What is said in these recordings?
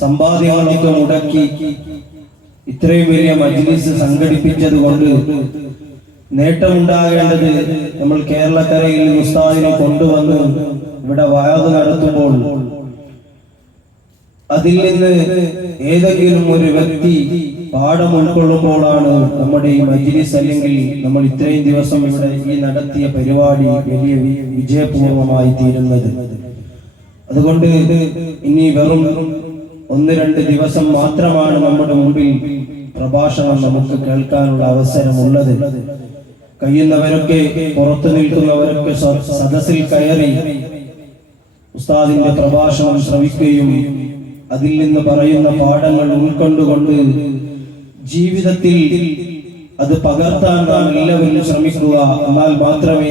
സമ്പാദ്യങ്ങളൊക്കെ മുടക്കി ഇത്രയും വലിയ മജ്‌ലിസ് സംഘടിപ്പിച്ചത് കൊണ്ട് നേട്ടമുണ്ടാകേണ്ടത് നമ്മൾ കേരളക്കരയിൽ ഉസ്താദിനെ കൊണ്ടുവന്ന് ഇവിടെ വഅദ് നടത്തുമ്പോൾ അതിൽ നിന്ന് ഏതെങ്കിലും ഒരു വ്യക്തി പാഠം ഉൾക്കൊള്ളുമ്പോഴാണ് നമ്മുടെ ഈ മജ്‌ലിസ് അല്ലെങ്കിൽ നമ്മൾ ഇത്രയും ദിവസം ഇവിടെ ഈ നടത്തിയ പരിപാടി വലിയ വിജയപൂർവമായി തീരുന്നത്. അതുകൊണ്ട് ഇനി വെറും 1-2 ദിവസം മാത്രമാണ് നമ്മുടെ മുമ്പിൽ പ്രഭാഷണം നമുക്ക് കേൾക്കാനുള്ള അവസരമുള്ളത്. കഴിയുന്നവരൊക്കെ പുറത്തു നിൽക്കുന്നവരൊക്കെ സദസ്സിൽ കയറി ഉസ്താദിന്റെ പ്രഭാഷണം ശ്രവിക്കുകയും അതിൽ നിന്ന് പറയുന്ന പാഠങ്ങൾ ഉൾക്കൊണ്ടുകൊണ്ട് ജീവിതത്തിൽ അത് പകർത്താൻ നാം എല്ലാവരും ശ്രമിക്കുക. എന്നാൽ മാത്രമേ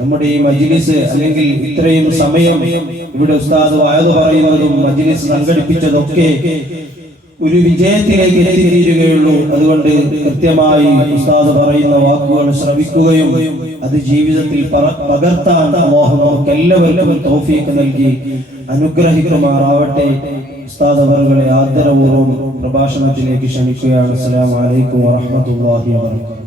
നമ്മുടെ ഈ മജ്‌ലിസ് അല്ലെങ്കിൽ ഇത്രയും സമയം ഇവിടെ ഉസ്താദ് വഅദ് പറയുന്നതും മജ്‌ലിസ് സംഘടിപ്പിച്ചതൊക്കെ ഒരു വിജയത്തിലേക്ക് എത്തിത്തീരുകയുള്ളൂ. അതുകൊണ്ട് കൃത്യമായി ഉസ്താദ് പറയുന്ന വാക്കുകൾ ശ്രവിക്കുകയും അത് ജീവിതത്തിൽ പകർത്താൻ അല്ലാഹു നമുക്ക് എല്ലാവർക്കും തൗഫീഖ് നൽകി അനുഗ്രഹിക്കുമാറാവട്ടെ. ഉസ്താദ് അവരുടെ ആദരപൂർവ്വം പ്രഭാഷണത്തിലേക്ക് ക്ഷണിക്കുകയാണ്. അസ്സലാമു അലൈക്കും വറഹ്മത്തുള്ളാഹി വബറകാതുഹു.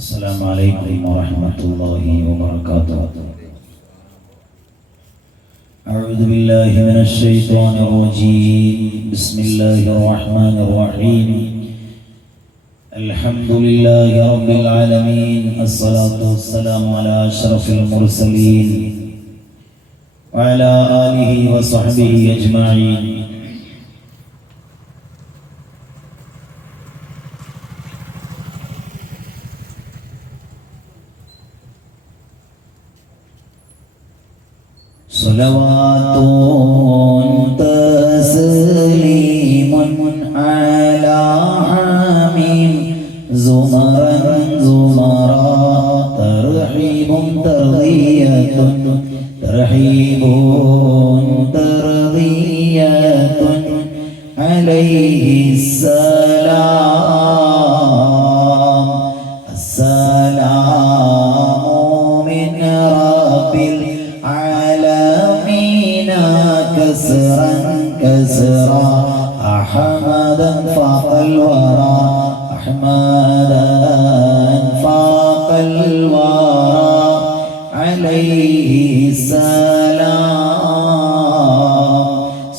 السلام عليكم ورحمة الله وبركاته. أعوذ بالله من الشيطان الرجيم. بسم الله الرحمن الرحيم. الحمد لله رب العالمين. الصلاة والسلام على أشرف المرسلين وعلى آله وصحبه أجمعين. صلوات تسليم على حميم زمرا زمرا ترحيب ترضية ترحيب ترضية عليه السلام السلام من رب العالمين كسرا كسرا أحمدا فاق الورى أحمدا فاق الورى عليه السلام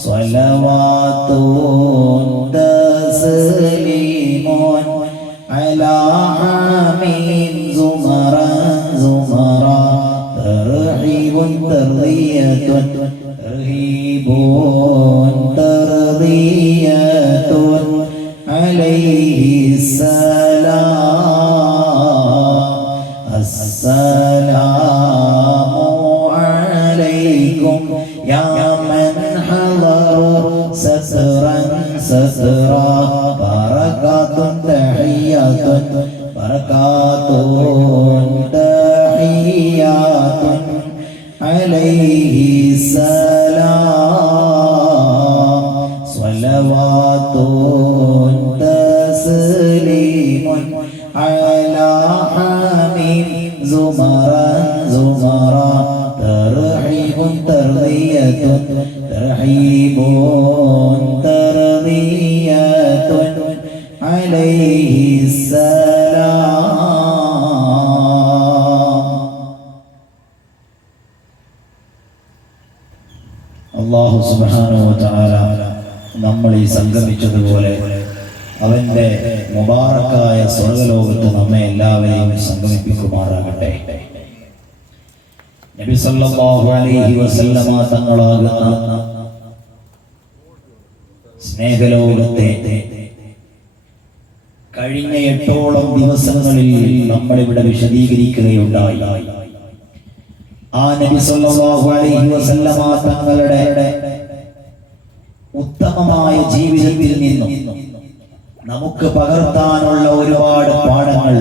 صلوات تسليم على حميم زمرا زمرا ترحيب ترضية ترهيب ترضية عليه السلام السلام عليكم يا من حضر سترا سترا بركات تحيات بركات تحيات عليه السلام صلوات تسليم على حميم زمرا زمرا ترحيب ترضية ترحيب ترضية عليه السلام. അല്ലാഹു സുബ്ഹാനഹു വ തആല നമ്മൾ ഈ സംഗമിച്ചതുപോലെ അവന്റെ മുബാറക്കായ സ്വർഗ്ഗലോകത്ത് നമ്മെ എല്ലാവരെയും സംഗമിപ്പിക്കുമാറാകട്ടെ. നബി സല്ലല്ലാഹു അലൈഹി വസല്ലമ തങ്ങളാകുന്ന സ്നേഹലോകത്തെ കഴിഞ്ഞ 8ഓളം ദിവസങ്ങളിൽ നമ്മളിവിടെ വിശദീകരിക്കുകയുണ്ടായി. ആ നബി സല്ലല്ലാഹു അലൈഹി വസല്ലമ തങ്ങളുടെ ഉത്തമമായ ജീവിതത്തിൽ നിന്നും നമുക്ക് പകർത്താനുള്ള ഒരുപാട് പാഠങ്ങൾ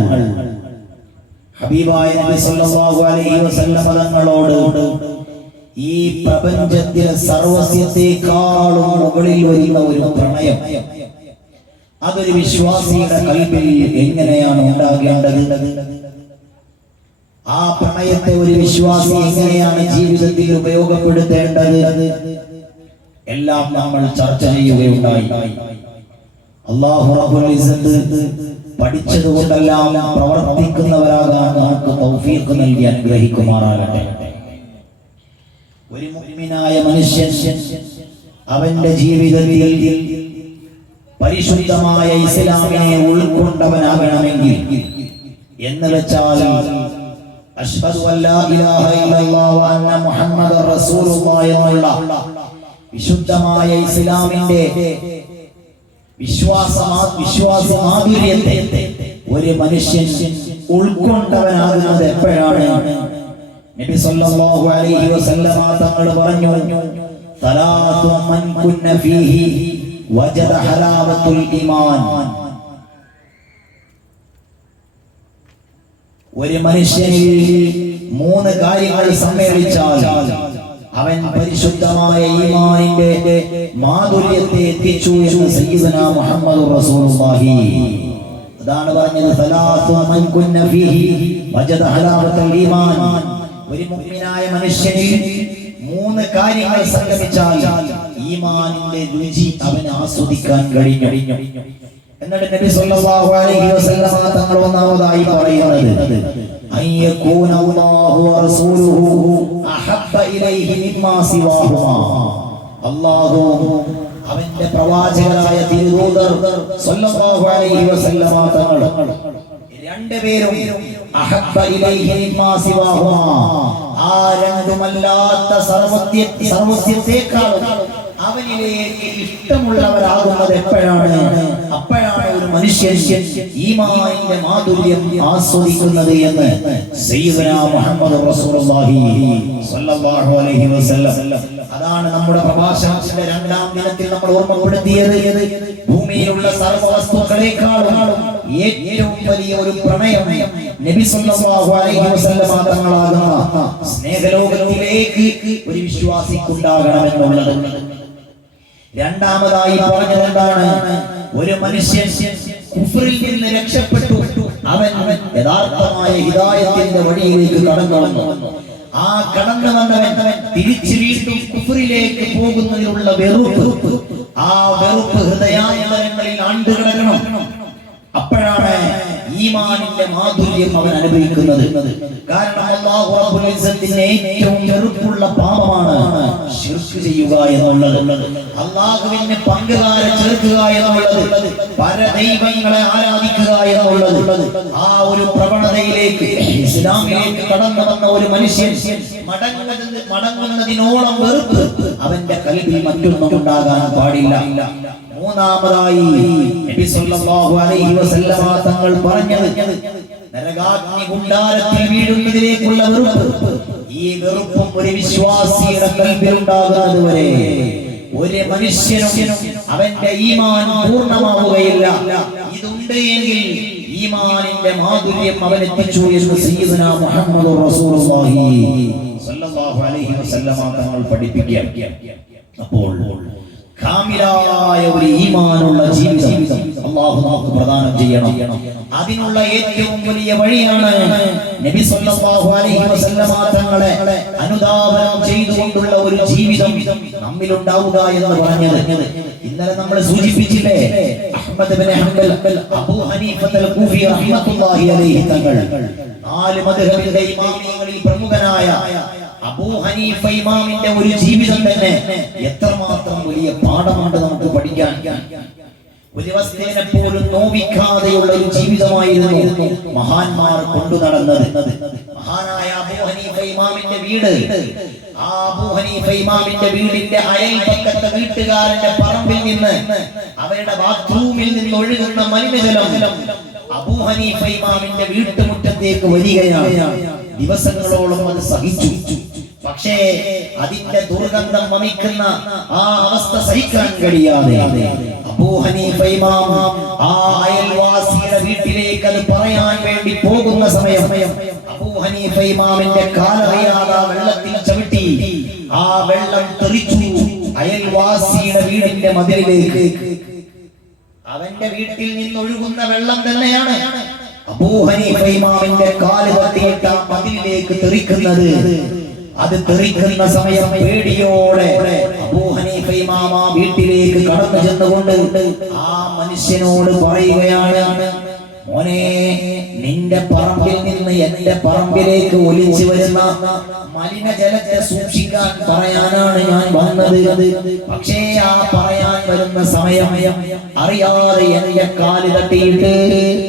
ഹബീബായ നബി സല്ലല്ലാഹു അലൈഹി വസല്ലമ തങ്ങളോട് ഈ പ്രപഞ്ചത്തിലെ സർവസ്യത്തെക്കാളും മുകളിൽ വരുന്ന ഒരു പ്രണയം, അതൊരു വിശ്വാസിയുടെ കൽബിൽ എങ്ങനെയാണ് ഉണ്ടാകേണ്ടത്? ആ പ്രണയത്തെ ഒരു വിശ്വാസി എങ്ങനെയാണ് ജീവിതത്തിൽ ഉപയോഗപ്പെടുത്തേണ്ടത്? എല്ലാം നമ്മൾ ചർച്ച ചെയ്യുകയുണ്ടായി. അല്ലാഹു റബ്ബുൽ ഇസ്സത്ത് പഠിച്ചതുകൊണ്ടെല്ലാം പ്രവർത്തിക്കുന്നവരാകാൻ നമുക്ക് തൗഫീഖ് നൽകി അനുഗ്രഹിക്കുമാറാകട്ടെ. ഒരു മുഅ്മിനായ മനുഷ്യൻ അവന്റെ ജീവിതത്തിൽ പരിശുദ്ധമായ ഇസ്ലാമിനെ ഉൾക്കൊണ്ടവനാകണമെങ്കിൽ എന്ന് വെച്ചാൽ അശ്ഹദു അല്ലാ ഇലാഹ ഇല്ലല്ലാഹു വ അന്ന മുഹമ്മദർ റസൂലുള്ളാഹി എന്നുള്ള വിശുദ്ധമായ ഇസ്ലാമിന്റെ വിശ്വാസമാധുര്യത്തെ ഒരു മനുഷ്യൻ ഉൾക്കൊണ്ടവനാകുന്നത് എപ്പോഴാണ്? നബി സല്ലല്ലാഹു അലൈഹി വസല്ലമ തങ്ങൾ പറഞ്ഞു, സലാത്തു മൻ കുന്ന ഫീഹി വജദ ഹലാവത്തുൽ ഈമാൻ. ഒരു മനുഷ്യനിൽ 3 കാര്യങ്ങൾ സമ്മേളിച്ചാൽ അവൻ പരിശുദ്ധമായ ഈമാനിന്റെ മാധുര്യത്തെ എത്തിച്ചു എന്ന് സയ്യിദുനാ മുഹമ്മദുർ റസൂലുള്ളാഹി. അതാണ് പറഞ്ഞത്, സലാത്തു മൻ കുന്ന ഫീഹി വജദ ഹലാവത്തുൽ ഈമാൻ. ഒരു മുഅ്മിനായ മനുഷ്യനിൽ 3 കാര്യങ്ങൾ സംഗമിച്ചാൽ ഈമാനിന്റെ രുചി അവന് ആസ്വദിക്കാൻ കഴിഞ്ഞു. എന്നിട്ട് നബി സല്ലല്ലാഹു അലൈഹി വസല്ലം തങ്ങൾ ഒന്നാമതായി പറയുന്നത്, അയ്യകൂന അല്ലാഹു വ റസൂലുഹു അഹബ്ബ ഇലൈഹി മിമ്മാ സിവാഹുമാ. അല്ലാഹു അവന്റെ പ്രവാചകനായ തിരുദൂതർ സല്ലല്ലാഹു അലൈഹി വസല്ലം തങ്ങൾ രണ്ടുപേരും അഹബ്ബ ഇലൈഹി മിമ്മാ സിവാഹുമാ, ആ രണ്ടുമല്ലാത്ത സർവസ്യത്തേക്കാൾ അവനിലേക്ക് ഇഷ്ടമുള്ളവരാകുന്നത് എപ്പോഴാണ്? അപ്പോഴാണ് ഒരു മനുഷ്യൻ ഈമാനിന്റെ മാധുര്യം ആസ്വദിക്കുന്നത് എന്ന് സയ്യിദുനാ മുഹമ്മദ് റസൂലുള്ളാഹി സ്വല്ലല്ലാഹു അലൈഹി വസല്ലം. അതാണ് നമ്മുടെ പ്രഭാഷണത്തിന്റെ 2ാം ദിനത്തിൽ നമ്മൾ ഓർമ്മപ്പെടുത്തിയത്. ഭൂമിയിലുള്ള സർവ്വ വസ്തുക്കളെക്കാളും ഏറ്റവും വലിയ ഒരു പ്രണയം നബി സല്ലല്ലാഹു അലൈഹി വസല്ലം തങ്ങളാകുന്ന സ്നേഹലോകത്തിലേക്ക് ഒരു വിശ്വാസിക്കുണ്ടാകണമെന്നുള്ളത്. രണ്ടാമതായി പറഞ്ഞതെന്താണ്? ഒരു മനുഷ്യൻ കുഫ്റിൽ നിന്ന് രക്ഷപ്പെട്ടു അവൻ യഥാർത്ഥമായ ഹിദായത്തിന്റെ വഴിയിലേക്ക് കടന്നു വന്നു. ആ കടന്നു വന്നവൻ തിരിച്ചു വീണ്ടും കുഫ്റിലേക്ക് പോകുന്നതിനുള്ള വെറുപ്പ്, ആ വെറുപ്പ് ഹൃദയാന്തരങ്ങളിൽ ആണ്ടുകിടക്കണം. അപ്പോഴാണ് ഈമാനിന്റെ മാധുര്യം അവൻ അനുഭവിക്കുന്നത്. കാരണം അല്ലാഹു റബ്ബുൽ ഇസ്സത്തിന് ഏറ്റവും വെറുപ്പുള്ള പാപമാണ് ശിർക്ക് ചെയ്യുക എന്നുള്ളത്, അല്ലാഹുവിന് പങ്കുകാരെ ചേർക്കുക എന്നുള്ളത്, പരദൈവങ്ങളെ ആരാധിക്കുക എന്നുള്ളത്. ആ ഒരു പ്രവണതയിലേക്ക് ഇസ്ലാമിലേക്ക് കടന്നു വന്ന ഒരു മനുഷ്യൻ മടങ്ങുന്നതിനോളം വെറുപ്പ് അവന്റെ കൽബിൽ മറ്റൊന്നും ഉണ്ടാകാൻ പാടില്ല. മൂന്നാമതായി നബി സല്ലല്ലാഹു അലൈഹി വസല്ലമ തങ്ങൾ പറഞ്ഞത്, നരകാഗ്നി കുണ്ഡാരത്തിൽ വീഴുന്നതിലേക്കുള്ള വെറുപ്പ്. ഈ വെറുപ്പും ഒരു വിശ്വാസിയുടെ കൽബിൽ ഉണ്ടാകുന്നത് വരെ ഒരു മനുഷ്യനും അവന്റെ ഈമാൻ പൂർണ്ണമാവുകയില്ല. ഇതുണ്ട് എങ്കിൽ ഈമാനിന്റെ മാധുര്യം അവൻ എത്തിച്ചു എന്ന് സയ്യിദുനാ മുഹമ്മദ് റസൂലുള്ളാഹി സ്വല്ലല്ലാഹു അലൈഹി വസല്ലമ തങ്ങൾ പഠിപ്പിക്കുക. അപ്പോൾ കാമിലായ ഒരു ഈമാനുള്ള ജീവിതം അല്ലാഹു നമുക്ക് പ്രദാനം ചെയ്യണം. അതിനുള്ള ഏറ്റവും വലിയ വഴിയാണ് നബി സല്ലല്ലാഹു അലൈഹി വസല്ലമ തങ്ങളെ അനുധാവനം ചെയ്തുകൊണ്ടുള്ള ഒരു ജീവിതം നമ്മിൽ ഉണ്ടാവുക എന്ന് പറഞ്ഞത്. ഇന്നലെ നമ്മൾ സൂചിപ്പിച്ചില്ലേ, അഹ്മദ് ഇബ്നു ഹംബൽ, അബൂ ഹനീഫ അൽ-കൂഫി റഹ്മത്തുള്ളാഹി അലൈഹി തങ്ങൾ, 4 മദ്ഹബിന്റെ ഇമാമിങ്ങളിൽ പ്രമുഖനായ അബൂ ഹനീഫ ഇമാമിന്റെ ഒരു ജീവിതം തന്നെ എത്രമാത്രം വലിയ പാഠമുണ്ട് നമുക്ക് പഠിക്കാൻ. ഒരു വസ്തുവിനെ പോലും നോവിക്കാതെയുള്ള ഒരു ജീവിതമായിരുന്നു മഹാന്മാർ കൊണ്ടു നടന്നത്. മഹാനായ അബൂ ഹനീഫ ഇമാമിന്റെ വീട്, ആ അബൂ ഹനീഫ ഇമാമിന്റെ വീടിന്റെ അയൽപക്കത്തെ വീട്ടുകാരന്റെ പറമ്പിൽ നിന്ന്, അവരുടെ ബാത്റൂമിൽ നിന്ന് ഒഴുകുന്ന മലിനജലം അബൂ ഹനീഫ ഇമാമിന്റെ വീട്ടുമുറ്റത്തേക്ക് വരികയാണ്. ദിവസങ്ങളോളം അത് സഹിച്ചു. പക്ഷേ അതിന്റെ ദുർഗന്ധം വമിക്കുന്ന ആ അവസ്ഥ സഹിക്കാൻ കഴിയാതെ അബൂ ഹനീഫ ഇമാം ആ അയൽവാസിയുടെ വീട്ടിലേക്ക് അത് പറയാൻ വേണ്ടി പോകുന്ന സമയം അബൂ ഹനീഫ ഇമാമിന്റെ കാലറിയാതെ വെള്ളത്തിൽ ചവിട്ടി ആ വെള്ളം തെറിച്ചു അയൽവാസിയുടെ വീടിന്റെ മതിലിലേക്ക്. അവന്റെ വീട്ടിൽ നിന്നൊഴുകുന്ന വെള്ളം തന്നെയാണ് അബൂ ഹനീഫ ഇമാമിന്റെ കാല് തട്ടിയിട്ട മതിലിലേക്ക് തെറിക്കുന്നത്. അത് തെറിക്കുന്ന സമയം പേടിയോടെ അബൂ ഹനീഫ ഇമാം ആ വീട്ടിലേക്ക് കടന്നു ചെന്നുകൊണ്ട് ആ മനുഷ്യനോട് പറയുകയാണ്, മോനെ, നിന്റെ പറമ്പിൽ നിന്ന് എന്റെ പറമ്പിലേക്ക് ഒലിച്ചു വരുന്ന മലിനജലത്തെ സൂക്ഷിക്കാൻ പറയാനാണ് ഞാൻ വന്നത്. പക്ഷേ ആ പറയാൻ വരുന്ന സമയം അറിയാതെ എന്റെ കാല് തട്ടിയിട്ട്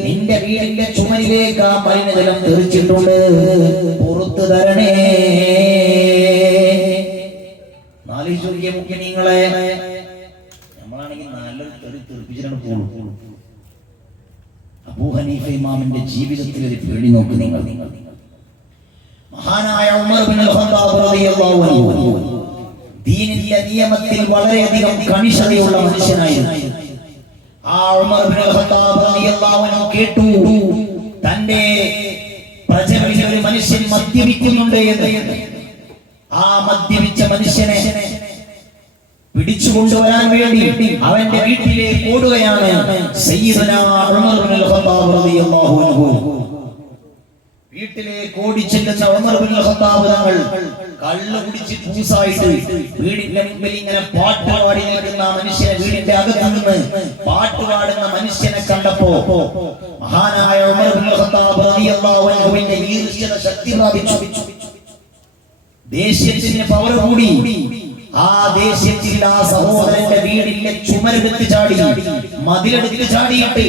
നിന്റെ വീടിന്റെ ചുമരിലേക്ക് ആ മലിനജലം തെറിച്ചിട്ടുണ്ട്. പുറത്തു തരണേ. മുഖ്യങ്ങളെ നമ്മളാണെങ്കിൽ നല്ലൊരു തെറിപ്പിച്ചിട്ടാണ് പോകും. അബൂ ഹനീഫ ഇമാമിന്റെ ജീവിതത്തിൽ ഒരു പേടി നോക്ക് നിങ്ങൾ. മഹാനായ ഉമർ ഇബ്നുൽ ഖത്താബ് റളിയല്ലാഹു അൻഹു ദീനിന്റെ നിയമത്തിൽ വളരെയധികം കണിശതയുള്ള മനുഷ്യനായിരുന്നു. ആ ഉമർ ഇബ്നുൽ ഖത്താബ് റളിയല്ലാഹു അൻഹു കേട്ടു തന്റെ പ്രജകളിൽ ഒരു മനുഷ്യൻ മദ്യപിക്കുന്നുണ്ട് എന്ന്. ആ മദ്യപിച്ച മനുഷ്യനെ പിടിച്ചു കൊണ്ടുവരാൻ വേണ്ടി അവന്റെ വീട്ടിലേക്ക് ഓടുകയാണ് സയ്യിദുനാ ഉമർ ഇബ്നുൽ ഖത്താബ് റളിയല്ലാഹു അൻഹു. വീട്ടിലേക്ക് ഓടിച്ചെല്ലുന്ന ഉമർ ഇബ്നുൽ ഖത്താബ് തങ്ങൾ കള്ള് കുടിച്ച് പൂസായിട്ട് വീടിന്റെ മുമ്പിൽ ഇങ്ങനെ പാട്ട് പാടി നിൽക്കുന്ന മനുഷ്യനെ, വീടിന്റെ അകത്ത് നിന്ന് പാട്ട് പാടുന്ന മനുഷ്യനെ കണ്ടപ്പോ മഹാനായ ഉമർ ഇബ്നുൽ ഖത്താബ് റളിയല്ലാഹു അൻഹുവിന്റെ ഈർഷ്യത ശക്തി പ്രാപിച്ചു. ദേഷ്യത്തിന് പവർ കൂടി. ആ ദേഷ്യത്തിൽ ആ സഹോദരന്റെ വീടിന്റെ ചുമരെടുത്ത് ചാടി, മതിലെടുത്ത് ചാടിയിട്ട്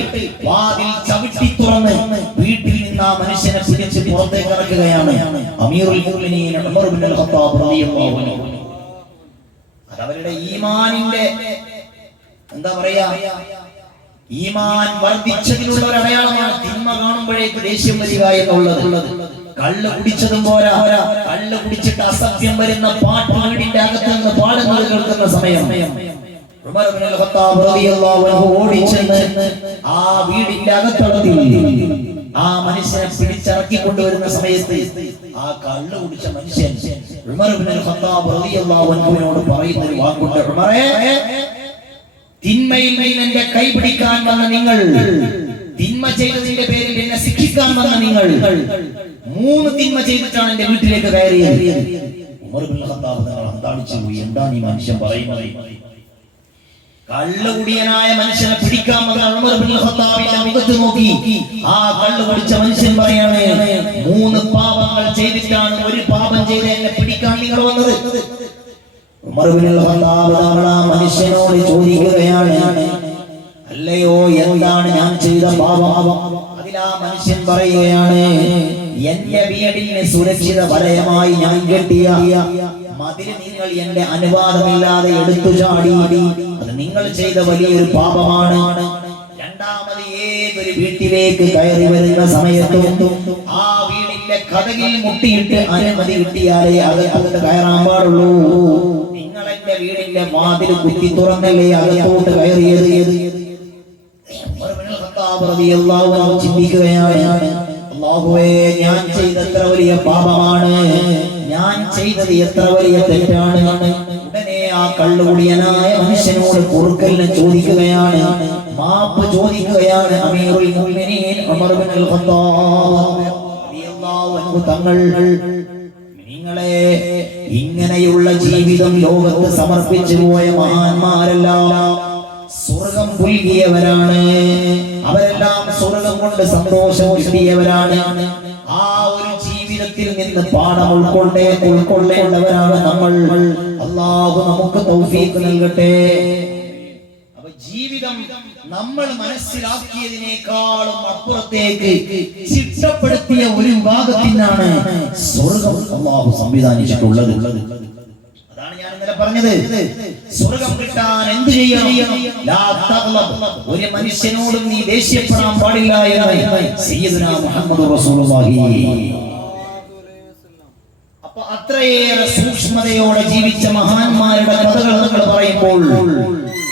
വാതിൽ ചവിട്ടി തുറന്ന് വീട്ടിൽ നിന്ന് ആ മനുഷ്യനെ പിടിച്ച് പുറത്തേക്ക് ഇറക്കുകയാണ് അമീറുൽ മുഅ്മിനീൻ ഉമർ ഇബ്നുൽ ഖത്താബ് റളിയല്ലാഹു അൻഹു. അതവരുടെ ഈമാനിന്റെ എന്താ പറയാ, ഈമാൻ വർദ്ധിച്ചതിനുള്ള ഒരു അടയാളമാണ്. തിന്മ കാണുമ്പോഴേക്ക് ദേഷ്യം വരിക എന്നുള്ളത്. കള്ള് കുടിച്ചതും പോരാ, കള്ള് കുടിച്ചിട്ട് അസഭ്യം വരുന്ന പാട്ട് വീടിന്റെ അകത്ത് നിന്ന് പാടുന്നത് കേൾക്കുന്ന സമയം ഉമർ ഇബ്നുൽ ഖത്താബ് റളിയല്ലാഹു അൻഹു ഓടിച്ചെന്ന് ആ വീടിന്റെ അകത്തളത്തിൽ ആ മനുഷ്യനെ പിടിച്ചിറക്കി കൊണ്ടുവരുന്ന സമയത്ത് ആ കള്ള് കുടിച്ച മനുഷ്യൻ ഉമർ ഇബ്നുൽ ഖത്താബ് റളിയല്ലാഹു അൻഹുവിനോട് പറയുന്ന ഒരു വാക്കുണ്ട്, ഉമറേ, തിന്മയിൽ നിന്ന് എന്റെ കൈ പിടിക്കാൻ വന്ന നിങ്ങൾ, തിന്മ ചെയ്തതിന്റെ പേരിൽ എന്നെ ശിക്ഷിക്കാൻ വന്ന നിങ്ങൾ 3 തിന്മ ചെയ്തിട്ടാണ് എന്റെ വീട്ടിലേക്ക് കയറിയത്. ഉമർ ഇബ്നുൽ ഖത്താബ് തങ്ങൾ അന്താളിച്ചു പോയി. എന്താണ് ഈ മനുഷ്യൻ പറയുന്നത്? കള്ളുകുടിയനായ മനുഷ്യനെ പിടിക്കാൻ വന്ന ഉമർ ഇബ്നുൽ ഖത്താബിന്റെ മുഖത്ത് നോക്കി ആ കള്ളു കുടിച്ച മനുഷ്യൻ പറയാണ്, 3 പാപങ്ങൾ ചെയ്തിട്ടാണ് ഒരു പാപം ചെയ്ത് എന്നെ പിടിക്കാൻ നിങ്ങൾ വന്നത്. ഉമർ ഇബ്നുൽ ഖത്താബ് തങ്ങൾ ആ മനുഷ്യനോട് ചോദിക്കുകയാണ്, അല്ലയോ, എന്താണ് ഞാൻ ചെയ്ത പാപം? അതിലാ മനുഷ്യൻ പറയുകയാണ്, എന്റെ വീടിന് സുരക്ഷിത വലയമായി ഞാൻ കെട്ടിയ മതിൽ നിങ്ങൾ എന്റെ അനുവാദമില്ലാതെ എടുത്തു ചാടി. അത് നിങ്ങൾ ചെയ്ത വലിയൊരു പാപമാണ്. രണ്ടാമത്, ഏതൊരു വീട്ടിലേക്ക് കയറി വരുന്ന സമയത്തും ആ വീടിന്റെ കതകിൽ മുട്ടിയിട്ട് അനുമതി കിട്ടിയാലേ അകത്തോട്ട് കയറാൻ പാടുള്ളൂ. നിങ്ങൾ എന്റെ വീടിന്റെ വാതിൽ കുത്തി തുറന്നല്ലേ അകത്തോട്ട് കയറിയത്. ചിന്തിക്കുകയാണ്, അല്ലാഹുവേ, ഞാൻ ചെയ്ത എത്ര വലിയ പാപമാണ്, ഞാൻ ചെയ്തത് എത്ര വലിയ തെറ്റാണ്. ഉടനെ ആ കള്ളുകുടിയനായ മനുഷ്യനോട് പൊറുക്കലിനെ ചോദിക്കുകയാണ്, മാപ്പ് ചോദിക്കുകയാണ് അമീറുൽ മുഅ്മിനീൻ ഉമർ ഇബ്നുൽ ഖത്താബ് റളിയല്ലാഹു അൻഹു തങ്ങൾ. നിങ്ങളെ ഇങ്ങനെയുള്ള ജീവിതം ലോകത്ത് സമർപ്പിച്ചു പോയ മഹാന്മാരെല്ലാം സ്വർഗം പുൽകിയവരാണ്. അവരെല്ലാം സ്വർഗം കൊണ്ട് സന്തോഷം കിട്ടിയവരാണ്. ആ ഒരു ജീവിതത്തിൽ നിന്ന് പാഠം ഉൾക്കൊള്ളേണ്ടവരാണ് നമ്മൾ. അല്ലാഹു നമുക്ക് തൗഫീഖ് നൽകട്ടെ. അപ്പൊ ജീവിതം നമ്മൾ മനസ്സിലാക്കിയതിനേക്കാളും അപ്പുറത്തേക്ക് ചിട്ടപ്പെടുത്തിയ ഒരു വിഭാഗത്തിനാണ് സ്വർഗം അല്ലാഹു സംവിധാനിച്ചിട്ടുള്ളത്. അതാണ് ഞാൻ ഇന്നലെ പറഞ്ഞത്, സ്വർഗം കിട്ടാൻ എന്ത് ചെയ്യണം? ലാ തഗ്ലബ്, ഒരു മനുഷ്യനോടും നീ ദേഷ്യപ്പെടാൻ പാടില്ല എന്ന് സയ്യിദുനാ മുഹമ്മദ് റസൂലുള്ളാഹി. അപ്പോൾ അത്രയേറെ സൂക്ഷ്മതയോടെ ജീവിച്ച മഹാന്മാരുടെ കഥകൾ നമ്മൾ പറയുമ്പോൾ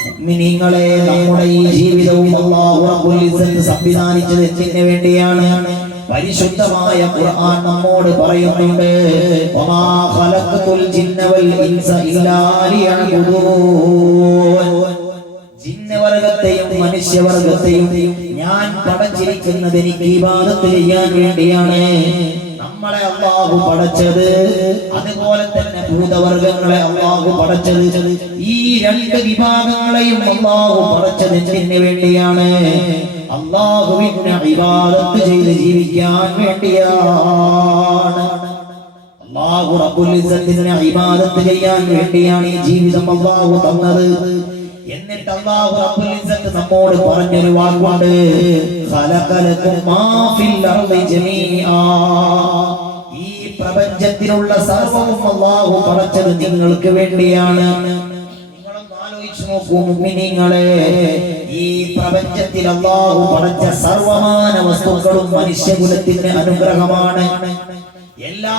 മുഅ്മിനീങ്ങളെ, നമ്മുടെ ഈ ജീവിതവും അല്ലാഹു റബ്ബുൽ ഇസ്സത്ത് സംവിധാനിച്ചത് എന്തിനു വേണ്ടിയാണ്? പരിശുദ്ധമായ ഖുർആൻ നമ്മോട് പറയുന്നുണ്ട്, വമാ ഖലഖതുൽ ജിന്ന വൽ ഇൻസ ഇല്ലാ ലിയഅ്ബുദൂൻ. ജിന്നവർഗ ജനവർഗത്തെയും മനുഷ്യവർഗത്തെയും ഞാൻ പടച്ചിരിക്കുന്നത് എനിക്ക് ഇബാദത്ത് ചെയ്യാൻ വേണ്ടിയാണ്. നമ്മളെ അല്ലാഹു പടച്ചത്, അതുപോലെ തന്നെ ഭൂതവർഗങ്ങളെ അല്ലാഹു പടച്ചത്, ഈ രണ്ട് വിഭാഗങ്ങളെയും അല്ലാഹു പടച്ചത് എന്തിനു വേണ്ടിയാണ്? അല്ലാഹുവിനെ ഇബാദത്ത് ചെയ്ത് ജീവിക്കാൻ വേണ്ടിയാണ്. അല്ലാഹു റബ്ബുൽ ഇസ്സത്തിനെ ഇബാദത്ത് ചെയ്യാൻ വേണ്ടിയാണ് ഈ ജീവിതം അല്ലാഹു തന്നത്. എന്നിട്ട് അല്ലാഹു റബ്ബുൽ ഇസ്സത്ത് നമ്മോട് പറഞ്ഞൊരു വാക്കുണ്ട്, ഖലഖലകും മാ ഫിൽ അർളി ജമീആ. ഈ പ്രപഞ്ചത്തിലുള്ള സർവ്വവും അല്ലാഹു പടച്ചത് നിങ്ങൾക്ക് വേണ്ടിയാണ്. നിങ്ങളൊന്ന് ആലോചിച്ചു നോക്കൂ മുഅ്മിനീങ്ങളെ, ഈ പ്രപഞ്ചത്തിൽ അല്ലാഹു പടച്ച സർവമാന വസ്തുക്കളും മനുഷ്യകുലത്തിന് അനുഗ്രഹമാണ്. എല്ലാ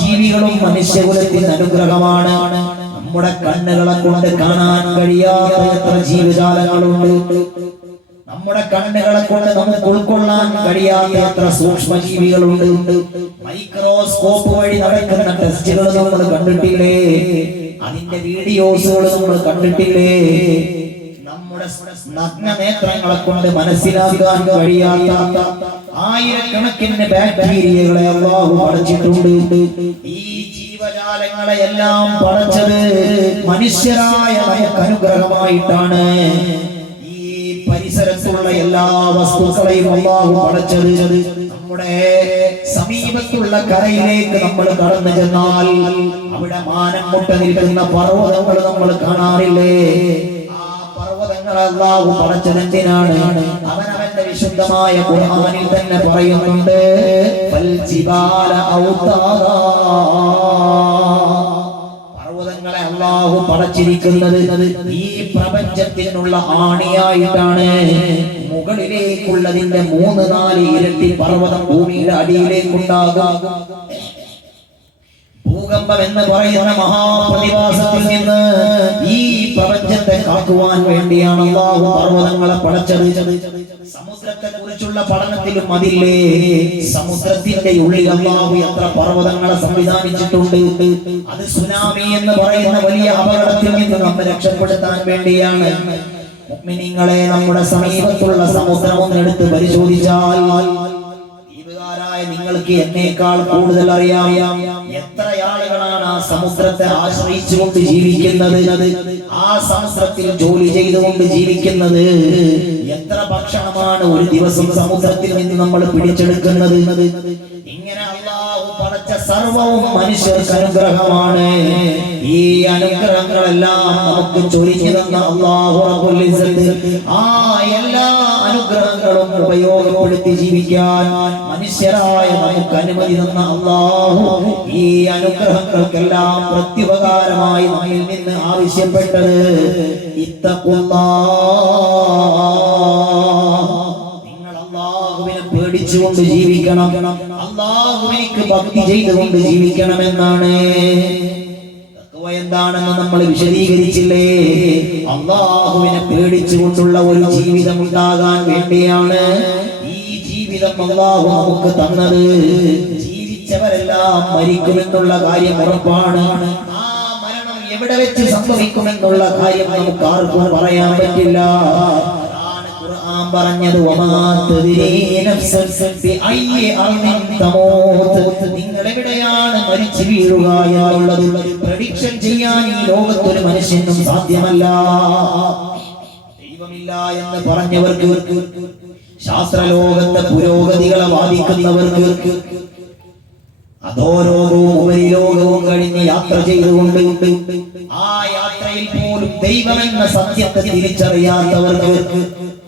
ജീവികളും മനുഷ്യകുലത്തിന് അനുഗ്രഹമാണ്. നമ്മുടെ കണ്ണുകളെ കൊണ്ട് കാണാൻ കഴിയാത്ത എത്ര ജീവജാലങ്ങളുണ്ട്. നമ്മുടെ കണ്ണുകളെ കൊണ്ട് നമുക്ക് ഉൾക്കൊള്ളാൻ കഴിയാത്ത എത്ര സൂക്ഷ്മ ജീവികളുണ്ട്. മൈക്രോസ്കോപ്പ് വഴി നടക്കുന്ന ടെസ്റ്റുകൾ നമ്മൾ കണ്ടിട്ടില്ലേ? അതിന്റെ വീഡിയോസുകൾ നമ്മൾ കണ്ടിട്ടില്ലേ? നമ്മുടെ നഗ്ന നേത്രങ്ങളെ കൊണ്ട് മനസ്സിലാക്കാൻ കഴിയാത്ത ആയിരക്കണക്കിന് ബാക്ടീരിയകളെ അല്ലാഹു പടച്ചിട്ടുണ്ട്. ഈ ജീവജാലങ്ങളെ എല്ലാം പടച്ചത് മനുഷ്യരായ നമുക്ക് അനുഗ്രഹമായിട്ടാണ്. ഈ പരിസരത്തുള്ള എല്ലാ വസ്തുക്കളെയും അല്ലാഹു പടച്ചത് നമ്മുടെ സമീപത്തുള്ള കരയിലേക്ക് നമ്മൾ കടന്നു ചെന്നാൽ അവിടെ മാനം മുട്ട നിൽക്കുന്ന പർവ്വതങ്ങൾ നമ്മൾ കാണാറില്ലേ? അല്ലാഹു പടച്ചതെന്തിനാണ്? അവനവന്റെ വിശുദ്ധമായ ഖുർആനിൽ തന്നെ പറയുന്നുണ്ട്, ഫൽ ജിബാല ഔതാദാ. പർവ്വതങ്ങളെ അല്ലാഹു പടച്ചിരിക്കുന്നത് ഈ പ്രപഞ്ചത്തിനുള്ള ആണിയായിട്ടാണ്. മുകളിലേക്കുള്ളതിന്റെ 3-4 ഇരട്ടി പർവ്വതം ഭൂമിയുടെ അടിയിലേക്കുണ്ടാകും. ഭൂകമ്പം എന്ന് പറയുന്ന മഹാപ്രതിഭാസത്തിൽ നിന്ന് ഈ പ്രപഞ്ചത്തെ കാക്കുവാൻ വേണ്ടിയാണ് അല്ലാഹു പർവ്വതങ്ങളെ പടച്ചത്. സമുദ്രത്തെ കുറിച്ചുള്ള പഠനത്തിലും അതില്ലേ, സമുദ്രത്തിന്റെ ഉള്ളിൽ അല്ലാഹു എത്ര പർവ്വതങ്ങളെ സംവിധാനിച്ചിട്ടുണ്ട്. അത് സുനാമി എന്ന് പറയുന്ന വലിയ അപകടത്തിൽ നിന്ന് നമ്മെ രക്ഷപ്പെടുത്താൻ വേണ്ടിയാണ്. മുഅ്മിനീങ്ങളെ, നമ്മുടെ സമീപത്തുള്ള സമുദ്രം ഒന്നെടുത്ത് പരിശോധിച്ചാൽ നിങ്ങൾക്ക് എന്നേക്കാൾ കൂടുതൽ അറിയാം എത്ര ആളുകളാണ് ആ സമുദ്രത്തെ ആശ്രയിച്ചുകൊണ്ട് ജീവിക്കുന്നത്, ആ സമുദ്രത്തിൽ ജോലി ചെയ്തുകൊണ്ട് ജീവിക്കുന്നത്. എത്ര ഭക്ഷണമാണ് ഒരു ദിവസം സമുദ്രത്തിൽ നിന്ന് നമ്മൾ പിടിച്ചെടുക്കുന്നത്. ഇങ്ങനെ അല്ലാഹു പടച്ച സർവവും മനുഷ്യർക്ക് അനുഗ്രഹമാണ്. ഈ അനുഗ്രഹങ്ങളെല്ലാം നമുക്ക് ചൊരിഞ്ഞു തന്ന അല്ലാഹു റബ്ബുൽ ഇസ്സത്ത് ആ എല്ലാ അനുഗ്രഹങ്ങളും ഉപയോഗപ്പെടുത്തി ജീവിക്കാൻ മനുഷ്യരായ നമുക്ക് അനുമതി തന്ന അല്ലാഹു ഈ അനുഗ്രഹങ്ങൾക്കെല്ലാം പ്രത്യുപകാരമായി നമ്മിൽ നിന്ന് ആവശ്യപ്പെട്ടത് ഇത്തഖുല്ലാഹ്, നിങ്ങൾ അല്ലാഹുവിനെ പേടിച്ചുകൊണ്ട് ജീവിക്കണം, അല്ലാഹുവിനെ ഭക്തി ചെയ്തുകൊണ്ട് ജീവിക്കണമെന്നാണ്. എന്താണെന്ന് നമ്മൾ വിശദീകരിച്ചില്ലേ? അല്ലാഹുവിനെ പേടിച്ചുകൊണ്ടുള്ള ഒരു ജീവിതം ഉണ്ടാകാൻ വേണ്ടിയാണ് ഈ ജീവിതം അല്ലാഹു നമുക്ക് തന്നത്. ജീവിച്ചവരെല്ലാം മരിക്കുമെന്നുള്ള കാര്യം ഉറപ്പാണ്. ആ മരണം എവിടെ വെച്ച് സംഭവിക്കുമെന്നുള്ള കാര്യം നമുക്ക് ആർക്കും പറയാൻ പറ്റില്ല. ഖുർആൻ പറഞ്ഞത് നിങ്ങൾ എവിടെയാണ് മരിച്ചു വീഴുക എന്നുള്ളത് പ്രഡിക്ഷൻ ചെയ്യാൻ ഈ ലോകത്തൊരു മനുഷ്യനും സാധ്യമല്ല. ദൈവമില്ല എന്ന് പറഞ്ഞവർക്ക്, ശാസ്ത്രലോകത്തെ പുരോഗതികളെ വാദിക്കുന്നവർക്ക്, അധോലോകവും ഉപരിലോകവും കഴിഞ്ഞ് യാത്ര ചെയ്തുകൊണ്ട് ആ യാത്രയിൽ പോലും ദൈവമെന്ന സത്യത്തെ തിരിച്ചറിയാത്തവർക്ക്,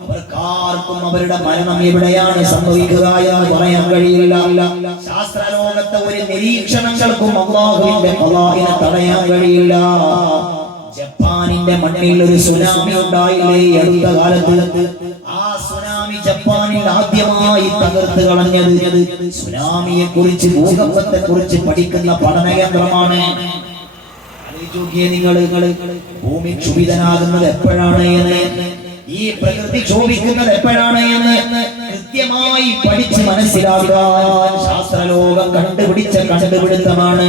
അവർക്കാർക്കും അവരുടെ മരണം എവിടെയാണ് സംഭവിക്കുക എന്ന് പറയാൻ കഴിയില്ല. ശാസ്ത്രലോകത്തെ ഒരു നിരീക്ഷണങ്ങൾക്കും അല്ലാഹുവിന്റെ ഖദാഇനെ തടയാൻ കഴിയില്ല. ജപ്പാനിന്റെ മണ്ണിൽ ഒരു സുനാമി ഉണ്ടായില്ലേ അടുത്ത കാലത്ത്? ആ സുനാമി ജപ്പാനിൽ ആദ്യമായി തകർത്ത് കളഞ്ഞത് സുനാമിയെ കുറിച്ച്, ഭൂകമ്പത്തെ കുറിച്ച് പഠിക്കുന്ന പഠന കേന്ദ്രമാണ്. നിങ്ങൾ ഭൂമി ക്ഷുഭിതനാകുന്നത് എപ്പോഴാണ് എന്ന്, ഈ പ്രകൃതി ക്ഷോഭിക്കുന്നത് എപ്പോഴാണ് എന്ന് കൃത്യമായി പഠിച്ച് മനസ്സിലാക്കാൻ ശാസ്ത്രലോകം കണ്ടുപിടിച്ച കണ്ടുപിടുത്തമാണ്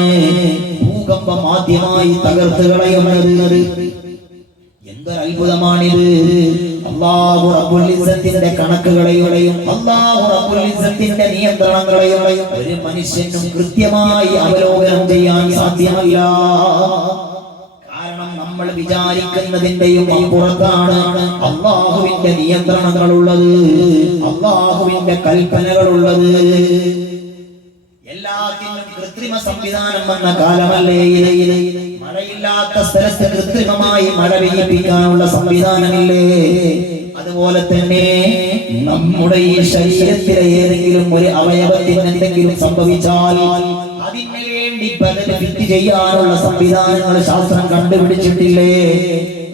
ഭൂകമ്പം ആദ്യമായി തകർത്ത് കളയുന്നത്. എന്തൊരു അത്ഭുതമാണിത്! അല്ലാഹു റബ്ബുൽ ഇസ്സത്തിന്റെ കണക്കുകളെയും അല്ലാഹു റബ്ബുൽ ഇസ്സത്തിന്റെ നിയന്ത്രണങ്ങളെയും ഒരു മനുഷ്യനും കൃത്യമായി അവലോകനം ചെയ്യാൻ സാധ്യമല്ല. കാരണം നമ്മൾ വിചാരിക്കുന്നതിന്റെയും അപ്പുറത്താണ് അല്ലാഹുവിന്റെ നിയന്ത്രണങ്ങളുള്ളത്, അല്ലാഹുവിന്റെ കൽപ്പനകളുള്ളത്. എല്ലാത്തിനും കൃത്രിമ സംവിധാനം വന്ന കാലമല്ലേ ഇത്? മഴയില്ലാത്ത സ്ഥലത്ത് കൃത്രിമമായി മഴ പെയ്യിപ്പിക്കാനുള്ള സംവിധാനമില്ലേ? അതുപോലെ തന്നെ നമ്മുടെ ഈ ശരീരത്തിലെ ഏതെങ്കിലും ഒരു അവയവത്തിന് എന്തെങ്കിലും സംഭവിച്ചാൽ അതിന് വേണ്ടി ബദൽ ഫിറ്റ് ചെയ്യാനുള്ള സംവിധാനങ്ങൾ ശാസ്ത്രം കണ്ടുപിടിച്ചിട്ടില്ലേ?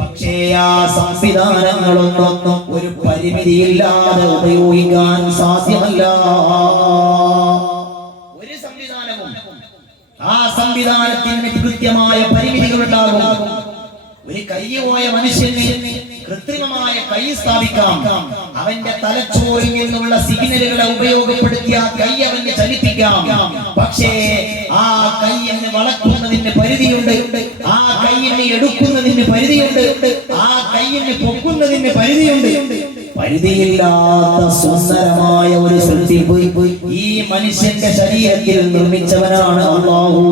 പക്ഷേ ആ സംവിധാനങ്ങളൊന്നും ഒരു പരിമിതിയില്ലാതെ ഉപയോഗിക്കാൻ സാധ്യമല്ല. ആ സംവിധാനത്തിന് കൃത്യമായ പരിമിതികളുണ്ടാകും. ഒരു കൈ പോയ മനുഷ്യന് കൃത്രിമമായ കൈ സ്ഥാപിക്കാം. അവന്റെ തലച്ചോറിൽ നിന്നുള്ള സിഗ്നലുകളെ ഉപയോഗപ്പെടുത്തി ആ കൈ അവന് ചലിപ്പിക്കാം. പക്ഷേ ആ കൈയിന് വളക്കുന്നതിന് പരിധിയുണ്ട്, ആ കൈയിനെ എടുക്കുന്നതിന് പരിധിയുണ്ട്, ആ കൈയിനെ പൊക്കുന്നതിന് പരിധിയുണ്ട്. പരിധിയില്ലാത്ത സുന്ദരമായ ഒരു സൃഷ്ടിപ്പ് ഈ മനുഷ്യന്റെ ശരീരത്തിൽ നിർമ്മിച്ചവനാണ് അല്ലാഹു.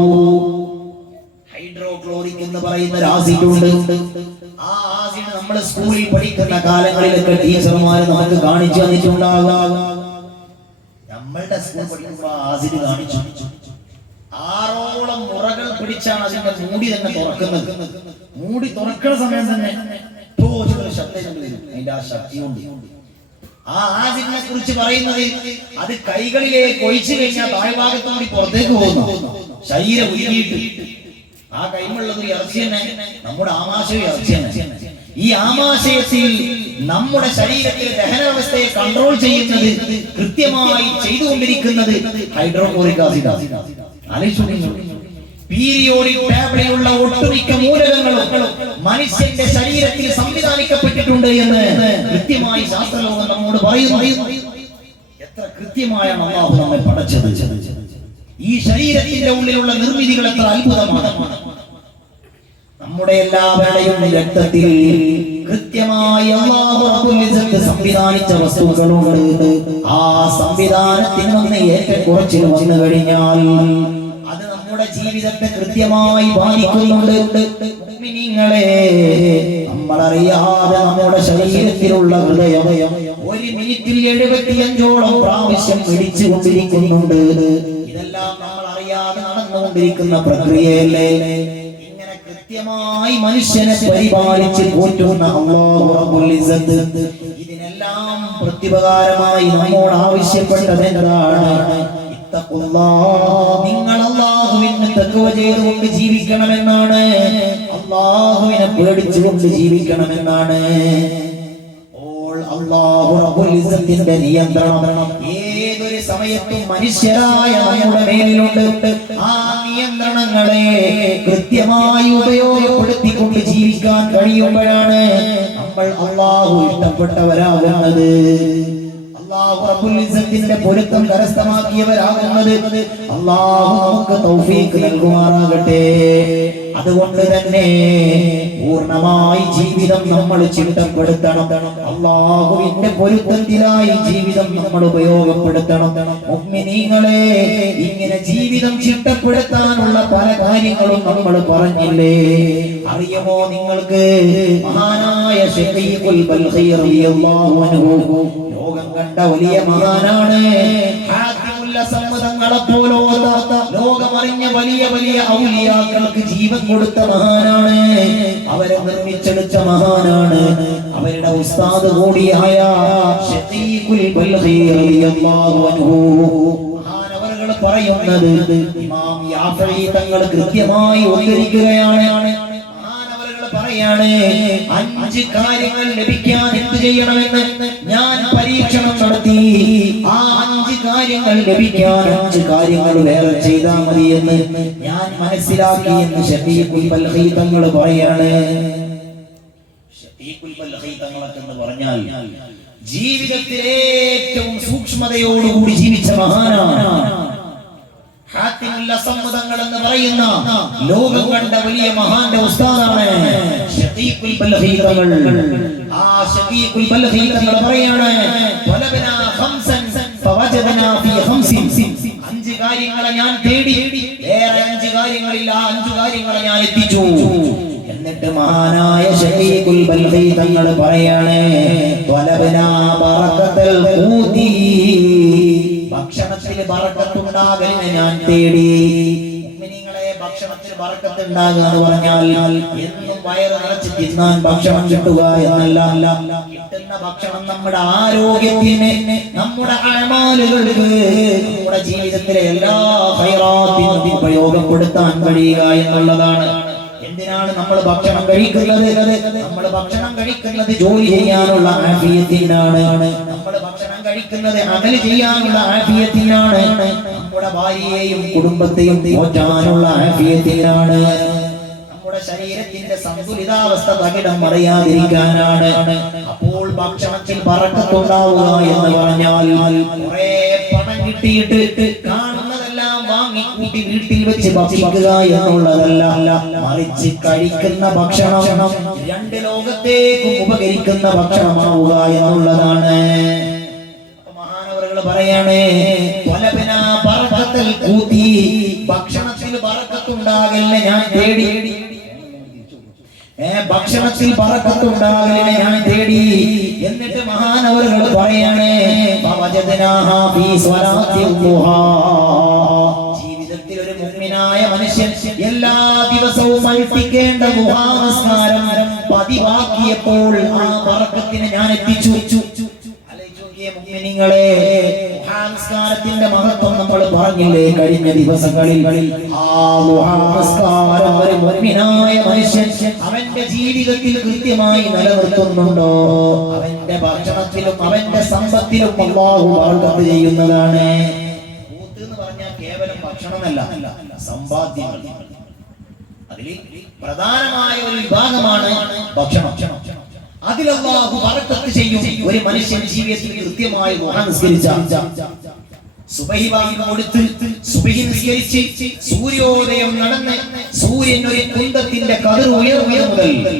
ഹൈഡ്രോക്ലോറിക് എന്ന് പറയുന്ന ഒരു ആസിഡ് ഉണ്ട്. ആ ആസിഡ് നമ്മൾ സ്കൂളിൽ പഠിക്കുന്ന കാലങ്ങളിലൊക്കെ ടീച്ചർമാർ നമുക്ക് കാണിച്ചു തന്നിട്ടുണ്ടാകാം. നമ്മളുടെ സ്കൂൾ പഠിക്കുമ്പോൾ ആസിഡ് കാണിച്ചു 6ഓളം മുറകൾ പിടിച്ചാണ് അതിന്റെ മൂടി തന്നെ തുറക്കുന്നത്. മൂടി തുറക്കുന്ന സമയം തന്നെ അതിന്റെ ആ ശക്തി കൊണ്ട് ആ ആസിഡിനെ കുറിച്ച് പറയുന്നത് അത് കൈകളിലേക്ക് ഒഴിച്ചു കഴിഞ്ഞാൽ താഴ്ഭാഗത്തോടി പുറത്തേക്ക് പോകുന്നു. ശരീരം ഉരുകിയിട്ട് ആ കൈമുള്ളത് ഇറച്ചി തന്നെ, നമ്മുടെ ആമാശയം ഇറച്ചി തന്നെ. ഈ ആമാശയത്തിൽ നമ്മുടെ ശരീരത്തിലെ ദഹനാവസ്ഥയെ കൺട്രോൾ ചെയ്യുന്നത്, കൃത്യമായി ചെയ്തുകൊണ്ടിരിക്കുന്നത് ഹൈഡ്രോക്ലോറിക് ആസിഡ്. പീരിയോഡിക് ടേബിളിലുള്ള ഒട്ടുമിക്ക മൂലകങ്ങളും മനുഷ്യന്റെ ശരീരത്തിൽ സംവിധാനിക്കപ്പെട്ടിട്ടുണ്ട് എന്ന് കൃത്യമായി ശാസ്ത്രലോകം നമ്മോട് പറയുന്നു. എത്ര കൃത്യമായാണ് അല്ലാഹു നമ്മെ പടച്ചത്. ഈ ശരീരത്തിന്റെ ഉള്ളിലുള്ള നിർമ്മിതികൾ എത്ര അത്ഭുതമാണ്. നമ്മുടെ എല്ലാവരുടെയും രക്തത്തിൽ കൃത്യമായി അല്ലാഹു റബ്ബുൽ ഇസ്സത്ത് സംവിധാനിച്ച വസ്തുക്കളുണ്ട്. ആ സംവിധാനത്തിന് ഒന്ന് ഏറ്റക്കുറച്ചിൽ വന്നു കഴിഞ്ഞാൽ അത് നമ്മുടെ ജീവിതത്തെ കൃത്യമായി ബാധിക്കുന്നുണ്ട്. മുഅ്മിനീങ്ങളെ, നമ്മളറിയാതെ നമ്മുടെ ശരീരത്തിലുള്ള ഹൃദയം ഒരു മിനിറ്റിൽ 75ഓളം പ്രാവശ്യം മിടിച്ചുകൊണ്ടിരിക്കുന്നുണ്ട്. ഇതെല്ലാം നമ്മൾ അറിയാതെ നടന്നുകൊണ്ടിരിക്കുന്ന പ്രക്രിയയല്ലേ? ഇങ്ങനെ കൃത്യമായി മനുഷ്യനെ പരിപാലിച്ച് പോറ്റുന്ന അല്ലാഹു റബ്ബുൽ ഇസ്സത്ത് ഇതിനെല്ലാം പ്രത്യുപകാരമായി നമ്മോട് ആവശ്യപ്പെട്ടത് എന്താണ്? നിങ്ങൾ അല്ലാഹുവിനെ തഖ്വ ചെയ്തുകൊണ്ട് ജീവിക്കണമെന്നാണ്, അല്ലാഹുവിനെ പേടിച്ചുകൊണ്ട് ജീവിക്കണമെന്നാണ്. അല്ലാഹു റബ്ബുൽ ഇസ്സത്തിന്റെ നിയന്ത്രണം ഏതൊരു സമയത്തും മനുഷ്യരായ നമ്മുടെ മേലിലുണ്ട്. ആ നിയന്ത്രണങ്ങളെ കൃത്യമായി ഉപയോഗപ്പെടുത്തിക്കൊണ്ട് ജീവിക്കാൻ കഴിയുമ്പോഴാണ് നമ്മൾ അല്ലാഹു ഇഷ്ടപ്പെട്ടവരാകുന്നത്, അല്ലാഹു റബ്ബുൽ ഇസ്സത്തിന്റെ പൊരുത്തം കരസ്ഥമാക്കിയവരാകുന്നത്. അല്ലാഹു നമുക്ക് തൗഫീഖ് നൽകുമാറാകട്ടെ. അതുകൊണ്ട് തന്നെ പൂർണ്ണമായി ജീവിതം നമ്മൾ ചിട്ടപ്പെടുത്തണം. അല്ലാഹുവിന്റെ പൊരുത്തത്തിലായി ജീവിതം നമ്മൾ ഉപയോഗപ്പെടുത്തണം. മുഅ്മിനീങ്ങളെ, ഇങ്ങനെ ജീവിതം ചിട്ടപ്പെടുത്താനുള്ള പല കാര്യങ്ങളും നമ്മൾ പറഞ്ഞില്ലേ? അറിയുമോ നിങ്ങൾക്ക്? മഹാനായ ശൈഖുൽ ബൽഖി റളിയല്ലാഹു അൻഹു ലോകം കണ്ട വലിയ മഹാനാണ്. ലോകമറിഞ്ഞ വലിയ വലിയ ഔലിയാക്കൾക്ക് ജീവൻ കൊടുത്ത മഹാനാണ്. അവരെ നിർമ്മിച്ചെടുത്ത മഹാനാണ്. അവരുടെ ഉസ്താദ് കൂടിയായ ശൈഖുൽ ബൽഖി റളിയല്ലാഹു അൻഹു മഹാനവറുകൾ പറയുന്നത് ഇമാം യാഫഈ തങ്ങൾ കൃത്യമായി ഉദ്ധരിക്കുകയാണ്. പറയാണ്, 5 കാര്യങ്ങൾ ലഭിക്കാൻ എന്ത് ചെയ്യണമെന്ന് ഞാൻ പരീക്ഷണം നടത്തി. ആ 5 കാര്യങ്ങൾ ലഭിക്കാൻ 5 കാര്യങ്ങൾ വേറെ ചെയ്താൽ മതി എന്ന് ഞാൻ മനസ്സിലാക്കി എന്ന് ശൈഖുൽ ബൽഖി തങ്ങൾ പറയാണ്. ശൈഖുൽ ബൽഖി തങ്ങളൊക്കെ എന്ന് പറഞ്ഞാൽ ജീവിതത്തിൽ ഏറ്റവും സൂക്ഷ്മതയോടുകൂടി ജീവിച്ച മഹാനാണ്. ഹാത്തിമുൽ അസംതങ്ങൾ എന്ന് പറയുന്ന ലോകം കണ്ട വലിയ മഹാന്റെ ഉസ്താദാണ്. ഷഖീഖുൽ ബൽഖി തങ്ങൾ ആ ഷഖീഖുൽ ബൽഖി തങ്ങൾ പറയാണ് വലബനാ ഖംസൻ ഫവജദനാ ഫീ ഖംസിൻ അഞ്ച് കാര്യങ്ങളെ ഞാൻ തേടി വേറെ അഞ്ച് കാര്യങ്ങളില്ല അഞ്ച് കാര്യങ്ങളെ ഞാൻ എത്തിച്ചു എന്നിട്ട് മഹാനായ ഷഖീഖുൽ ബൽഖി തങ്ങൾ പറയാണ് വലബനാ ബറകത്തുൽ ഖൂതി ഭക്ഷണത്തിൽ ബറക്കത്തുണ്ടാകലിനെ ഞാൻ തേടി മുഅ്മിനീങ്ങളെ ഭക്ഷണത്തിൽ ബറക്കത്ത് ഉണ്ടാകുക എന്ന് പറഞ്ഞാൽ എന്നും വയറ് നിറച്ച് തിന്നാൻ ഭക്ഷണം കിട്ടുക എന്നല്ല കിട്ടുന്ന ഭക്ഷണം നമ്മുടെ ആരോഗ്യത്തിന് നമ്മുടെ അഅമാലുകൾക്ക് നമ്മുടെ ജീവിതത്തിലെ എല്ലാ ഖൈറാത്തിനും ഉപയോഗപ്പെടുത്താൻ കഴിയുക എന്നുള്ളതാണ് എന്തിനാണ് നമ്മൾ ഭക്ഷണം കഴിക്കുന്നത് നമ്മൾ ഭക്ഷണം കഴിക്കുന്നത് ജോലി ചെയ്യാനുള്ള ആഫിയത്തിനാണ് നമ്മൾ ഭക്ഷണം കഴിക്കുന്നത് അമൽ ചെയ്യാനുള്ള ആഫിയത്തിനാണ് നമ്മുടെ ഭാര്യയെയും കുടുംബത്തെയും പോറ്റാനുള്ള ആഫിയത്തിനാണ് നമ്മുടെ ശരീരത്തിന്റെ സന്തുലിതാവസ്ഥ തകിടം മറിയാതിരിക്കാനാണ് അപ്പോൾ ഭക്ഷണത്തിൽ ബറക്കത്തുണ്ടാവുക എന്ന് പറഞ്ഞാൽ കുറേ പണം കിട്ടിയിട്ട് കാണുന്നതെല്ലാം വാങ്ങിക്കൂട്ടി വീട്ടിൽ വെച്ച് ഭക്ഷിക്കുക എന്നുള്ളതല്ല മറിച്ച് കഴിക്കുന്ന ഭക്ഷണം രണ്ട് ലോകത്തേക്കും ഉപകരിക്കുന്ന ഭക്ഷണമാവുക എന്നുള്ളതാണ് മഹാനവറുകൾ പറയാണ് വലബനാ ബറകത്തുൽ ഖൂതി ഭക്ഷണത്തിൽ ബറക്കത്തുണ്ടാകലിനെ ഞാൻ തേടി ഭക്ഷണത്തിൽ ബറക്കത്തുണ്ടാകലിനെ ഞാൻ തേടി എന്നിട്ട് മഹാനവറുകൾ പറയാണ് ഫവജദനാഹാ ഫീ സ്വലാത്തിൽ ദുഹാ ജീവിതത്തിൽ ഒരു മുഅ്മിനായ മനുഷ്യൻ എല്ലാ ദിവസവും അനുഷ്ഠിക്കേണ്ട ദുഹാ നമസ്കാരം പതിവാക്കിയപ്പോൾ ആ ബറക്കത്തിനെ ഞാൻ എത്തിച്ചു മുഅ്മിനീങ്ങളെ ദുഹാ നമസ്കാരത്തിന്റെ മഹത്വം നമ്മൾ പറഞ്ഞില്ലേ കഴിഞ്ഞ ദിവസങ്ങളിൽ ആ ദുഹാ നമസ്കാരം ഒരു മുഅ്മിനായ മനുഷ്യൻ അവന്റെ ജീവിതത്തിൽ കൃത്യമായി നിലനിർത്തുന്നുണ്ടോ അവന്റെ ഭക്ഷണത്തിലും അവന്റെ സമ്പത്തിലും അല്ലാഹു ബർക്കത്ത് ചെയ്യുന്നതാണ് ഖൂത്ത് എന്ന് പറഞ്ഞാൽ കേവലം ഭക്ഷണമല്ല സമ്പാദ്യങ്ങൾ അതിൽ പ്രധാനമായ ഒരു വിഭാഗമാണ് ഭക്ഷണം അതിൽ അല്ലാഹു ബർക്കത്ത് ചെയ്യും ഒരു മനുഷ്യൻ ജീവിതത്തിൽ കൃത്യമായി ദുആ നിസ്കരിച്ചാൽ സുബഹി ബാങ്ക് കൊടുത്ത് സുബഹി നിസ്കരിച്ച് സൂര്യോദയം നടന്ന് സൂര്യൻ ഒരു കുന്തത്തിന്റെ കതിർ ഉയർന്നത് മുതൽ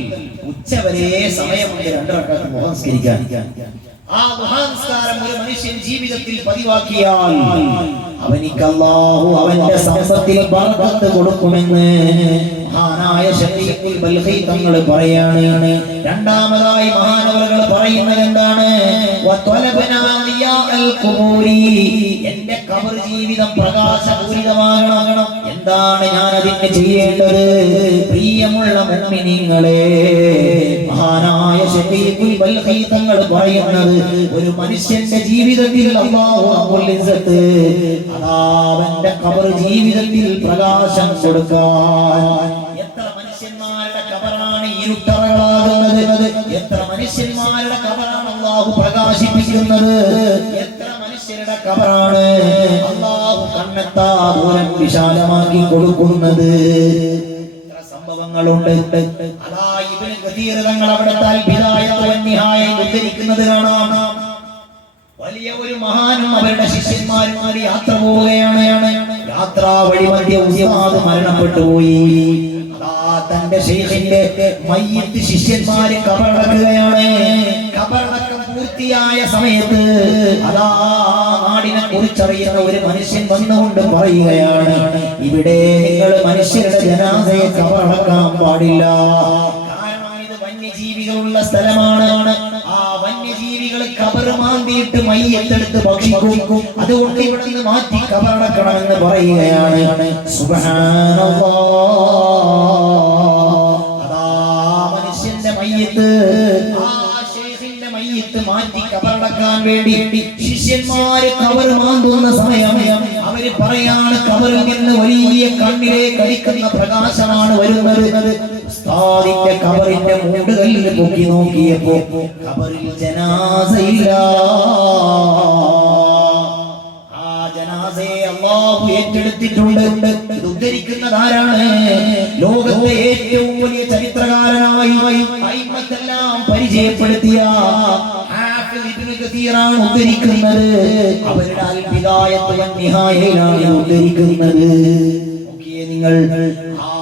ഉച്ചവരെ സമയമുണ്ട് രണ്ട് റക്അത്ത് ദുആ നിസ്കരിക്കാൻ ആ ദുആ നിസ്കാരം ഒരു മനുഷ്യൻ ജീവിതത്തിൽ പതിവാക്കിയാൽ അവനിക്ക് അല്ലാഹു അവന്റെ സമ്പത്തിൽ ബർക്കത്ത് കൊടുക്കുമെന്ന് മഹാനായ ഷഖീഖുൽ ബൽഖി തങ്ങൾ പറയാണ് രണ്ടാമതായി മഹാനവറുകൾ പറയുന്നത് എന്താണ് വതലബനാ ലിയാഅൽ ഖുബൂരി എന്റെ ഖബർ ജീവിതം പ്രകാശപൂരിതമാകണം എന്താണ് ഞാൻ അതിന് ചെയ്യേണ്ടത് പ്രിയമുള്ള മുഅ്മിനീങ്ങളെ മഹാനായ ഷഖീഖുൽ ബൽഖി തങ്ങൾ പറയുന്നത് ഒരു മനുഷ്യന്റെ ജീവിതത്തിൽ അല്ലാഹു റബ്ബുൽ ഇസ്സത്ത് അവന്റെ ഖബർ ജീവിതത്തിൽ പ്രകാശം കൊടുക്കാൻ എത്ര മനുഷ്യന്മാരുടെ ഖബറാണ് ഇരുട്ടറകളാകുന്നത് എത്ര മനുഷ്യന്മാരുടെ ഖബറാണ് അല്ലാഹു പ്രകാശിപ്പിക്കുന്നത് എത്ര മനുഷ്യരുടെ ഖബറാണ് അല്ലാഹു കണ്ണെത്താ ദൂരം വിശാലമാക്കി കൊടുക്കുന്നത് സംഭവങ്ങളുണ്ട് അതാ ഇബ്നു കസീർ തങ്ങൾ അവിടുത്തെ ബിദായത്ത് വൻ നിഹായ ഉദ്ധരിക്കുന്നത് കാണാം വലിയ ഒരു മഹാനും അവരുടെ ശിഷ്യന്മാരുമായി യാത്ര പോവുകയാണ് യാത്രാ വഴി മധ്യ ഉസ്താദ് മരണപ്പെട്ടു പോയി തന്റെ ശൈഖിന്റെ മയ്യിത്ത് ശിഷ്യന്മാരെ ഖബറടക്കുകയാണ് ഖബറടക്കം പൂർത്തിയായ സമയത്ത് അതാ നാടിനെ കുറിച്ചറിയുന്ന ഒരു മനുഷ്യൻ വന്നുകൊണ്ട് പറയുകയാണ് ഇവിടെ നിങ്ങൾ മനുഷ്യരുടെ ജനാസയെ ഖബറടക്കാൻ പാടില്ല കാരണം ഇത് വന്യജീവികളുള്ള സ്ഥലമാണ് ആ വന്യജീവികൾ ഖബർ മാന്തിയിട്ട് മയ്യത്തെടുത്ത് ഭക്ഷിക്കും അതുകൊണ്ട് ഇവിടെ നിന്ന് മാറ്റി ഖബറടക്കണമെന്ന് പറയുകയാണ് സുബ്ഹാനല്ലാഹ് അതാ മനുഷ്യന്റെ മയ്യത്ത് ആ ശൈഖിന്റെ മയ്യത്ത് മാറ്റി ഖബറടക്കാൻ വേണ്ടി ശിഷ്യന്മാര് ഖബർ മാന്തുന്ന സമയം അവര് പറയാണ് ഖബറിൽ നിന്ന് വലിയ കണ്ണിലെ കടിക്കുന്ന പ്രകാശമാണ് വരുന്നത് ഉസ്താദിന്റെ ഖബറിന്റെ മൂടുകല്ലിൽ പൊക്കി നോക്കിയപ്പോ ഖബറിൽ ജനാസയില്ല ആ ജനാസയെ അല്ലാഹു ഏറ്റെടുത്തിട്ടുണ്ട് ഇത് ഉദ്ധരിക്കുന്നത് ആരാണ് ലോകത്തെ ഏറ്റവും വലിയ ചരിത്രകാരനായി അയിമ്മത്തെല്ലാം പരിചയപ്പെടുത്തിയ ഹാഫിദ് ഇബ്നു കസീറാണ് ഉദ്ധരിക്കുന്നത് അവരുടെ അൽ ബിദായത്ത് വൻ നിഹായയിലാണ് ഉദ്ധരിക്കുന്നത് നോക്കിയേ നിങ്ങൾ ആ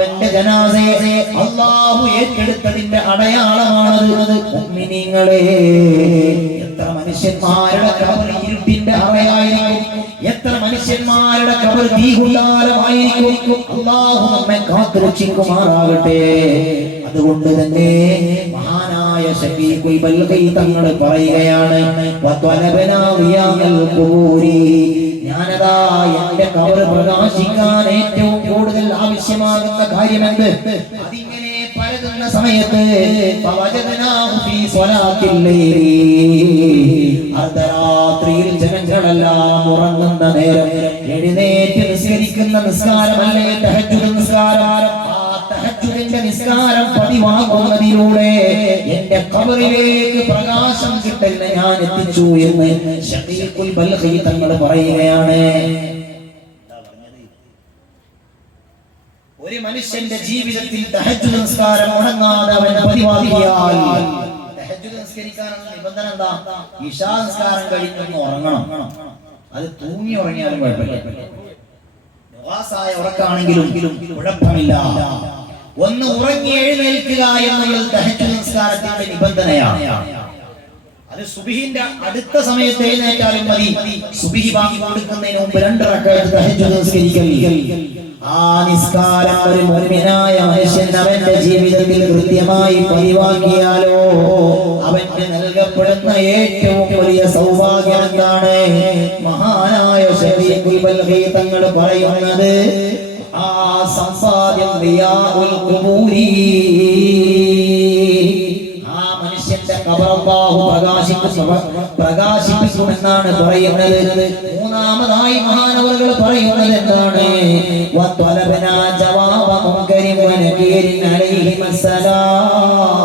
അവന്റെ ജനാസയെ അല്ലാഹു ഏറ്റെടുത്തതിന്റെ അടയാളമാണത്. മുഅ്മിനീങ്ങളെ, എത്ര മനുഷ്യന്മാരുടെ ഖബർ ഇരുട്ടിന്റെ അറയായിരിക്കും, എത്ര മനുഷ്യന്മാരുടെ ഖബർ തീകുണ്ടാരമായിരിക്കും. അല്ലാഹു നമ്മെ കാത്തുരക്ഷിക്കുമാറാകട്ടെ. അതുകൊണ്ട് തന്നെ മഹാനായ ശഫീഖുൽ ബൽഖി തങ്ങൾ പറയുകയാണ്, വത്വലബനാ റിയാൽ ഖുബൂരി, ഞാനതാ എന്റെ ഖബർ പ്രകാശിക്കാൻ ഏറ്റവും കൂടുതൽ ആവശ്യമാകുന്ന കാര്യമെന്ത്? അതിങ്ങനെ പരതുന്ന സമയത്ത് ഫവജദനാഹു ഫീ സ്വലാത്തിൽ ലൈലി, അർദ്ധരാത്രിയിൽ ജനങ്ങളെല്ലാം ഉറങ്ങുന്ന നേരം എഴുന്നേറ്റ് നിസ്കരിക്കുന്ന നിസ്കാരമല്ലേ തഹജ്ജുദ് നിസ്കാരം. തഹജ്ജുദിന്റെ നിസ്കാരം പതിവാകുന്നതിലൂടെ എന്റെ ഖബറിലേക്ക് പ്രകാശം കിട്ടലിനെ ഞാൻ എത്തിച്ചു എന്ന് ശഫീഖുൽ ബൽഖി തങ്ങൾ പറയുകയാണ്. ഒരു മനുഷ്യന്റെ ജീവിതത്തിൽ തഹജ്ജുദ് നിസ്കാരം മുടങ്ങാതെ അവൻ പതിവാക്കിയാൽ, തഹജ്ജുദ് നിസ്കരിക്കാനുള്ള നിബന്ധന എന്താ? ഇശാ നിസ്കാരം കഴിഞ്ഞൊന്ന് ഉറങ്ങണം. അത് തൂങ്ങി ഉറങ്ങിയാലും കുഴപ്പമില്ല, നവാസായ ഉറക്കാണെങ്കിലും കുഴപ്പമില്ല. ഒന്ന് ഉറങ്ങി എഴുന്നേൽക്കുക എന്നുള്ളത് തഹജ്ജുദ് നിസ്കാരത്തിന്റെ നിബന്ധനയാണ്. അത് സുബ്ഹിന്റെ അടുത്ത സമയത്ത് എഴുന്നേറ്റാലും മതി. സുബ്ഹി ബാങ്ക് കൊടുക്കുന്നതിന് മുമ്പ് 2 റക്അത്ത് തഹജ്ജുദ് നിസ്കരിക്കൽ. ആ നിസ്കാരം ഒരു മുഅ്മിനായ മനുഷ്യൻ അവന്റെ ജീവിതത്തിൽ കൃത്യമായി പതിവാക്കിയാലോ അവന് നൽകപ്പെടുന്ന ഏറ്റവും വലിയ സൗഭാഗ്യം എന്താണ്? മഹാനായ ശഫീഖുൽ ബൽഖി തങ്ങൾ പറയുന്നത്, ആ സമ്പാദ്യം റിയാഉൽ ഖുബൂരി, ആ മനുഷ്യന്റെ ഖബർ അല്ലാഹു പ്രകാശിപ്പിക്കുമെന്നാണ് പറയുന്നത്. മൂന്നാമതായി മഹാനവറുകൾ പറയുന്നത് എന്താണ്? വത്വലബനാ ജവാബ മുൻകരി വനകീരിൻ അലൈഹിമസ്സലാം,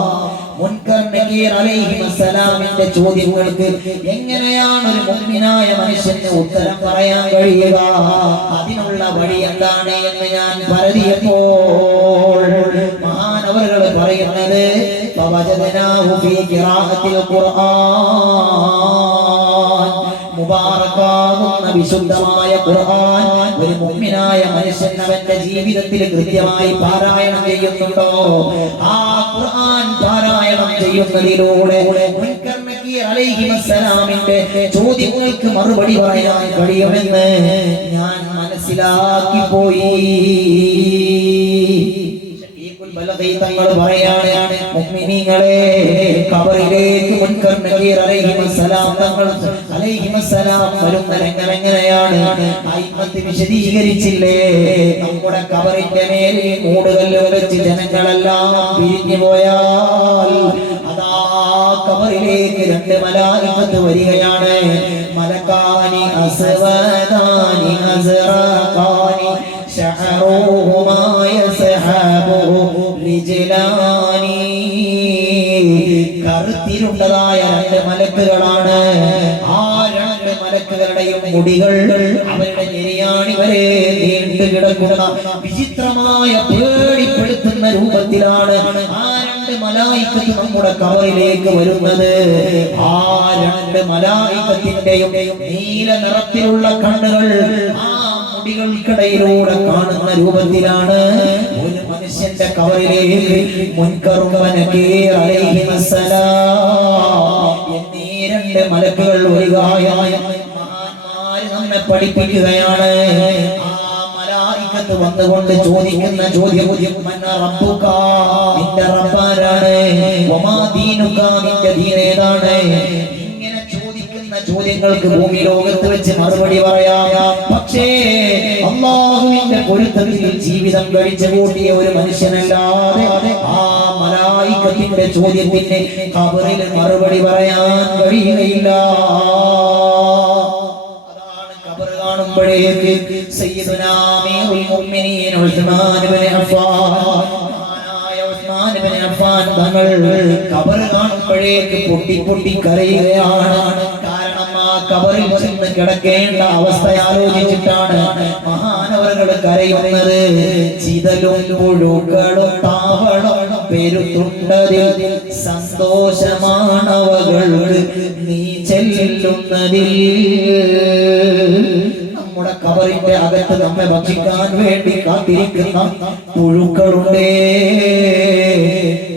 മുൻകർ നകീർ അലൈഹിമസ്സലാമിന്റെ ചോദ്യങ്ങൾക്ക് എങ്ങനെയാണ് ഒരു മുഅ്മിനായ മനുഷ്യന് ഉത്തരം പറയാൻ കഴിയുക? അതിനുള്ള വഴി എന്താണ് എന്ന് ഞാൻ പരതിയപ്പോൾ മഹാനവറുകൾ പറയുന്നത്, ഫവജദനാഹു ഫീ ഖിറാഅത്തിൽ ഖുർആൻ, മുബാറക്കാകുന്ന വിശുദ്ധമായ ഖുർആൻ ഒരു മുഅ്മിനായ മനുഷ്യൻ അവന്റെ ജീവിതത്തിൽ കൃത്യമായി പാരായണം ചെയ്യുന്നുണ്ടോ? ആ ഖുർആൻ പാരായണം ചെയ്യുന്നതിലൂടെ മുൻകർ നകീർ അലൈഹിമസ്സലാമിന്റെ ചോദ്യങ്ങൾക്ക് മറുപടി പറയാൻ കഴിയുമെന്ന് ഞാൻ മനസ്സിലാക്കി പോയി. തങ്ങൾ പറയാണ്, മുഅ്മിനീങ്ങളെ, ഖബറിലേക്ക് മുൻകർ നകീർ അലൈഹിമസ്സലാം തങ്ങൾ അലൈഹിമസ്സലാം വരുന്നത് എങ്ങനെയാണ്? അയിമത്ത് വിശദീകരിച്ചില്ലേ? നമ്മുടെ ഖബറിന്റെ മേലെ മൂടുകല്ലും വെച്ച് ജനങ്ങളെല്ലാം പിരിഞ്ഞു പോയാൽ അതാ ഖബറിലേക്ക് 2 മലായികത്ത് വരികയാണ്. മലക്കാനി അസ്വദാനി അസ്റഖാനി ശഅറുഹുമാ യസ്ഹബു റിജ്ലാനി, കറുത്തിരുണ്ടതായ 2 മലക്കുകളാണ്. ആ 2 മലക്കുകളുടെയും മുടികൾ അവരുടെ ഞെരിയാണി വരെ നീണ്ടു കിടക്കുന്ന വിചിത്രമായ പേടിപ്പെടുത്തുന്ന രൂപത്തിലാണ് ആ 2 മലായികത്ത് നമ്മുടെ ഖബറിലേക്ക് വരുന്നത്. ആ 2 മലായികത്തിന്റെയും നീല നിറത്തിലുള്ള കണ്ണുകൾ ആ മുടികൾക്കിടയിലൂടെ കാണുന്ന രൂപത്തിലാണ് ഒരു മനുഷ്യന്റെ ഖബറിലേക്ക് മുൻകർ നകീർ അലൈഹിമസ്സലാം എന്നീ 2 മലക്കുകൾ വരികയായ മഹാന്മാര് നമ്മെ പഠിപ്പിക്കുകയാണ്. ആ മലായികത്ത് വന്നുകൊണ്ട് ചോദിക്കുന്ന ചോദ്യം, മൻ റബ്ബുക, നിന്റെ റബ്ബാരാണ്? വമാ ദീനുക, നിന്റെ ദീൻ ഏതാണ്? ഇങ്ങനെ ചോദിക്കുന്ന ചോദ്യങ്ങൾക്ക് ഭൂമി ലോകത്ത് വെച്ച് മറുപടി പറയാം. പക്ഷേ അല്ലാഹുവിന്റെ പൊരുത്തത്തിൽ ജീവിതം കഴിച്ചു കൂട്ടിയ ഒരു മനുഷ്യനല്ലാതെ ആ മലായികത്തിന്റെ ചോദ്യത്തിന് ഖബറിൽ മറുപടി പറയാൻ കഴിയുകയില്ല. അതാണ് ഖബർ കാണുമ്പോഴേക്ക് സയ്യിദുനാ അമീറുൽ മുഅ്മിനീൻ ഉസ്മാൻ ഇബ്നു അഫ്ഫാൻ തങ്ങൾ ഖബർ കാണുമ്പോഴേക്ക് പൊട്ടി കരയുകയാണ്. കാരണം ആ ഖബറിൽ ചെന്ന് കിടക്കേണ്ട അവസ്ഥ ആലോചിച്ചിട്ടാണ് മഹാനവറുകൾ കരയുന്നത്. ചിതലും പുഴുക്കളും താവളം പെരുത്തുണ്ടതിൽ സന്തോഷമാണവകൾക്ക് നീ ചെല്ലുന്നതിൽ. നമ്മുടെ ഖബറിന്റെ അകത്ത് നമ്മെ ഭക്ഷിക്കാൻ വേണ്ടി കാത്തിരിക്കുന്ന പുഴുക്കളുണ്ടേ.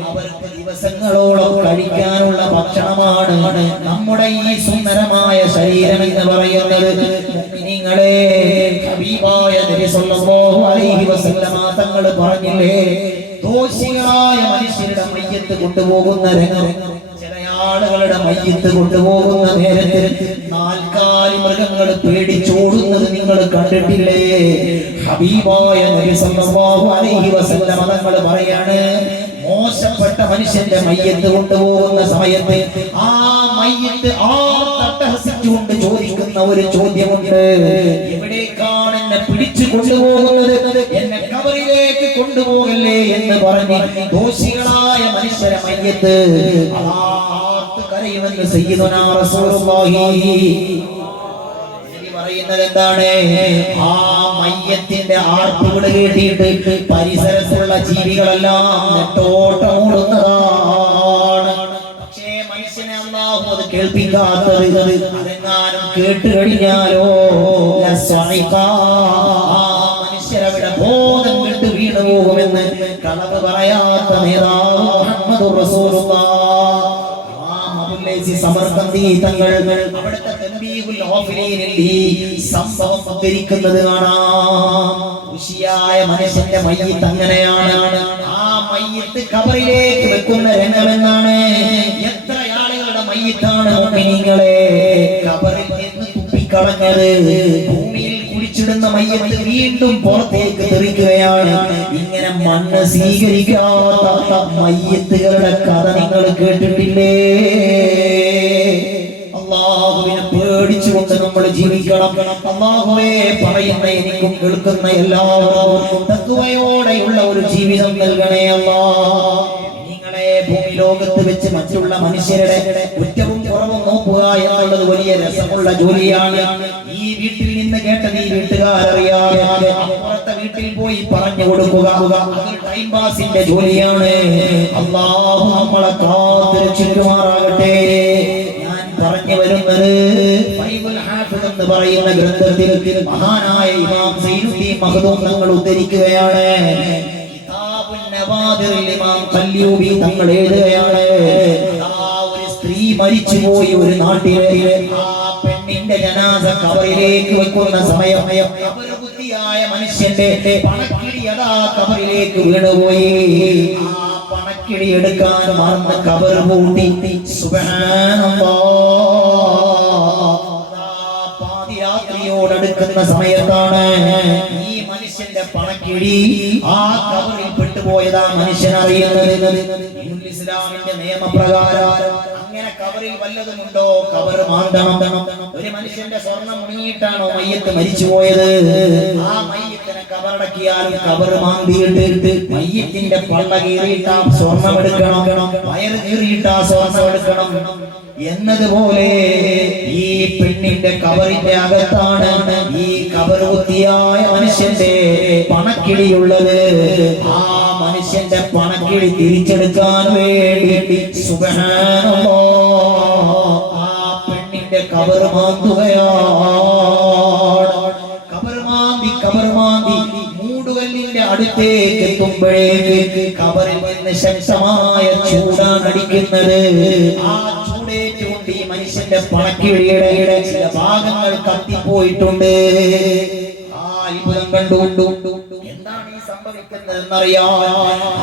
അവർക്ക് ദിവസങ്ങളോളം കഴിക്കാനുള്ള ഭക്ഷണമാണ് നമ്മുടെ ഈ സുന്ദരമായ ശരീരം എന്ന് പറയുന്നത്. മുഅ്മിനീങ്ങളെ, ഹബീബായ നബി സല്ലല്ലാഹു അലൈഹി വസല്ലമ തങ്ങൾ പറഞ്ഞില്ലേ, ദോഷികളായ മനുഷ്യരുടെ മയ്യത്ത് കൊണ്ടുപോകുന്ന രംഗം, ചില ആളുകളുടെ മയ്യത്ത് കൊണ്ടുപോകുന്ന നേരത്തിൽ നാൽക്കാലി മൃഗങ്ങൾ പേടിച്ചോടുന്നത് നിങ്ങൾ കണ്ടിട്ടില്ലേ? ഹബീബായ നബി സല്ലല്ലാഹു അലൈഹി വസല്ലമ തങ്ങൾ പറയാണ്, മോശപ്പെട്ട മനുഷ്യന്റെ മയ്യത്ത് കൊണ്ടുപോകുന്ന സമയത്ത് ആ മയ്യത്ത് തട്ടഹസിച്ചുകൊണ്ട് ചോദിക്കുന്ന ഒരു ചോദ്യമുണ്ട്, എവിടേക്കാണ് എന്നെ പിടിച്ചു കൊണ്ടുപോകുന്നത്? എന്നെ ഖബറിലേക്ക് കൊണ്ടുപോകല്ലേ എന്ന് പറഞ്ഞ് ദോഷികളായ മനുഷ്യരെ മയ്യത്ത് കരയുമെന്ന് സയ്യിദുനാ റസൂലുള്ളാഹി പറയുന്നത് എന്താണ്? ആ മയ്യത്തിന്റെ ആർപ്പുവിളി കേട്ടിട്ട് പരിസരത്തുള്ള ജീവികളെല്ലാം നെട്ടോട്ടമോടുന്നതാണ്. പക്ഷേ മനുഷ്യനെ അല്ലാഹു അത് കേൾപ്പിക്കാത്തത്. അതെങ്ങാനും കേട്ട് കഴിഞ്ഞാലോ മനുഷ്യരവിടെ ബോധം വിട്ട് വീണു പോകുമെന്ന് കളവ് പറയാത്ത നേതാവ് മുഹമ്മദുർ റസൂലുള്ളാഹ് സമർക്കന്തി തങ്ങൾ അവിടുത്തെ തൻബീഹുൽ ഗാഫിലീനിൽ ഈ സംഭവം ഉദ്ധരിക്കുന്നത് കാണാം. ഖുശിയായ മനുഷ്യന്റെ മയ്യിത്ത് അങ്ങനെയാണ്. ആ മയ്യിത്ത് ഖബറിലേക്ക് വെക്കുന്ന രംഗമെന്നാണ്. എത്ര ആളുകളുടെ മയ്യിത്താണ് മുഅ്മിനീങ്ങളെ ഖബറിൽ നിന്ന് തുപ്പിക്കളഞ്ഞത്. ഭൂമിയിൽ കുഴിച്ചിടുന്ന മയ്യിത്ത് വീണ്ടും പുറത്തേക്ക് തെറിക്കുകയാണ്. ഇങ്ങനെ മണ്ണ് സ്വീകരിക്കാത്ത മയ്യിത്തുകളുടെ കഥ നിങ്ങൾ കേട്ടിട്ടില്ലേ? അല്ലാഹുവിനെ പേടിച്ചുകൊണ്ട് നമ്മൾ ജീവിക്കണം. അല്ലാഹുവേ, പറയുന്ന എനിക്കും കേൾക്കുന്ന എല്ലാവർക്കും തഖ്വയോടെയുള്ള ഒരു ജീവിതം നൽകണേ അല്ലാഹ്. നിങ്ങളെ ഭൂമി ലോകത്ത് വെച്ച് മറ്റുള്ള മനുഷ്യരുടെ കുറ്റവും കുറവും നോക്കുക എന്നുള്ളത് വലിയ രസമുള്ള ജോലിയാണ്. ഈ വീട്ടിൽ നിന്ന് കേട്ടത് ഈ വീട്ടുകാരറിയാതെ അപ്പുറത്തെ വീട്ടിൽ പോയി പറഞ്ഞു കൊടുക്കുക, അത് ടൈം പാസിന്റെ ജോലിയാണ്. അല്ലാഹു നമ്മളെ കാത്തുരക്ഷിക്കുമാറാകട്ടെ. പറഞ്ഞു വരുന്നത് ബൈബിൾ ഹാഫിദ് എന്ന് പറയുന്ന ഗ്രന്ഥത്തിൽ മഹാനായ ഇമാം സൈനുദ്ദീൻ മഖ്ദൂം തങ്ങൾ ഉദ്ധരിക്കുകയാണ്. കിതാബുൻ നവാദിറിൽ ഇമാം ഖല്യൂബി തങ്ങൾ എഴുതുകയാണ്, ഒരു സ്ത്രീ മരിച്ചുപോയി ഒരു നാട്ടിലെ. ആ പെണ്ണിന്റെ ജനാസ ഖബറിലേക്ക് വെക്കുന്ന സമയം ഖബറുബുദ്ധിയായ മനുഷ്യന്റെ പണക്കിടി അതാ ഖബറിലേക്ക് വീണുപോയി. പണക്കിടി എടുക്കാൻ മറന്ന് ഖബർ പൂട്ടി. പാതിരാത്രിയോടടുക്കുന്ന സമയത്താണ് ഈ മനുഷ്യന്റെ പണക്കിടി ആ ഖബറിൽ പെട്ടുപോയതാ മനുഷ്യൻ അറിയുന്നത്. ഇസ്ലാമിന്റെ നിയമപ്രകാരം അങ്ങനെ ഖബറിൽ വല്ലതുമുണ്ടോ? ഖബർ മാന്തണം. ഒരു മനുഷ്യന്റെ സ്വർണം മുങ്ങിയിട്ടാണോ മയ്യത്ത് മരിച്ചുപോയത്? ആ മയ്യത്തിനെ ഖബറടക്കിയാലും ഖബർ മാന്തിയിട്ട് മയ്യത്തിന്റെ പള്ള കീറിയിട്ട് ആ സ്വർണം എടുക്കണം, വയറ് കീറിയിട്ട് ആ സ്വർണം എടുക്കണം എന്നതുപോലെ ഈ പെണ്ണിന്റെ ഖബറിന്റെ അകത്താണ് ഈ ഖബറുത്തിയായ മനുഷ്യന്റെ പണക്കിടിയുള്ളത്. ആ മനുഷ്യന്റെ പണക്കിടി തിരിച്ചെടുക്കാൻ വേണ്ടി സുബ്ഹാനല്ലാഹ് ആ പെണ്ണിന്റെ ഖബർ മാന്തുകയാണ്. ഖബർ മാന്തി മൂടുകല്ലിന്റെ അടുത്തേക്ക് എത്തുമ്പോഴേക്ക് ഖബറിൽ നിന്ന് ശക്തമായ ചൂടാണ് അടിക്കുന്നത്. ആ ചൂടേറ്റുകൊണ്ട് ഈ മനുഷ്യന്റെ പണക്കിടിയുടെ ചില ഭാഗങ്ങൾ കത്തിപ്പോയിട്ടുണ്ട്. ആ അത്ഭുതം കണ്ടു. എന്താണ് ഈ സംഭവിക്കുന്നതെന്നറിയാം?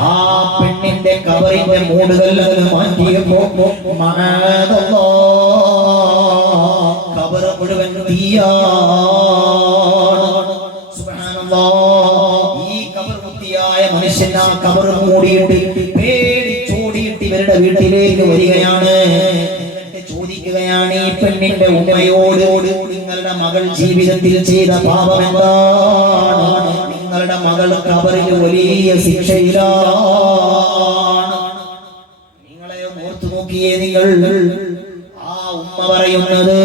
ആ പെണ്ണിന്റെ ഖബറിന്റെ മൂടുകല്ല് മാറ്റിയപ്പോ ഖബർ മുഴുവൻ തീയാണ്. സുബ്ഹാനല്ലാഹ്, ഈ ഖബർ മുത്തിയായ മനുഷ്യൻ ആ ഖബർ മൂടിയിട്ട് പേടിച്ചോടിയിട്ട് ഇവരുടെ വീട്ടിലേക്ക് വരികയാണ്. ചോദിക്കുകയാണ് ഈ പെണ്ണിന്റെ ഉമ്മയോട്, നിങ്ങളുടെ മകൾ ജീവിതത്തിൽ ചെയ്ത പാപം എന്താണ്? നിങ്ങളുടെ മകൾ ഖബറിൽ വലിയ ശിക്ഷയിലാണ്. നിങ്ങളെ ഓർത്തു നോക്കിയേ നിങ്ങൾ. ആ ഉമ്മ പറയുന്നത്,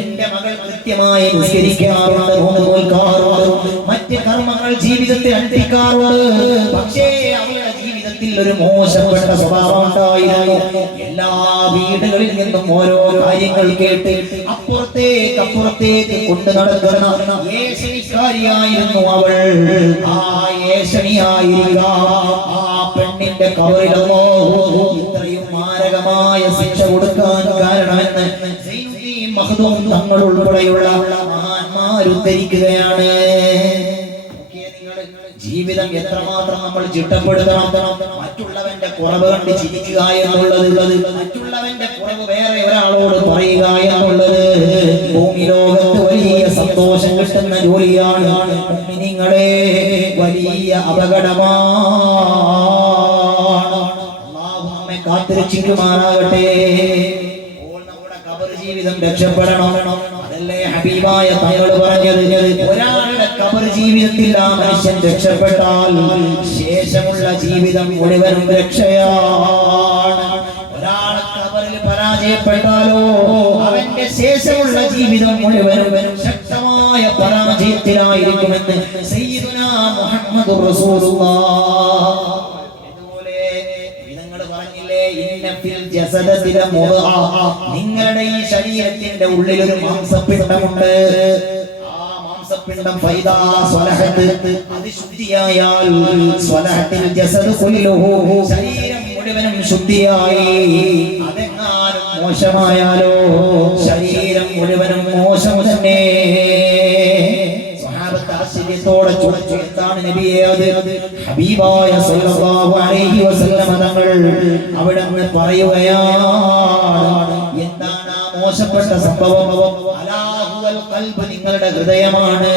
എന്റെ മകൾ കൃത്യമായി നിസ്കരിക്കാറുണ്ട്, നോമ്പ് നോൽക്കാറുണ്ട്, മറ്റ് കർമ്മങ്ങൾ ജീവിതത്തിൽ അനുഷ്ഠിക്കാറുണ്ട്. പക്ഷേ അവളുടെ ജീവിതത്തിൽ ഒരു മോശപ്പെട്ട സ്വഭാവം ഉണ്ടായിരുന്നു. എല്ലാ വീടുകളിൽ നിന്നും ഓരോ കാര്യങ്ങൾ കേട്ട് അപ്പുറത്തേക്ക് കൊണ്ടു നടക്കുന്ന ഏഷണിക്കാരിയായിരുന്നു അവൾ. ആ ഏഷണിയായിരിക്കാം ആ പെണ്ണിന്റെ കബറിലോ ഇത്രയും മാരകമായ ശിക്ഷ കൊടുക്കാൻ കാരണമെന്ന് സൈനുദ്ദീൻ മഖ്ദൂം തങ്ങൾ ഉൾപ്പെടെയുള്ള മഹാന്മാർ ഉദ്ധരിക്കുകയാണ്. ജീവിതം എത്രമാത്രം നമ്മൾ ചിട്ടപ്പെടുത്തണം. മറ്റുള്ളവന്റെ കുറവ് കണ്ട് ചിരിക്കുക എന്നുള്ളത്, മറ്റുള്ളവന്റെ കുറവ് വേറെ ഒരാളോട് പറയുക എന്നുള്ളത് ഭൂമി ലോകത്ത് വലിയ സന്തോഷം കിട്ടുന്ന ജോലിയാണ്. നിങ്ങളെ വലിയ അപകടമാണ്. അല്ലാഹു നമ്മെ കാത്തിരക്ഷിക്കുമാറാകട്ടെ. നമ്മുടെ ഖബർ ജീവിതം രക്ഷപ്പെടണം. അതല്ലേ ഹബീബായ തങ്ങൾ പറഞ്ഞത്, ഒരാളുടെ ഖബർ ജീവിതത്തിൽ ആ മനുഷ്യൻ രക്ഷപ്പെട്ടാൽ ശേഷമുള്ള ജീവിതം മുഴുവനും രക്ഷയാണ്. ഒരാൾ ഖബറിൽ പരാജയപ്പെട്ടാലോ അവന്റെ ശേഷമുള്ള ജീവിതം മുഴുവനും ശക്തമായ പരാജയത്തിലായിരിക്കുമെന്ന് സയ്യിദുനാ മുഹമ്മദുർ റസൂലുള്ളാഹ്. നിങ്ങളുടെ ഈ ശരീരത്തിന്റെ ഉള്ളിൽ ഒരു മാംസപിണ്ഡമുണ്ട്. ആ മാംസപിണ്ഡം ഫൈദാ സ്വലഹത്ത്, അത് ശുദ്ധിയായാൽ സ്വലഹത്തിൽ ജസദ് കുല്ലുഹു, ശരീരം മുഴുവനും ശുദ്ധിയായി. അതെങ്ങാനും മോശമായാലോ ശരീരം മുഴുവനും മോശം തന്നെ. ആശ്ചര്യത്തോടെ ചോദിച്ചു, എന്താണ് നബിയേ അത്? ഹബീബായ സല്ലല്ലാഹു അലൈഹി വസല്ലം തങ്ങൾ അവിടുന്ന് പറയുകയാണ്, എന്താണ് ആ മോശപ്പെട്ട സംഭവം? അലാഹുൽ ഖൽബ്, നിങ്ങളുടെ ഹൃദയമാണ്.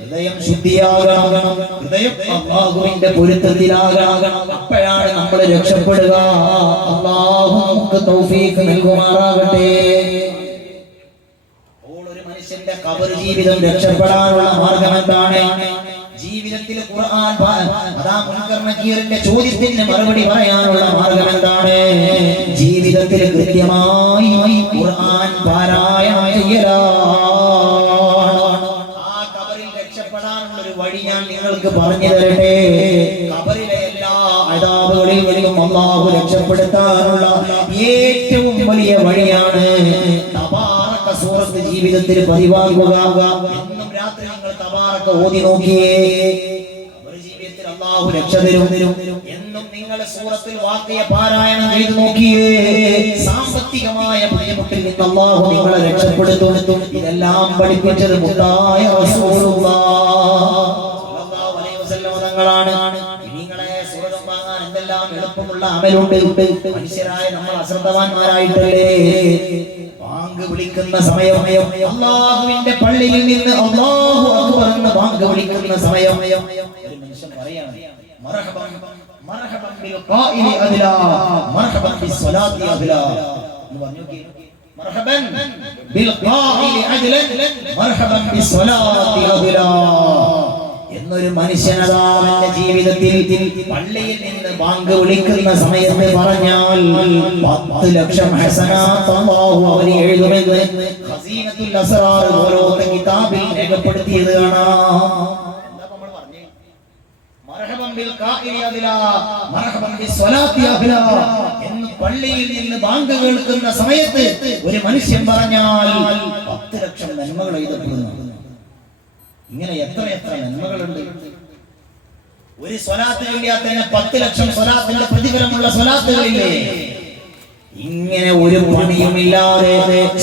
ഹൃദയം ശുദ്ധിയാകണം, ഹൃദയം അല്ലാഹുവിന്റെ പൊരുത്തത്തിലാകണം. അപ്പോഴാണ് നമ്മൾ രക്ഷപ്പെടുക. അല്ലാഹു നമുക്ക് തൗഫീഖ് നൽകുമാറാകട്ടെ. ഖബർ ജീവിതം രക്ഷപ്പെടാനുള്ള മാർഗം എന്താണ്? ജീവിതത്തിൽ ഖുർആൻ അതാ മുൻകർ നക്കീറിന്റെ ചോദ്യത്തിന് മറുപടി പറയാനുള്ള മാർഗം എന്താണ്? ജീവിതത്തിൽ കൃത്യമായി ഖുർആൻ പാരായണം ചെയ്യലാണ്. ആ ഖബറിൽ രക്ഷപ്പെടാനുള്ള ഒരു വഴി ഞാൻ നിങ്ങൾക്ക് പറഞ്ഞു തരട്ടെ. ഖബറിലെ എല്ലാ അദാബുകളിൽ നിന്നും അല്ലാഹു രക്ഷപ്പെടുത്താനുള്ള ഏറ്റവും വലിയ വഴിയാണ് സൂറത്ത് ജീവിതത്തിൽ പതിവാകുക. എന്നും രാത്രി നിങ്ങൾ തബാറക ഓതി നോക്കിയേ, ജീവിതത്തിൽ അല്ലാഹു രക്ഷ തരും. എന്നും നിങ്ങൾ സൂറത്തുൽ വാഖിയ പാരായണം ചെയ്തു നോക്കിയേ, സാമ്പത്തികമായ ബുദ്ധിമുട്ടിൽ നിന്ന് അല്ലാഹു നിങ്ങളെ രക്ഷപ്പെടുത്തും. ഇതെല്ലാം പഠിപ്പിച്ചത് മുത്തായ റസൂലുള്ളാഹി സ്വല്ലല്ലാഹു അലൈഹി വസല്ലം തങ്ങളാണ്. നിങ്ങളെ സ്വർഗ്ഗം വാങ്ങാൻ എന്തെല്ലാം എളുപ്പമുള്ള അമലുണ്ട്. മനുഷ്യരായ നമ്മൾ അശ്രദ്ധവാന്മാരായിട്ടല്ലേ ബാങ്ക് വിളിക്കുന്ന സമയം, അല്ലാഹുവിന്റെ പള്ളിയിൽ നിന്ന് അല്ലാഹു അക്ബർ എന്ന് ബാങ്ക് വിളിക്കുന്ന സമയം ഒരു മനുഷ്യൻ പറയാണ്, മർഹബൻ മർഹബൻ ബിൽ ഖായിലി അദ്ലാ മർഹബൻ ബിസ്സലാത്തി അദ്ലാ എന്ന് പറഞ്ഞു. മർഹബൻ ബിൽ ഖായിലി അദ്ലാ മർഹബൻ ബിസ്സലാത്തി അദ്ലാ എന്നൊരു മനുഷ്യനതാ അവന്റെ ജീവിതത്തിൽ പള്ളിയിൽ നിന്ന് ബാങ്ക് വിളിക്കുന്ന സമയത്ത് പറഞ്ഞാൽ 10 ലക്ഷം ഹസനാത്ത് അല്ലാഹു അവന് എഴുതുമെന്ന് ഖസീനത്തുൽ അസ്റാർ ഓരോത്ത കിതാബിൽ രേഖപ്പെടുത്തിയത് കാണാം. എന്താ നമ്മൾ പറഞ്ഞേ? മർഹബൻ ബിൽ ഖായിലി അദ്ലാ മർഹബൻ ബിസ്സലാത്തി അദ്ലാ എന്ന് പള്ളിയിൽ നിന്ന് ബാങ്ക് കേൾക്കുന്ന സമയത്ത് ഒരു മനുഷ്യൻ പറഞ്ഞാൽ 10 ലക്ഷം നന്മകൾ എഴുതപ്പെടുന്നു. ഇങ്ങനെ എത്ര നന്മകളുണ്ട്. ഒരു സ്വലാത്ത് ചൊല്ലിയാൽ തന്നെ 10 ലക്ഷം സ്വലാത്തിന്റെ പ്രതിഫലമുള്ള സ്വലാത്തുകളില്ലേ? ഇങ്ങനെ ഒരു പണിയുമില്ലാതെ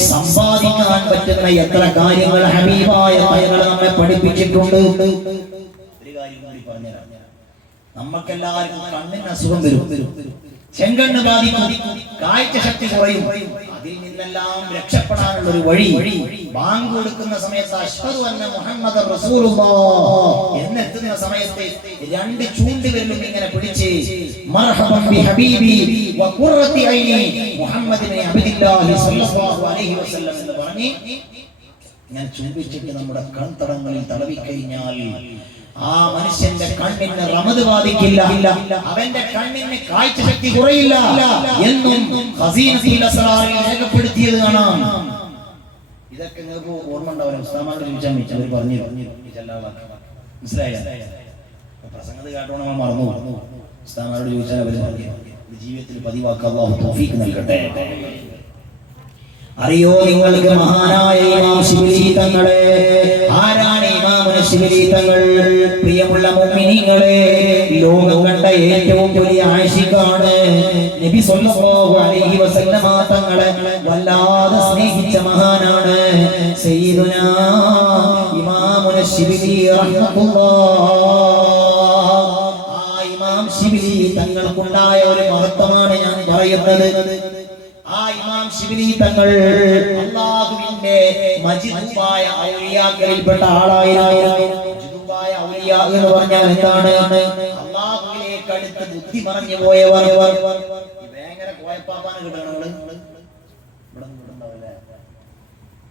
സമ്പാദിക്കാൻ പറ്റുന്ന എത്ര കാര്യങ്ങൾ ഹബീബായ തങ്ങൾ നമ്മെ പഠിപ്പിച്ചിട്ടുണ്ട്. ഒരു കാര്യം കൂടി പറഞ്ഞുതരാം. നമുക്കെല്ലാവർക്കും കണ്ണിന് അസുഖം വരും, ചെങ്കണ്ണ് ബാധിക്കും, കാഴ്ച ശക്തി കുറയും. അതിൽ നിന്നെല്ലാം രക്ഷപ്പെടാനുള്ള ഒരു വഴി ബാങ്ക് കൊടുക്കുന്ന സമയത്ത് അശ്ഹദു അന്ന മുഹമ്മദർ റസൂലുള്ളാഹ് എന്നെത്തുന്ന സമയത്ത് 2 ചൂണ്ടുവിരലും ഇങ്ങനെ പിടിച്ച് മർഹബൻ ബി ഹബീബി വ ഖുറത്തി ഐനി മുഹമ്മദ് ഇബ്നു അബ്ദില്ലാഹി സ്വല്ലല്ലാഹു അലൈഹി വസല്ലം എന്ന് പറഞ്ഞ് ഞാൻ ചുംബിച്ചിട്ട് നമ്മുടെ കൺതടങ്ങളിൽ തടവി കഴിഞ്ഞാൽ ആ മനുഷ്യന്റെ കണ്ണിന് റമദ് ബാധിക്കില്ല, അവന്റെ കണ്ണിന് കാഴ്ച ശക്തി കുറയില്ല എന്നും ഖസീനത്തുൽ അസ്റാറിൽ രേഖപ്പെടുത്തിയത് കാണാം. ഇതൊക്കെ നിങ്ങൾക്ക് ഓർമ്മ ഉണ്ടാവില്ല. ഉസ്താമാരോട് ചോദിച്ചാൽ അവർ പറഞ്ഞു മനസ്സിലായില്ല. പ്രസംഗത്ത് കേട്ടോ നമ്മൾ മറന്നു. ഉസ്താദിനോട് ചോദിച്ചാൽ അവർ ജീവിതത്തിൽ പതിവാക്കാൻ അല്ലാഹു തൗഫീഖ് നൽകട്ടെ. അറിയോ നിങ്ങൾക്ക് മഹാനായ ഇമാം ശിബിലി തങ്ങളെ? ആരാണ് ഇമാം ശിബിലി തങ്ങൾ? പ്രിയമുള്ള മുഅ്മിനീങ്ങളെ, ലോകം കണ്ട ഏറ്റവും വലിയ ആശിഖാണ്. നബി സല്ലല്ലാഹു അലൈഹി വസല്ലമ തങ്ങളെ വല്ലാതെ സ്നേഹിച്ച മഹാനാണ് സയ്യിദുനാ ഇമാമുന ശിബിലി റഹ്മത്തുള്ളാഹ്. ആ ഇമാം ശിബിലി തങ്ങൾക്കുണ്ടായ ഒരു മഹത്വമാണ് ഞാൻ പറയുന്നത്. ആ ഇമാം ശിബിലി തങ്ങൾ അല്ലാഹുവിന്റെ മജ്ദൂബായ ഔലിയാക്കളിൽപ്പെട്ട ആളായിരുന്നു. മജ്ദൂബായ ഔലിയാ എന്ന് പറഞ്ഞാൽ എന്താണ്? അല്ലാഹുവിലേക്ക് അടുത്ത് ബുദ്ധി മറഞ്ഞു പോയവർ. ഭയങ്കര കോയപ്പാപ്പാനെ കിട്ടണം.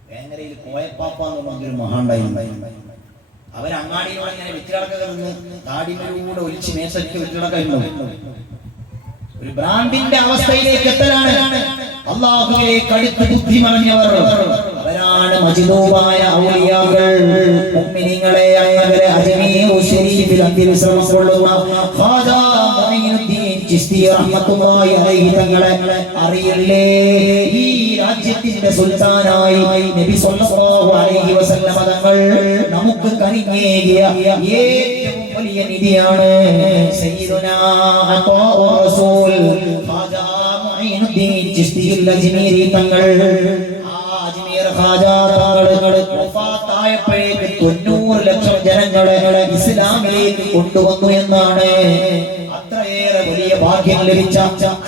വേങ്ങരയിൽ കോയപ്പാപ്പ എന്ന് പറഞ്ഞൊരു മഹാണ്ടായിരുന്നു. അവരങ്ങാടിയോടെ ഇങ്ങനെ വിറ്റിടക്കൊക്കെ നിന്ന് താടിമലൂടെ ഒലിച്ച് മേശയ്ക്ക് വിറ്റിടക്കുന്നുണ്ട്. ഒരു ഭ്രാന്തിന്റെ അവസ്ഥയിലേക്ക് എത്തലാണ്. അല്ലാഹുവിലേക്ക് അടുത്ത് ബുദ്ധി മറഞ്ഞവർ അവരാണ് മജ്ദൂബായ ഔലിയാക്കൾ. മുഅ്മിനീങ്ങളെ, അങ്ങനെ അജ്മീർ ശരീഫിൽ അന്ത്യവിശ്രമം കൊള്ളുന്ന ഖാജാ മുഈനുദ്ദീൻ ചിശ്തി റഹ്മത്തുള്ളാഹി അലൈഹി തങ്ങളെ അറിയില്ലേ? ഈ രാജ്യത്തിന്റെ സുൽത്താനായി നബി സല്ലല്ലാഹു അലൈഹി വസല്ലമ തങ്ങൾ നമുക്ക് കനിഞ്ഞേകിയ ഏറ്റവും വലിയ നിധിയാണ് സയ്യിദുനാ അത്വാഉർ റസൂൽ ഖാജാ മുഈനുദ്ദീൻ ചിശ്തി അജ്മീരി തങ്ങൾ. ആ അജ്മീർ ഖാജാ തങ്ങൾ വഫാത്തായപ്പോഴേക്ക് 90 ലക്ഷം ജനങ്ങളെ ഇസ്ലാമിലേക്ക് കൊണ്ടുവന്നു എന്നാണ്. അത്രയേറെ വലിയ ഭാഗ്യം ലഭിച്ച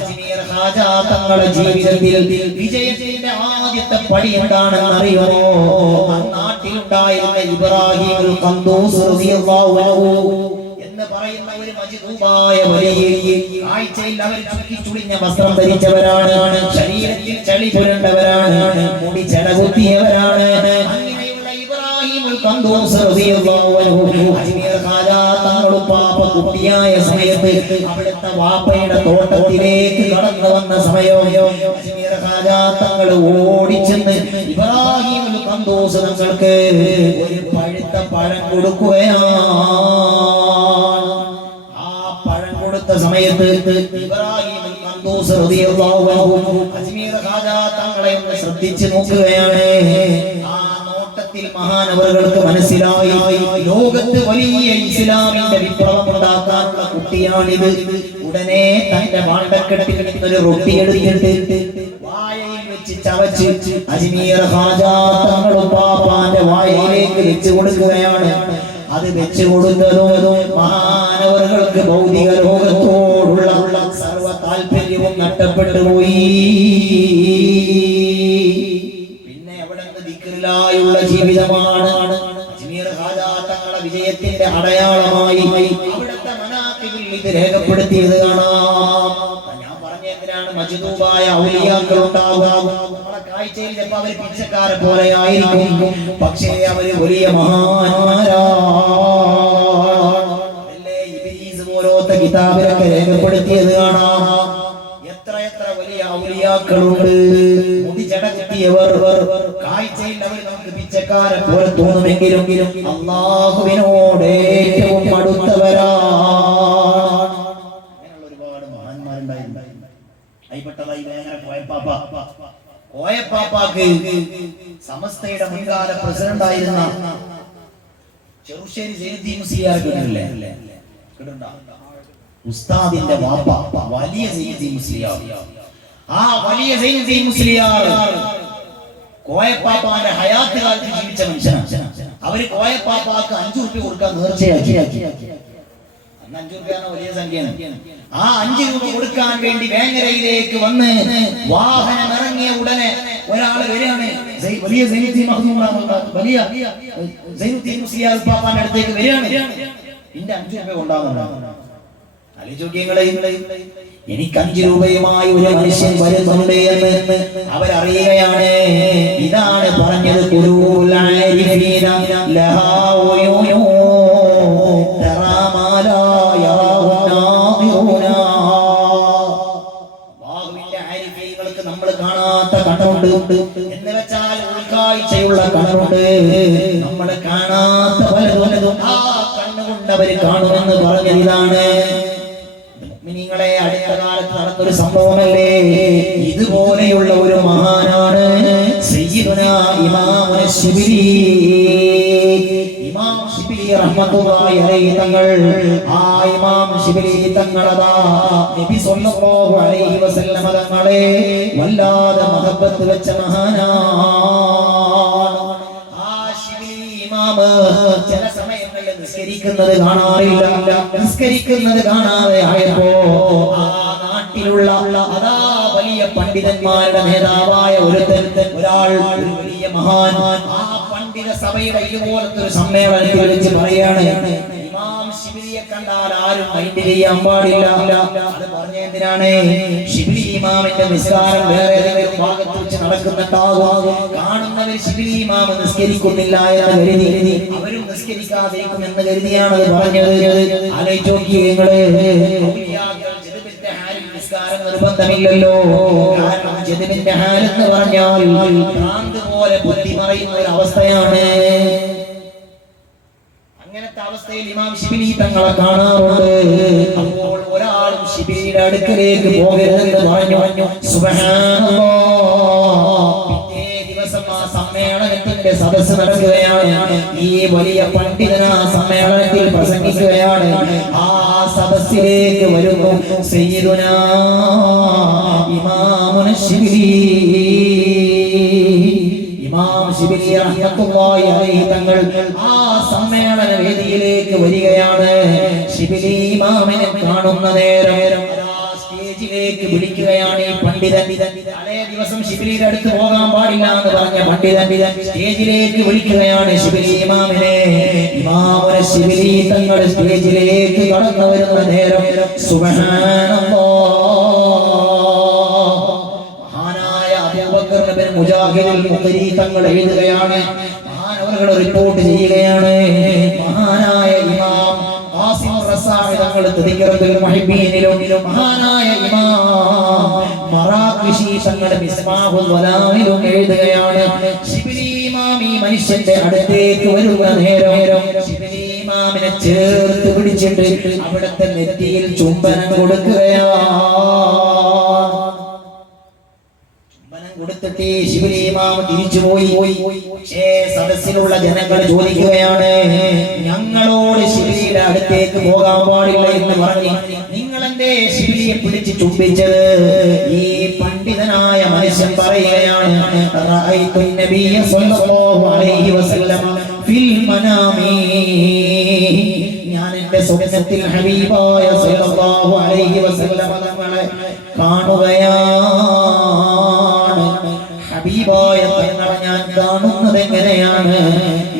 അജ്മീർ ഖാജാ തങ്ങളുടെ ജീവിതത്തിൽ വിജയത്തിന്റെ ആദ്യത്തെ പടി എന്താണെന്ന് അറിയുമോ? നാട്ടിലുണ്ടായിരുന്ന ഇബ്രാഹിമുൽ ഖന്ദൂസ് റളിയല്ലാഹു അൻഹു എന്ന് പറയുന്ന ഒരു മജ്ദൂബായ വലിയ ആഴ്ചയിൽ അവർ ചുക്കിച്ചുളിഞ്ഞ വസ്ത്രം ധരിച്ചവരാണ്. ശരീരത്തിൽ ചളി പുരണ്ടവരാണ്. മുടി ചടകുത്തിയവരാണ്. അങ്ങനെയുള്ള ഇബ്രാഹിമുൽ ഖന്ദൂസ് റളിയല്ലാഹു അൻഹു അജ്മീർ ഖാജാ തങ്ങളുടെ പാപ്പ കുട്ടിയായ സമയത്ത് അവിടുത്തെ വാപ്പയുടെ തോട്ടത്തിലേക്ക് കടന്നു വന്ന സമയം അജ്മീർ ഖാജാ തങ്ങൾ ഓടിച്ചെന്ന് ഇബ്രാഹിമുൽ ഖന്ദൂസ് തങ്ങൾക്ക് ഒരു പഴുത്ത പഴം കൊടുക്കുകയാണ്. ആ പഴം കൊടുത്ത സമയത്ത് ഇബ്രാഹിമുൽ ഖന്ദൂസ് റളിയല്ലാഹു അൻഹു അജ്മീർ ഖാജാ തങ്ങളെ ഒന്ന് ശ്രദ്ധിച്ചു നോക്കുകയാണ്. ആ നോട്ടത്തിൽ മഹാനവറുകൾക്ക് മനസ്സിലായി, ലോകത്ത് വലിയ ഇസ്ലാമിന്റെ വിപ്ലവം ഉണ്ടാക്കാനുള്ള കുട്ടിയാണിത്. ഉടനെ തന്റെ വാണ്ടക്കെട്ടിൽ നിന്നൊരു റൊട്ടി എടുത്തിട്ട് വായയിൽ വെച്ച് ചവച്ച് അജ്മീർ ഖാജാ തങ്ങളുടെ പാപ്പാന്റെ വായയിലേക്ക് വെച്ച് കൊടുക്കുകയാണ്. അത് വെച്ച് കൊടുത്തതും മഹാനവറുകൾക്ക് ഭൗതിക ലോകത്തോടുള്ള സർവ താല്പര്യവും നഷ്ടപ്പെട്ടു പോയി. പിന്നെ എവിടെ ദിക്റിലായുള്ള ജീവിതമാണ് അജ്മീർ ഖാജാ തങ്ങളുടെ വിജയത്തിന്റെ അടയാളമായി അവിടുത്തെ മനാഖിബിൽ ഇത് രേഖപ്പെടുത്തിയത് കാണാം. ഞാൻ പറഞ്ഞെന്തിനാണ് മജ്ദൂബായ ഔലിയാക്കൾ ഉണ്ടാകാം. നമ്മുടെ കാഴ്ചയിൽ ചിലപ്പോൾ അവർ പിച്ചക്കാരെ പോലെ ആയിരിക്കും, പക്ഷേ അവര് വലിയ മഹാന്മാരാണ്. ഇബ്ലീസ് പോലത്തെ കിതാബിലൊക്കെ രേഖപ്പെടുത്തിയത് കാണാം. എത്ര വലിയ ഔലിയാക്കളുണ്ട്. മുടി ചടകുത്തിയവർ, കാഴ്ചയിൽ അവർ നമുക്ക് പിച്ചക്കാരെ പോലെ തോന്നുമെങ്കിലും അല്ലാഹുവിനോട് ഏറ്റവും അടുത്തവരാണ്. അങ്ങനെയുള്ള ഒരുപാട് മഹാന്മാരുണ്ടായിരുന്നു. അയിപ്പെട്ടതായി വേങ്ങര കോയപ്പാപ്പാക്ക് സമസ്തയുടെ മുൻകാല പ്രസിഡന്റ് ആയിരുന്ന ചെറുശ്ശേരി സൈനുദ്ദീൻ മുസ്ലിയാർ കേട്ടിട്ടില്ലേ? ഉസ്താദിന്റെ വാപ്പ വലിയ സൈനുദ്ദീൻ മുസ്ലിയാർ. ആ വലിയ സൈനുദ്ദീൻ മുസ്ലിയാർ കോയപ്പാപ്പാന്റെ ഹയാത്ത് കാലത്ത് ജീവിച്ച മനുഷ്യനാണ്. അവര് കോയപ്പാപ്പാക്ക് 5 രൂപ കൊടുക്കാൻ നേർച്ചയാക്കി. അന്ന് 5 രൂപയാണ് വലിയ സംഖ്യയാണ്. ആ 5 രൂപ കൊടുക്കാൻ വേണ്ടി വേങ്ങരയിലേക്ക് വന്ന് വാഹനം ഇറങ്ങിയ ഉടനെ ഒരാൾ വരികയാണ്. വലിയ സൈനുദ്ദീൻ വലിയ സൈനുദ്ദീൻ മുസ്ലിയാർ പാപ്പാന്റെ അടുത്തേക്ക് വരികയാണ്. എന്റെ 5 രൂപ കൊണ്ടാകുന്നുണ്ടാകും. എനിക്ക് 5 രൂപയുമായി ഒരു മനുഷ്യൻ വരുന്നുണ്ട് എന്ന് അവരറിയുകയാണ്. ഇതാണ് പറഞ്ഞത് നമ്മൾ കാണാത്ത കണ്ണുണ്ട് എന്ന് വെച്ചാൽ ഉൾക്കാഴ്ചയുള്ള കണ്ണുണ്ട്. നമ്മൾ കാണാത്ത പലതും ആ കണ്ണുകൊണ്ട് അവര് കാണുമെന്ന് പറഞ്ഞത് ഇതാണ്. തങ്ങളെ അടുത്ത കാലത്ത് നടന്നൊരു സംഭവമല്ലേ. ഇതുപോലെയുള്ള ഒരു മഹാനാണ് സയ്യിദുനാ ഇമാം ശിബിലി. ഇമാം ശിബിലി റഹ്മത്തുള്ളാഹി അലൈഹി തങ്ങൾ, ആ ഇമാം ശിബിലി തങ്ങളതാ നബി സല്ലല്ലാഹു അലൈഹി വസല്ലം തങ്ങളെ വല്ലാതെ മഹബ്ബത്ത് വെച്ച മഹാനാണ്. ആ ശിബിലി ഇമാം ചില സമയങ്ങളിൽ നിസ്കരിക്കുന്നത് കാണാറില്ല. നിസ്കരിക്കുന്നത് കാണാതെ ആയപ്പോ ആ നാട്ടിലുള്ള അതാ വലിയ പണ്ഡിതന്മാരുടെ നേതാവായ ഒരാൾ, ഒരു വലിയ മഹാൻ, ആ പണ്ഡിത സഭയുടെ ഇതുപോലത്തെ ഒരു സമ്മേളനത്തിൽ വെച്ച് പറയാണ്, ഇമാം ശിബിലിയെ കണ്ടാൽ ആരും മൈൻഡ് ചെയ്യാൻ പാടില്ല. അത് പറഞ്ഞ എന്തിനാണ്? ശിബിലി ഇമാമിന്റെ നിസ്കാരം വേറെ ഏതെങ്കിലും ഭാഗത്ത് വെച്ച് നടക്കുന്നുണ്ടാകും. കാണുന്നവർ ശിബിലി ഇമാം നിസ്കരിക്കുന്നില്ല എന്ന് കരുതി അവരും നിസ്കരിക്കാതിരിക്കുമെന്ന് കരുതിയാണ് അത് പറഞ്ഞത്. ആലോചിച്ച് നോക്കിയേ നിങ്ങള്. നിസ്കാരം നിർബന്ധമില്ലല്ലോ. കാരണം ജദ്ബിന്റെ ഹാൽ എന്ന് പറഞ്ഞാൽ ഭ്രാന്ത് പോലെ ബുദ്ധി മറയുന്ന ഒരു അവസ്ഥയാണ്. അങ്ങനത്തെ അവസ്ഥയിൽ ഇമാം ശിബിലി തങ്ങളെ കാണാറുണ്ട്. അപ്പോൾ ഒരാളും ശിബിലിയുടെ അടുക്കലേക്ക് പോകരുതെന്ന് പറഞ്ഞു. സുബ്ഹാനല്ലാഹ്. പിറ്റേ ദിവസം ആ സമ്മേളനത്തിന്റെ സദസ്സ് നടക്കുകയാണ്. ഈ വലിയ പണ്ഡിതൻ ആ സമ്മേളനത്തിൽ പ്രസംഗിക്കുകയാണ്. ആ സദസ്സിലേക്ക് വരുന്നു സയ്യിദുനാ ഇമാമുന ശിബിലി. ഇമാം ശിബിലി റഹ്മത്തുള്ളാഹി അലൈഹി തങ്ങൾ ആ സമ്മേളന വേദിയിലേക്ക് വരികയാണ്. ശിബിലി ഇമാമിനെ കാണുന്ന നേരം സ്റ്റേജിലേക്ക് വിളിക്കുകയാണ് ഈ പണ്ഡിതൻ. തലേ ദിവസം ശിബിലിയുടെ അടുത്ത് പോകാൻ പാടില്ല എന്ന് പറഞ്ഞ പണ്ഡിതൻ സ്റ്റേജിലേക്ക് വിളിക്കുകയാണ് ശിബിലി ഇമാമിനെ. ഇമാമുന ശിബിലി തങ്ങൾ സ്റ്റേജിലേക്ക് കടന്നു വരുന്ന നേരം സുബ്ഹാനല്ലാഹ്, മഹാനായ അബൂബക്കർ ഇബ്നു മുജാഹിദുൽ മുഖരി തങ്ങൾ എഴുതുകയാണ്, മഹാനവറുകൾ റിപ്പോർട്ട് ചെയ്യുകയാണ്, മഹാനായ ഇമാം ഖാസിം റസാഇ തങ്ങൾ തദ്കിറത്തുൽ മുഹിബ്ബീനിലും മഹാനായ ഇമാം മറാഖിശി തങ്ങൾ മിസ്ബാഹുൽ വലായിലും എഴുതുകയാണ്, ശിബിലി ഇമാം ഈ മനുഷ്യന്റെ അടുത്തേക്ക് വരുന്ന നേരം ശിബിലി ഇമാമിനെ ചേർത്ത് പിടിച്ചിട്ട് അവിടുത്തെ നെറ്റിയിൽ ചുംബനം കൊടുക്കുകയാണ്. കൊടുത്തിട്ട് ശിബിലി ഇമാം തിരിച്ചുപോയി. സദസ്സിലുള്ള ജനങ്ങൾ ചോദിക്കുകയാണ്, ഞങ്ങളോട് ശിബിലിയുടെ അടുത്തേക്ക് പോകാൻ പാടില്ല എന്ന് പറഞ്ഞ് നിങ്ങളെന്തേ ശിബിലിയെ പിടിച്ച് ചുംബിച്ചത്? ഈ പണ്ഡിതനായ മനുഷ്യൻ പറയുകയാണ്, റഅയ്തു നബിയ സ്വല്ലല്ലാഹു അലൈഹി വസല്ലം ഫിൽ മനാമി. ഞാൻ എന്റെ സ്വപ്നത്തിൽ ഹബീബായ സ്വല്ലല്ലാഹു അലൈഹി വസല്ലം തങ്ങളെ കാണുകയാണ്. ഹബീബായ തങ്ങളെ ഞാൻ കാണുന്നത് എങ്ങനെയാണ്?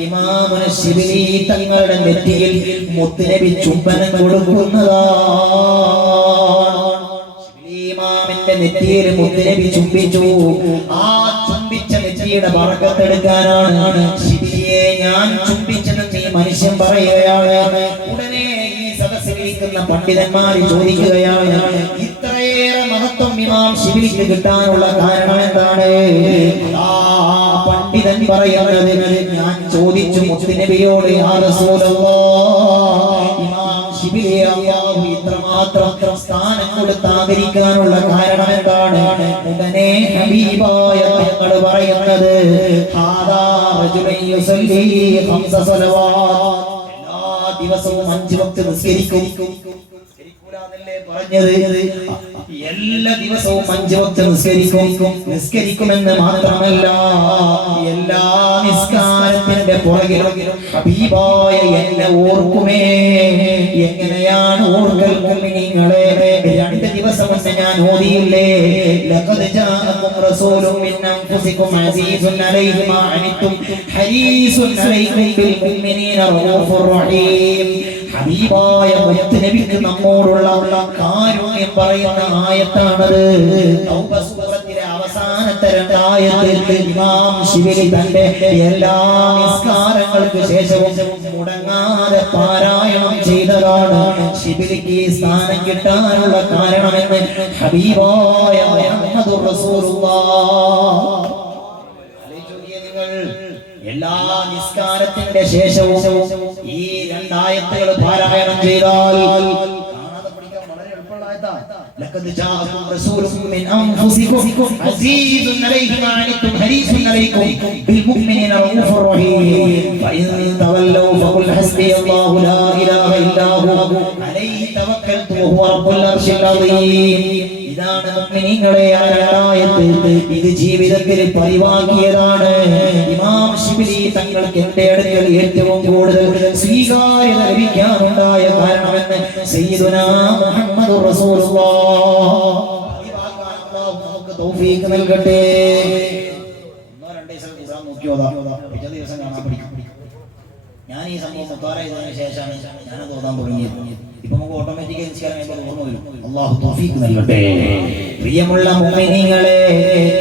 ഇമാമുന ശിബിലി തങ്ങളുടെ നെറ്റിയിൽ മുത്തുനബി ചുംബനം കൊടുക്കുന്നതാണ്. ശിബിലി ഇമാമിന്റെ നെറ്റിയിൽ മുത്തുനബി ചുംബിച്ചു. ആ ചുംബിച്ച നെറ്റിയുടെ ബറക്കത്തെടുക്കാനാണ് ശിബിലിയെ ഞാൻ ചുംബിച്ചതെന്ന് ഈ മനുഷ്യൻ പറയുകയാണ്. ഉടനെ ഈ സദസ്സിലിരിക്കുന്ന പണ്ഡിതന്മാർ ചോദിക്കുകയാണ്, ഇത്രയേറെ മഹത്വം ഇമാം ശിബിലിക്ക് കിട്ടാനുള്ള കാരണം എന്താണ്? ആ പണ്ഡിതൻ പറയുന്നത്, ഞാൻ ചോദിച്ചു മുത്തുനബിയോട്, യാ റസൂലല്ലാഹ്, ഇമാം ശിബിലിയെ അല്ലാഹു ഇത്രമാത്രം സ്ഥാനം കൊടുത്ത് ആദരിക്കാനുള്ള കാരണം എന്താണ്? ഉടനെ ഹബീബായ തങ്ങൾ പറയുന്നത്, ഹാദാ റജുലൻ യുസല്ലി ഖംസ സ്വലവാത്ത്. എല്ലാ ദിവസവും 5 വക്ത് നിസ്കരിക്കും. പറഞ്ഞത് എല്ലാ ദിവസവും 5 വക്ത് നിസ്കരിക്കുമെന്ന് മാത്രമല്ല, എല്ലാ നിസ്കാരത്തിന്റെ പുറകിലും ഹബീബായ എന്നെ ഓർക്കുമേ. എങ്ങനെയാണ് ഓർക്കൽ? മുഅ്മിനീങ്ങളെ, 2 ദിവസം മുന്നേ ഞാൻ ഓതിയില്ലേ, ലഖദ് ജാഅകും റസൂലുൻ മിൻ അൻഫുസികും അസീസുൻ അലൈഹി മാ അനിത്തും ഹരീസുൻ അലൈക്കും ബിൽ മുഅ്മിനീന റഊഫുർ റഹീം. ഹബീബായ മുത്തുനബിക്ക് നമ്മോടുള്ള കാരുണ്യം പറയുന്ന ആയത്താണത്. തൗബ സൂറത്തിലെ അവസാനത്തെ 2 ആയത്തിൽ ഇമാം ശിബിലി തന്റെ എല്ലാ നിസ്കാരങ്ങൾക്ക് ശേഷവും മുടങ്ങാതെ പാരായണം ചെയ്തതാണ് ശിബിലിക്ക് ഈ സ്ഥാനം കിട്ടാനുള്ള കാരണമെന്ന് ഹബീബായ മുഹമ്മദുർ റസൂലുള്ളാഹ്. എല്ലാ നിസ്കാരത്തിന്റെ ശേഷവും ഈ 2 ആയത്തുകൾ പാരായണം ചെയ്താൽ കാണാതെ പഠിക്കാൻ വളരെ എളുപ്പമുള്ള ആയത്താണ്. ലഖദ് ജാഅകും റസൂലും മിൻ അൻഫുസികും അസീസുൻ അലൈഹി മാ അനിതും ഹരീസുൻ അലൈക്കും ബിൽ മുഅ്മിനീന റഊഫുർ റഹീം ഫഇൻ തവല്ലൗ ഫഖുൽ ഹസ്ബിയല്ലാഹു ലാ ഇലാഹ ഇല്ലാ ഹു അലൈഹി തവക്കൽതു വഹുവ റബ്ബുൽ അർശിൽ അദീം. ഇതാണ് മുഅ്മിനീങ്ങളെ ആയത്ത്. ഇത് ജീവിതത്തിൽ പതിവാക്കിയതാണ്. ഇമാം ശിബ്ലി തങ്ങൾക്ക് എന്റെ അടുക്കൽ ഏറ്റവും കൂടുതൽ സ്വീകാര്യത ലഭിക്കാനുണ്ടായ കാരണമെന്ന് സയ്യിദുനാ മുഹമ്മദുർ റസൂലുള്ളാഹ് നമുക്ക് തൗഫീഖ് നൽകട്ടെ. ഒന്നോ രണ്ടോ ദിവസം ഖുർആൻ നോക്കിയോതാ, പിറ്റേ ദിവസം കാണാൻ പഠിക്കും. ഞാൻ ഈ സംഭവം മുത്താറ ചെയ്തതിനു ശേഷമാണ് ഞാനത് ഓതാൻ തുടങ്ങിയത്. ഇപ്പൊ നമുക്ക് ഓട്ടോമാറ്റിക് ഓർമ്മ വരും. അല്ലാഹു തൗഫീഖ് നൽകട്ടെ. പ്രിയമുള്ള മുഅ്മിനീങ്ങളെ,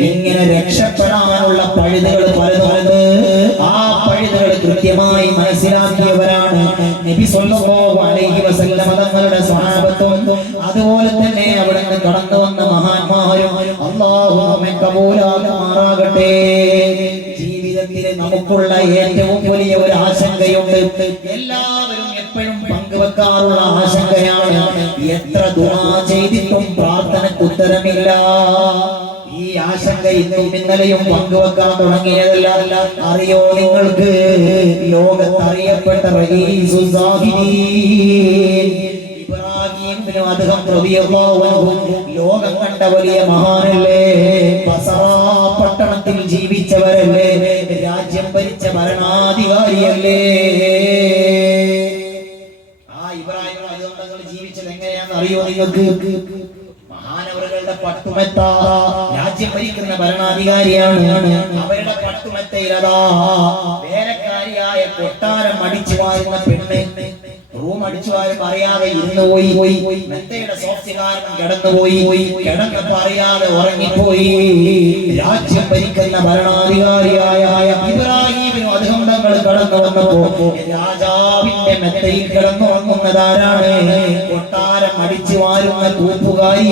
ഇങ്ങനെ രക്ഷപ്പെടാനുള്ള പഴുതുകൾ പലതുണ്ട്. ആ പഴുതുകൾ കൃത്യമായി മനസ്സിലാക്കിയവരാണ് നബി സല്ലല്ലാഹു അലൈഹി വസല്ലം തങ്ങളുടെ സ്വഹാബത്തും അതുപോലെ തന്നെ അവിടെ നിന്ന് കടന്നു വന്ന മഹാന്മാരും. അല്ലാഹു നമ്മെ കബൂലാക്കുമാറാകട്ടെ. ജീവിതത്തിൽ നമുക്കുള്ള ഏറ്റവും വലിയ ഒരു ആശങ്കയുണ്ട്. എല്ലാവരും എപ്പോഴും പങ്കുവെക്കാറുള്ള ആശങ്കയാണ്, എത്ര ദുആ ചെയ്തിട്ടും പ്രാർത്ഥനയ്ക്ക് ഉത്തരമില്ല. ഈ ആശങ്ക ഇന്നും ഇന്നലെയും പങ്കുവെക്കാൻ തുടങ്ങിയതല്ല. അറിയോ നിങ്ങൾക്ക്, ലോകത്തറിയപ്പെട്ട റഈസുൽ സാഹിദീൻ ഇബ്രാഹിം ബിൻ അദ്ഹം റളിയല്ലാഹു അൻഹു ലോകം കണ്ട വലിയ മഹാനല്ലേ, ബസറ പട്ടണത്തിൽ ജീവിച്ചവരല്ലേ, രാജ്യം ഭരിച്ച ഭരണാധികാരിയല്ലേ. ആ ഇബ്രാഹിം അതുകൊണ്ടങ്ങൾ ജീവിച്ചത് എങ്ങനെയാണെന്ന് അറിയോ നിങ്ങൾക്ക്? മഹാനവറുകളുടെ പട്ടുമെത്ത രാജ്യം ഭരിക്കുന്ന ഭരണാധികാരിയാണ്. അവരുടെ പട്ടുമെത്തയിലതാ വേലക്കാരിയായ കൊട്ടാരം അടിച്ചു വാരുന്ന പെണ്ണ് റൂം അടിച്ചു വാരും അറിയാതെ ഇരുന്നു പോയി. മെത്തയുടെ സോഫ്റ്റ് കാരണം കിടന്നുപോയി. കിടന്നപ്പോ അറിയാതെ ഉറങ്ങിപ്പോയി. രാജ്യം ഭരിക്കുന്ന ഭരണാധികാരിയായ ഇബ്രാഹിമിനും അതുകൊണ്ടങ്ങൾ കടന്നു വന്നപ്പോ രാജാവിന്റെ മെത്തയിൽ കിടന്നുറങ്ങുന്നതാരാണ്? കൊട്ടാരം അടിച്ചു വാരുന്ന തൂപ്പുകാരി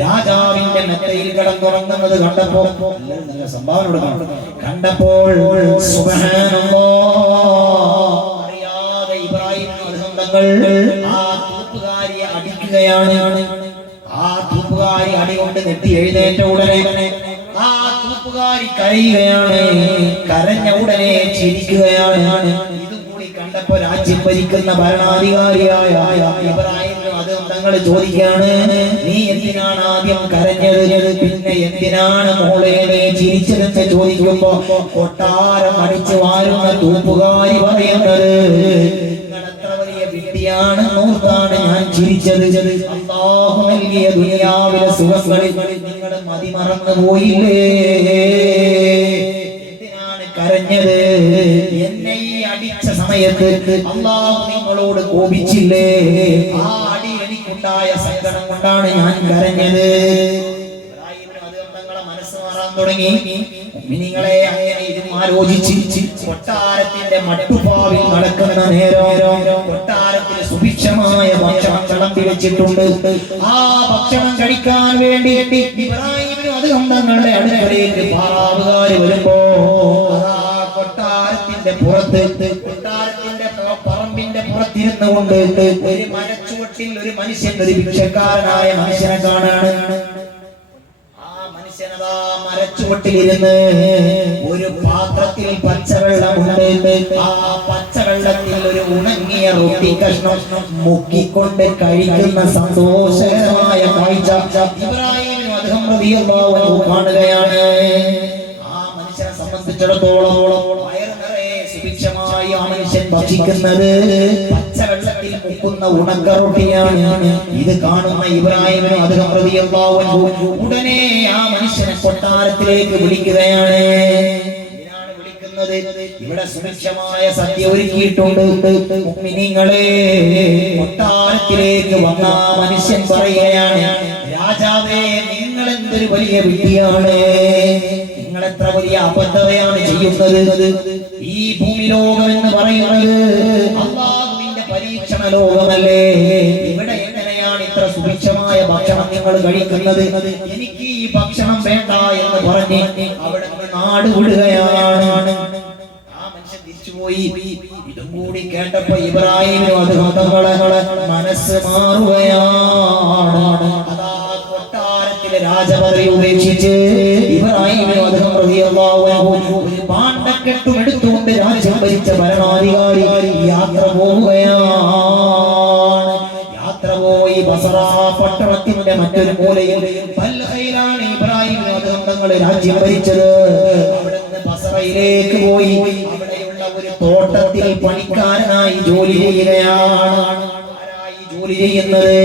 രാജാവിന്റെ മെത്തയിൽ കിടന്നുറങ്ങുന്നത് കണ്ടപ്പോൾ സംഭാവന കണ്ടപ്പോൾ അറിയാതെ ഇബ്രാഹിം അതുകൊണ്ടങ്ങൾ ആ തൂപ്പുകാരിയെ അടിക്കുകയാണ്. ആ തൂപ്പുകാരി അടികൊണ്ട് നെട്ടി എഴുന്നേറ്റ ഉടനെ ആ തൂപ്പുകാരി കരയുകയാണ്. കരഞ്ഞ ഉടനെ ചിരിക്കുകയാണ്. ഇതും കൂടി കണ്ടപ്പോ രാജ്യം ഭരിക്കുന്ന ഭരണാധികാരിയായ ഇബ്രാഹിം അത് തങ്ങൾ ചോദിക്കാണ്, നീ എന്തിനാണ് ആദ്യം കരഞ്ഞത്, പിന്നെ എന്തിനാണ് മോളെ നീ ചിരിച്ചതെന്ന് ചോദിക്കുമ്പോ കൊട്ടാരം അടിച്ചു വാരുന്ന തൂപ്പുകാരി പറയുന്നത്, നിങ്ങളെത്ര വലിയ വിഡ്ഢിയാണ് ഓർത്താണ് ഞാൻ ചിരിച്ചത്. അല്ലാഹു നൽകിയ ദുനിയാവിലെ സുഖങ്ങളിൽ നിങ്ങൾ മതിമറന്നു പോയില്ലേ? എന്തിനാണ് കരഞ്ഞത്? എന്നെ ഈ അടിച്ച സമയത്ത് അല്ലാഹു നിങ്ങളോട് കോപിച്ചില്ലേ? ആ അടി എനിക്കുണ്ടായ സങ്കടം കൊണ്ടാണ് ഞാൻ കരഞ്ഞത്. മനസ്സ് മാറാൻ തുടങ്ങി. നിങ്ങളെ അങ്ങനെ ഇതും ആലോചിച്ച് കൊട്ടാരത്തിന്റെ മട്ടുപാവിൽ നടക്കുന്ന നേരം കൊട്ടാരത്തിൽ സുഭിക്ഷമായ ഭക്ഷണം വിളമ്പി വെച്ചിട്ടുണ്ട്. ആ ഭക്ഷണം കഴിക്കാൻ വേണ്ടി ഇബ്രാഹിമിനും അതും തങ്ങളുടെ അടുക്കളയിലേക്ക് പാറാവുകാർ വരുമ്പോ കൊട്ടാരത്തിന്റെ പുറത്ത് കൊട്ടാരത്തിന്റെ പറമ്പിന്റെ പുറത്തിരുന്നു കൊണ്ട് ഒരു മരച്ചുവട്ടിൽ ഒരു മനുഷ്യൻ, ഒരു ഭിക്ഷക്കാരനായ മനുഷ്യനെ കാണാണ്. മരച്ചുവട്ടിലിരുന്ന് ഒരു പാത്രത്തിൽ പച്ചവെള്ളമുണ്ട്. ആ പച്ചവെള്ളത്തിൽ ഒരു ഉണങ്ങിയ റൊട്ടി കഷ്ണം മുക്കിക്കൊണ്ട് കഴിക്കുന്ന സന്തോഷകരമായ കാഴ്ച ഇബ്രാഹിമിനും അദ്ദേഹം റളിയല്ലാഹു അൻഹു കാണുകയാണ്. ആ മനുഷ്യനെ സംബന്ധിച്ചിടത്തോളം വയറ് നിറയെ സുഭിക്ഷമായി ആ മനുഷ്യൻ ഭക്ഷിക്കുന്നത് പച്ചവെള്ളത്തിൽ മുക്കുന്ന ഉണക്ക റൊട്ടിയാണ്. ഇത് കാണുന്ന ഇബ്രാഹിമിനും അദ്ദേഹം റളിയല്ലാഹു അൻഹു ഉടനെ ആ മനുഷ്യനെ കൊട്ടാരത്തിലേക്ക് വിളിക്കുകയാണ്. ഇവിടെ സുഭിക്ഷമായ സദ്യ ഒരുക്കിയിട്ടുണ്ട്. മുഅ്മിനീങ്ങളെ, കൊട്ടാരത്തിലേക്ക് വന്ന മനുഷ്യൻ പറയുകയാണ്, രാജാവേ, നിങ്ങൾ എന്തൊരു വലിയ വിഡ്ഢിയാണ്, നിങ്ങൾ എത്ര വലിയ അബദ്ധതയാണ് ചെയ്യുന്നത്. ഈ ഭൂമി ലോകം എന്ന് പറയുന്നത് അല്ലാഹുവിന്റെ പരീക്ഷണ ലോകമല്ലേ? ഇവിടെ എങ്ങനെയാണ് ഇത്ര സുഭിക്ഷമായ ഭക്ഷണം നിങ്ങൾ കഴിക്കുന്നത്? എനിക്ക് ഈ ഭക്ഷണം വേണ്ട എന്ന് പറഞ്ഞ് അവിടെ നാട് വിടുകയാണ്. ആ മനുഷ്യൻ തിരിച്ചു മരിച്ചുപോയി. ഇതും കൂടി കേട്ടപ്പോ ഇബ്രാഹിമിനും അദ്ദേഹം തങ്ങളെ മനസ്സ് മാറുകയാണ്. അതാ കൊട്ടാരത്തിലെ രാജപദവി ഉപേക്ഷിച്ച് ഇബ്രാഹിമിനും അദ്ദേഹം റളിയല്ലാഹു അൻഹു ഒരു പാണ്ടക്കെട്ടും എടുത്തുകൊണ്ട് രാജ്യം ഭരിച്ച ഭരണാധികാരി യാത്ര പോവുകയാണ്. യാത്ര പോയി ബസറ പട്ടണത്തിന്റെ മറ്റൊരു മൂലയിൽ ബൽഖയിലാണ് ഇബ്രാഹിമിനും അദ്ദേഹം തങ്ങളെ രാജ്യം ഭരിച്ചത്. അവിടുന്ന് ബസറയിലേക്ക് പോയി അവിടെയുള്ള ഒരു തോട്ടത്തിൽ പണിക്കാരനായി ജോലി ചെയ്യുകയാണ്. ജോലി ചെയ്യുന്നത്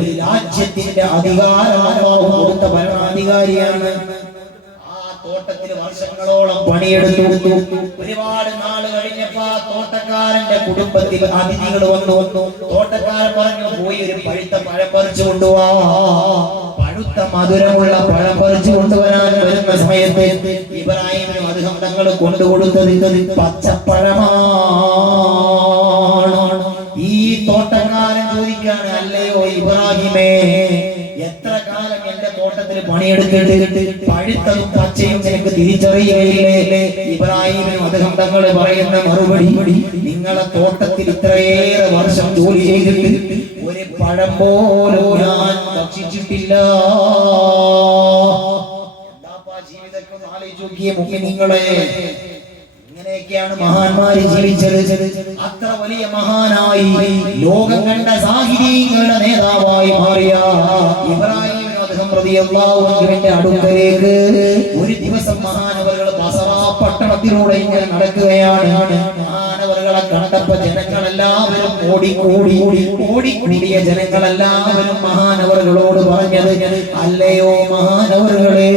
ഒരു രാജ്യത്തിന്റെ അധികാരം കൊടുത്ത ഭരണാധികാരിയാണ്. ആ തോട്ടത്തിൽ വർഷങ്ങളോളം പണിയെടുത്തു. ഒരുപാട് നാള് കഴിഞ്ഞപ്പോ തോട്ടക്കാരന്റെ കുടുംബത്തിൽ അതിഥികൾ വന്നു. തോട്ടക്കാരൻ പറഞ്ഞു, പോയി ഒരു പഴുത്ത പഴം പറിച്ചു കൊണ്ടുപോവാ. പഴുത്ത മധുരമുള്ള പഴം പറിച്ചു കൊണ്ടുവരാൻ വരുന്ന സമയത്ത് ഇബ്രാഹിമിനും അദ്ദേഹം തങ്ങൾ കൊണ്ടുകൊടുത്തത് പച്ചപ്പഴമാണ്. ഈ തോട്ടക്കാരൻ ചോദിക്കാണ്, അല്ലയോ ഇബ്രാഹിമേ, എത്ര കാലം എന്റെ തോട്ടത്തിൽ പണിയെടുത്തിട്ട് പഴുത്തതും പച്ചയും നിനക്ക് തിരിച്ചറിയുകയില്ലേ? ഇബ്രാഹിമിനും അദ്ദേഹം തങ്ങൾ പറയുന്ന മറുപടി, നിങ്ങളെ തോട്ടത്തിൽ ഇത്രയേറെ വർഷം ജോലി ചെയ്തിട്ട് ഒരു പഴം പോലും ഞാൻ ഭക്ഷിച്ചിട്ടില്ല. ജീവിതത്തിൽ ആലോചിച്ച് നോക്കിയേ മുഅ്മിനീങ്ങളെ, ഇങ്ങനെയൊക്കെയാണ് മഹാന്മാര് ജീവിച്ചത്. അത്ര വലിയ മഹാനായി ലോകം കണ്ട സാഹിത്യങ്ങളുടെ നേതാവായി മാറിയ ഇബ്രാഹിം റളിയല്ലാഹു അൻഹുവിന്റെ അടുക്കലേക്ക് ഒരു ദിവസം മഹാനവറുകൾ ബസറ പട്ടണത്തിലൂടെ ഇങ്ങനെ നടക്കുകയാണ്. മഹാനവറുകളെ കണ്ടപ്പോ ജനങ്ങളെല്ലാവരും ഓടിക്കൂടിയ ജനങ്ങളെല്ലാവരും മഹാനവറുകളോട് പറഞ്ഞത്, അല്ലയോ മഹാനവറുകളെ,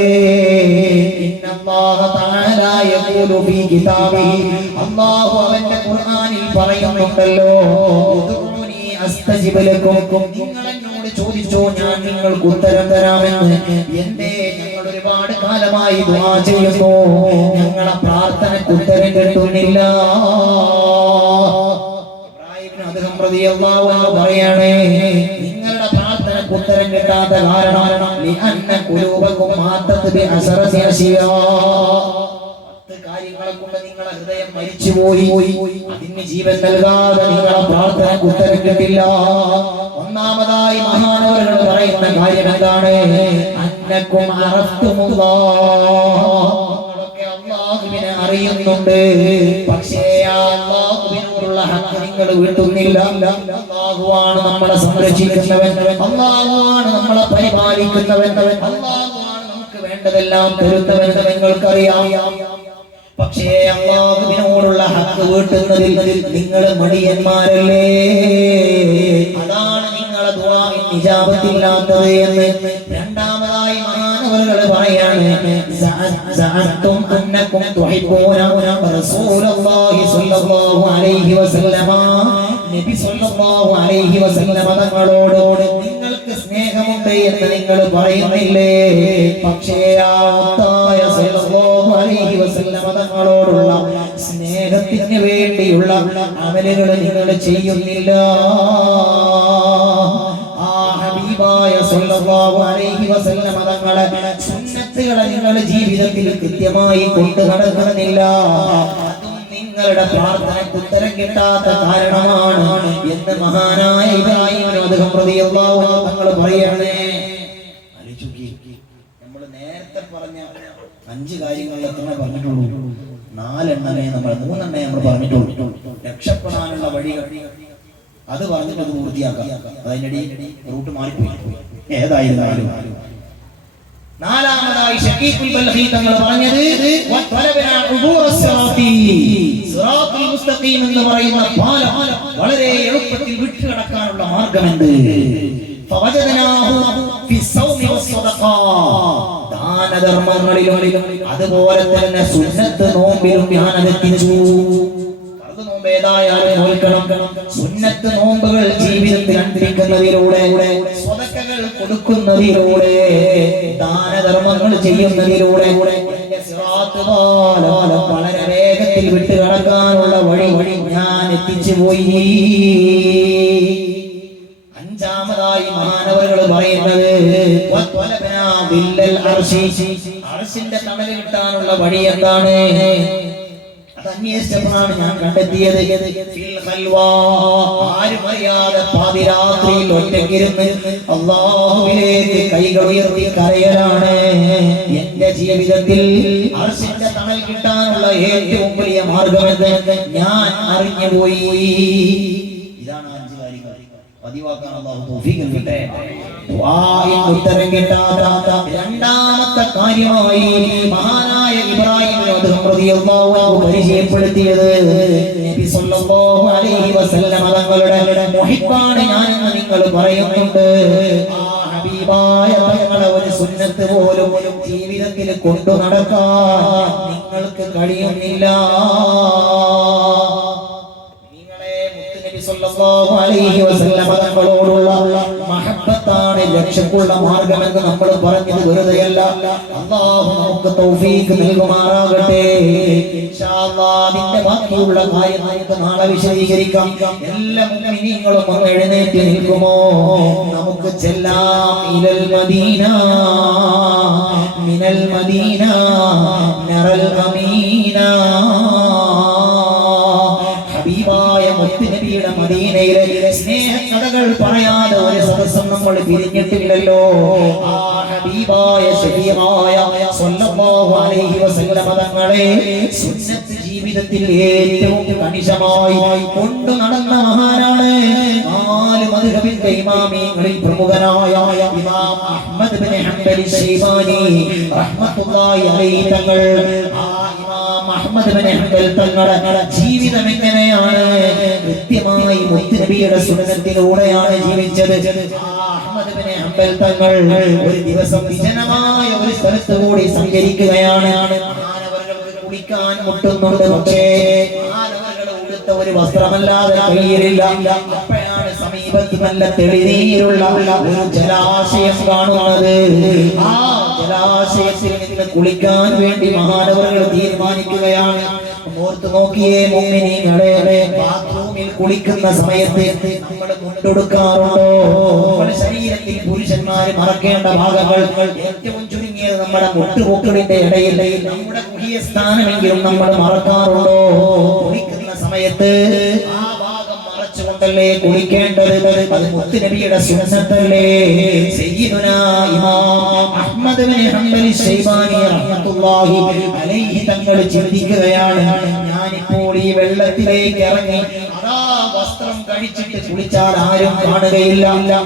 അല്ലാഹു അവന്റെ ഖുർആനിൽ പറയുന്നുണ്ടല്ലോ, നിങ്ങൾ എന്നോട് ചോദിച്ചോ, ഞാൻ നിങ്ങൾക്ക് ഉത്തരം തരാമെന്ന്. ഞങ്ങൾ ഒരുപാട് കാലമായി ദുആ ചെയ്യുന്നു, ഞങ്ങളെ പ്രാർത്ഥനയ്ക്ക് ഉത്തരം കിട്ടുന്നില്ല. ഇബ്രാഹിമിനും അദ്ദേഹം റളിയല്ലാഹു അൻഹു പറയാണ്, നിങ്ങളുടെ പ്രാർത്ഥനയ്ക്ക് ഉത്തരം കിട്ടാത്ത കാരണം ലിഅന്ന ഖുലൂബകും മാതത് ബിഅസറതി അശിയാ, കാര്യങ്ങളെ കൊണ്ട് നിങ്ങളുടെ ഹൃദയം മരിച്ചുപോയി. അതിന് ജീവൻ നൽകാതെ നിങ്ങളുടെ പ്രാർത്ഥനയ്ക്ക് ഉത്തരം കിട്ടില്ല. ഒന്നാമതായി മഹാനവറുകൾ പറയുന്ന കാര്യം എന്താണ്? അന്നക്കും അറഫ്തുമുല്ലാഹ്, അല്ലാഹുവിനെ അറിയുന്നുണ്ട്, പക്ഷേ അല്ലാഹുവിനോടുള്ള ഹഖ് നിങ്ങൾ വീട്ടുന്നില്ല. അല്ലാഹുവാണ് നമ്മളെ സംരക്ഷിക്കുന്നവൻ, അല്ലാഹുവാണ് നമ്മളെ പരിപാലിക്കുന്നവൻ, അല്ലാഹുവാണ് നമുക്ക് വേണ്ടതെല്ലാം തരുന്നവൻ നിങ്ങൾക്കറിയാം. പക്ഷേ അല്ലാഹുവിനോടുള്ള ഹഖ് വീട്ടുന്നതിൽ നിങ്ങൾ മടിയന്മാരല്ലേ? അതാണ് നിങ്ങളുടെ ദുആഇന് ഇജാബത്തില്ലാത്തത് എന്ന്. രണ്ടാമതായി മഹാനവറുകൾ പറയാണ്, സഅഅതും അന്നകും തുഹിബ്ബൂന റസൂലുള്ളാഹി സ്വല്ലല്ലാഹു അലൈഹി വസല്ലമ, നബി സ്വല്ലല്ലാഹു അലൈഹി വസല്ലമ തങ്ങളോട് നിങ്ങൾക്ക് സ്നേഹമുണ്ട് എന്ന് നിങ്ങൾ പറയുന്നില്ലേ? പക്ഷേ ആത്തായ സ്വല്ലല്ലാഹു അലൈഹി വസല്ലമ തങ്ങളോടുള്ള സ്നേഹത്തിന് വേണ്ടിയുള്ള അമലുകൾ നിങ്ങൾ ചെയ്യുന്നില്ല. ആ ഹബീബായ സ്വല്ലല്ലാഹു അലൈഹി വസല്ലമ തങ്ങളെ സുന്നത്തുകളെ നിങ്ങളുടെ ജീവിതത്തിൽ കൃത്യമായി കൊണ്ടു നടക്കുന്നില്ല. നിങ്ങളുടെ പ്രാർത്ഥനയ്ക്ക് ഉത്തരം കിട്ടാത്ത കാരണമാണ് എന്ന് മഹാനായ ഇബ്രാഹിമിനും അദ്ദേഹം റളിയല്ലാഹു അൻഹു തങ്ങൾ പറയണേ. നമ്മൾ നേരത്തെ പറഞ്ഞ 5 കാര്യങ്ങളിൽ തന്നെ പറഞ്ഞിട്ടുള്ളൂ, 4 നമ്മൾ 3 നമ്മൾ പറഞ്ഞിട്ടുള്ളൂ. രക്ഷപ്പെടാനുള്ള വഴികൾ അത് പറഞ്ഞിട്ട് അത് പൂർത്തിയാക്കാം. അതിനിടയിൽ റൂട്ട് മാറിപ്പോയി. ഏതായിരുന്നാലും നാലാമതായി ഷഖീഖുൽ ബൽഖി തങ്ങൾ പറഞ്ഞത് സിറാത്തുൽ മുസ്തഖീം എന്ന് പറയുന്ന പാലം വളരെ എളുപ്പത്തിൽ വിട്ടുകടക്കാനുള്ള മാർഗമുണ്ട്. ദാനധർമ്മങ്ങളിലും അതുപോലെ തന്നെ സുന്നത്ത് നോമ്പിലും ഞാനതെത്തിച്ചു. നോമ്പ് ഏതായാലും നോൽക്കണം. സുന്നത്ത് നോമ്പുകൾ ജീവിതത്തിൽ അനുഷ്ഠിക്കുന്നതിലൂടെ, സ്വതക്കകൾ കൊടുക്കുന്നതിലൂടെ, ദാനധർമ്മങ്ങൾ ചെയ്യുന്നതിലൂടെ വളരെ വേഗത്തിൽ വിട്ടുകടക്കാനുള്ള വഴി ഞാൻ എത്തിച്ചു പോയി. അഞ്ചാമതായി മഹാനവറുകൾ പറയുന്നത് അർശിന്റെ തണല് കിട്ടാനുള്ള വഴി എന്താണ്? അന്വേഷിച്ചപ്പോഴാണ് ഞാൻ കണ്ടെത്തിയത് ഫിൽ ഖൽവാ, ആരും അറിയാതെ പാതിരാത്രിയിൽ ഒറ്റയ്ക്കിരുന്ന് അല്ലാഹുവിലേക്ക് കൈകൾ ഉയർത്തി കരയലാണ്. എന്റെ ജീവിതത്തിൽ അർശിന്റെ തണൽ കിട്ടാനുള്ള ഏറ്റവും വലിയ മാർഗമെന്ന് ഞാൻ അറിഞ്ഞുപോയി. ഇതാണ് 5 കാര്യങ്ങൾ. പതിവാക്കാൻ അല്ലാഹു തൗഫീഖ് നൽകട്ടെ. ദുആഇന് ഉത്തരം കിട്ടാത്ത രണ്ടാമത്തെ കാര്യമായി മഹാനായ ഇബ്രാഹിം റളിയല്ലാഹു അൻഹു പരിചയപ്പെടുത്തിയത് നബി സല്ലല്ലാഹു അലൈഹി വസല്ലം തങ്ങളുടെ മുഹിബ്ബാണ് ഞാനെന്ന് നിങ്ങൾ പറയുന്നുണ്ട്. ആ ഹബീബായ തങ്ങളുടെ ഒരു സുന്നത്ത് പോലും ജീവിതത്തിൽ കൊണ്ടു നടക്കാൻ നിങ്ങൾക്ക് കഴിയുന്നില്ല. സല്ലല്ലാഹു അലൈഹി വസല്ലം തങ്ങളോടുള്ള മഹബ്ബത്താണ് രക്ഷക്കുള്ള മാർഗമെന്ന് നമ്മൾ പറഞ്ഞത് വെറുതെയല്ല. അല്ലാഹു നമുക്ക് തൗഫീഖ് നൽകുമാറാകട്ടെ. ഇൻഷാ അല്ലാഹ് അതിന്റെ ബാക്കിയുള്ള കാര്യം നമുക്ക് നാളെ വിശദീകരിക്കാം. എല്ലാ മുഅ്മിനീങ്ങളും ഒന്ന് എഴുന്നേറ്റ് നിൽക്കുമോ? നമുക്ക് ചെല്ലാം ഇലൽ മദീന മിനൽ മദീന നറൽ അമീന. ഹബീബായ മുത്തുനബിയുടെ മദീനയിലെ സ്നേഹകഥകൾ പറയാതെ ഒരു സദസ്സും നമ്മൾ പിരിഞ്ഞിട്ടില്ലല്ലോ. ആ ഹബീബായ ശഫീആയ സ്വല്ലല്ലാഹു അലൈഹി വസല്ലം തങ്ങളെ സുന്നത്ത് ജീവിതത്തിൽ ഏറ്റവും കണിശമായി കൊണ്ടു നടന്ന മഹാനാണ്. 4 മദ്ഹബിന്റെ ഇമാമിങ്ങളിൽ പ്രമുഖനായ ഇമാം അഹ്മദ് ബിൻ ഹംബൽ ശൈബാനി റഹ്മത്തുള്ളാഹി അലൈഹി തങ്ങൾ. അഹ്മദ് ബിൻ ഹംബൽ തങ്ങളുടെ ജീവിതം എങ്ങനെയാണ്? കൃത്യമായി മുത്തുനബിയുടെ സുന്നത്തിലൂടെയാണ് ജീവിച്ചത്. അഹ്മദ് ബിൻ ഹംബൽ തങ്ങൾ ഒരു ദിവസം വിജനമായ ഒരു സ്ഥലത്ത് കൂടി സഞ്ചരിക്കുകയാണ്. മഹാനവറുകൾക്ക് കുളിക്കാൻ മുട്ടുന്നുണ്ട്, പക്ഷേ മഹാനവറുകൾ ഉടുത്ത ഒരു വസ്ത്രമല്ലാതെ കയ്യിലില്ല. അപ്പോഴാണ് സമീപത്ത് നല്ല തെളിനീരുള്ള ഒരു ജലാശയം കാണുന്നത്. ആ ജലാശയത്തിൽ നിന്ന് കുളിക്കാൻ വേണ്ടി മഹാനവറുകൾ തീരുമാനിക്കുകയാണ്. ഓർത്ത് നോക്കിയേ മുഅ്മിനീങ്ങളെ, ബാത്റൂമിൽ കുളിക്കുന്ന സമയത്ത് നമ്മൾ മുണ്ടെടുക്കാറുണ്ടോ? നമ്മുടെ ശരീരത്തിൽ പുരുഷന്മാർ മറക്കേണ്ട ഭാഗങ്ങൾ ഏറ്റവും ചുരുങ്ങിയത് നമ്മുടെ മുട്ടുപൊക്കിളിന്റെ ഇടയിൽ നമ്മുടെ കുഹിയ സ്ഥാനമെങ്കിലും നമ്മൾ മറക്കാറുണ്ടോ? കുളിക്കുന്ന സമയത്ത് ആ ഭാഗം മറച്ചുകൊണ്ടല്ലേ കുളിക്കേണ്ടത്? അത് മുത്തുനബിയുടെ സുന്നത്തല്ലേ? സയ്യിദുനാ ഇമാം അഹ്മദ് ബിൻ ഹംബൽ ശൈബാനി റഹ്മത്തുള്ളാഹി അലൈഹി തങ്ങൾ ചിന്തിക്കുകയാണ്, ഞാനിപ്പോൾ ഈ വെള്ളത്തിലേക്ക് ഇറങ്ങി അതാ വസ്ത്രം കഴിച്ചിട്ട് കുളിച്ചാൽ ആരും കാണുകയില്ല,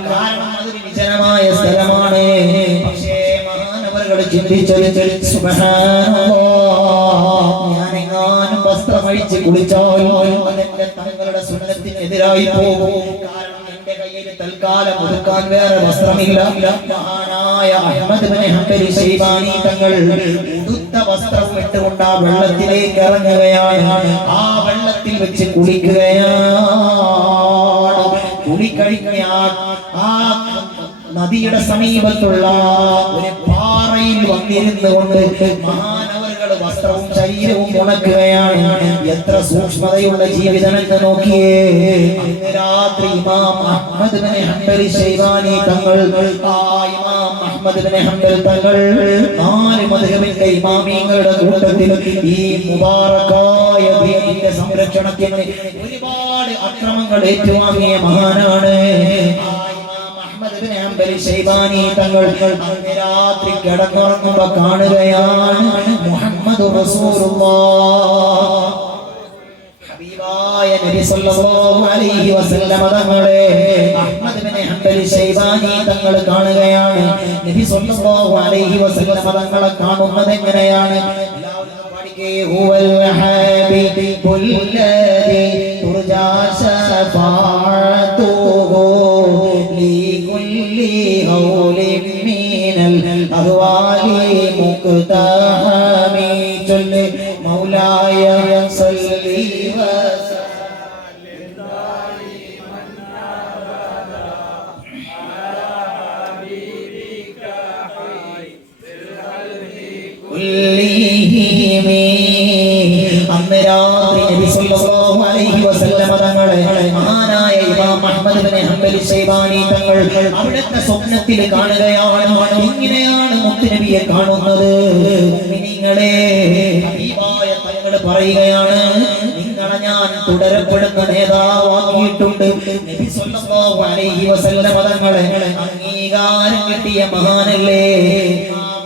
കാരണം അതൊരു വിജനമായ സ്ഥലമാണ്. പക്ഷേ മഹാനവറുകൾ ചിന്തിച്ചത്, സുബ്ഹാനല്ലാഹ്, ഞാനെങ്ങാനും വസ്ത്രം അഴിച്ച് കുളിച്ചാൽ അതെന്റെ തങ്ങളുടെ സുന്നത്തിനെതിരായി പോകും. കാരണം എന്റെ കയ്യിൽ തൽക്കാലം ഒതുക്കാൻ വേറെ വസ്ത്രമില്ല. മഹാനായ അഹ്മദ് ബിൻ ഹംബൽ ശൈബാനി തങ്ങൾ ഉടുത്ത വസ്ത്രം ഇട്ടുകൊണ്ട് ആ വെള്ളത്തിലേക്ക് ഇറങ്ങുകയാണ്. ആ വെള്ളത്തിൽ വെച്ച് കുളിക്കുകയാണ്. കുളിക്കഴിഞ്ഞ ആ നദിയുടെ സമീപത്തുള്ള ഒരു പാറയിൽ വന്നിരുന്നു കൊണ്ട് മഹാനവറുകൾ വസ്ത്രവും ശരീരവും ഉണക്കുകയാണ്. എത്ര സൂക്ഷ്മതയുള്ള ജീവിതമെന്ന് നോക്കിയേ. അന്ന് രാത്രി ഇമാം അഹ്മദ് ബിൻ ഹംബൽ ശൈബാനി തങ്ങൾ, ഇമാം അഹ്മദ് ബിൻ ഹംബൽ തങ്ങൾ 4 മദ്ഹബിന്റെ ഇമാമിങ്ങളുടെ കൂട്ടത്തിൽ ഈ മുബാറക്കായ ദീനിന്റെ സംരക്ഷണത്തിന് ഒരുപാട് അക്രമങ്ങൾ ഏറ്റുവാങ്ങിയ മഹാനാണ്. അഹ്മദ് ബിൻ ഹംബൽ ശൈബാനി തങ്ങൾ അന്ന് രാത്രി കിടന്നുറങ്ങുമ്പോൾ കാണുകയാണ് മുഹമ്മദ് റസൂലുള്ളാഹ്, ഹബീബായ നബി സല്ലല്ലാഹു അലൈഹി വസല്ലം തങ്ങളെ. അഹ്മദ് ബിൻ ഹംബൽ ശൈബാനി തങ്ങൾ കാണുകയാണ്. നബി സല്ലല്ലാഹു അലൈഹി വസല്ലം തങ്ങളെ കാണുന്നത് എങ്ങനെയാണ്? എല്ലാവരും പഠിക്കേ. ഹുവൽ ഹബീബുൽ ലദീ തുർജാ ശഫാഅതുഹു ലികുല്ലി ഹൗലിൻ മിനൽ അഹ്വാലി മുഖ്തഹമി ചൊല്ല് മൗലായ സല്ലി വസല്ലിം ദായിമൻ അബദാ അലാ ഹബീബിക ഖൈറുൽ ഖൽഖി കുല്ലിഹിം. അന്ന് രാത്രി നബി സല്ലല്ലാഹു അലൈഹി വസല്ലം തങ്ങളെ മഹാനായ ഇമാം അഹ്മദ് ബിൻ ഹംബൽ ശൈബാനി തങ്ങൾ അവിടുത്തെ സ്വപ്നത്തിൽ കാണുകയാണ്. ഇങ്ങനെയാണ് മുത്തുനബിയെ കാണുന്നത്. മുഅ്മിനീങ്ങളെ, ഹബീബായ തങ്ങൾ പറയുകയാണ്, നിങ്ങളെ ഞാൻ തുടരപ്പെടുന്ന നേതാവാക്കിയിട്ടുണ്ട്. നബി സല്ലല്ലാഹു അലൈഹി വസല്ലം തങ്ങളെ അംഗീകാരം കിട്ടിയ മഹാനല്ലേ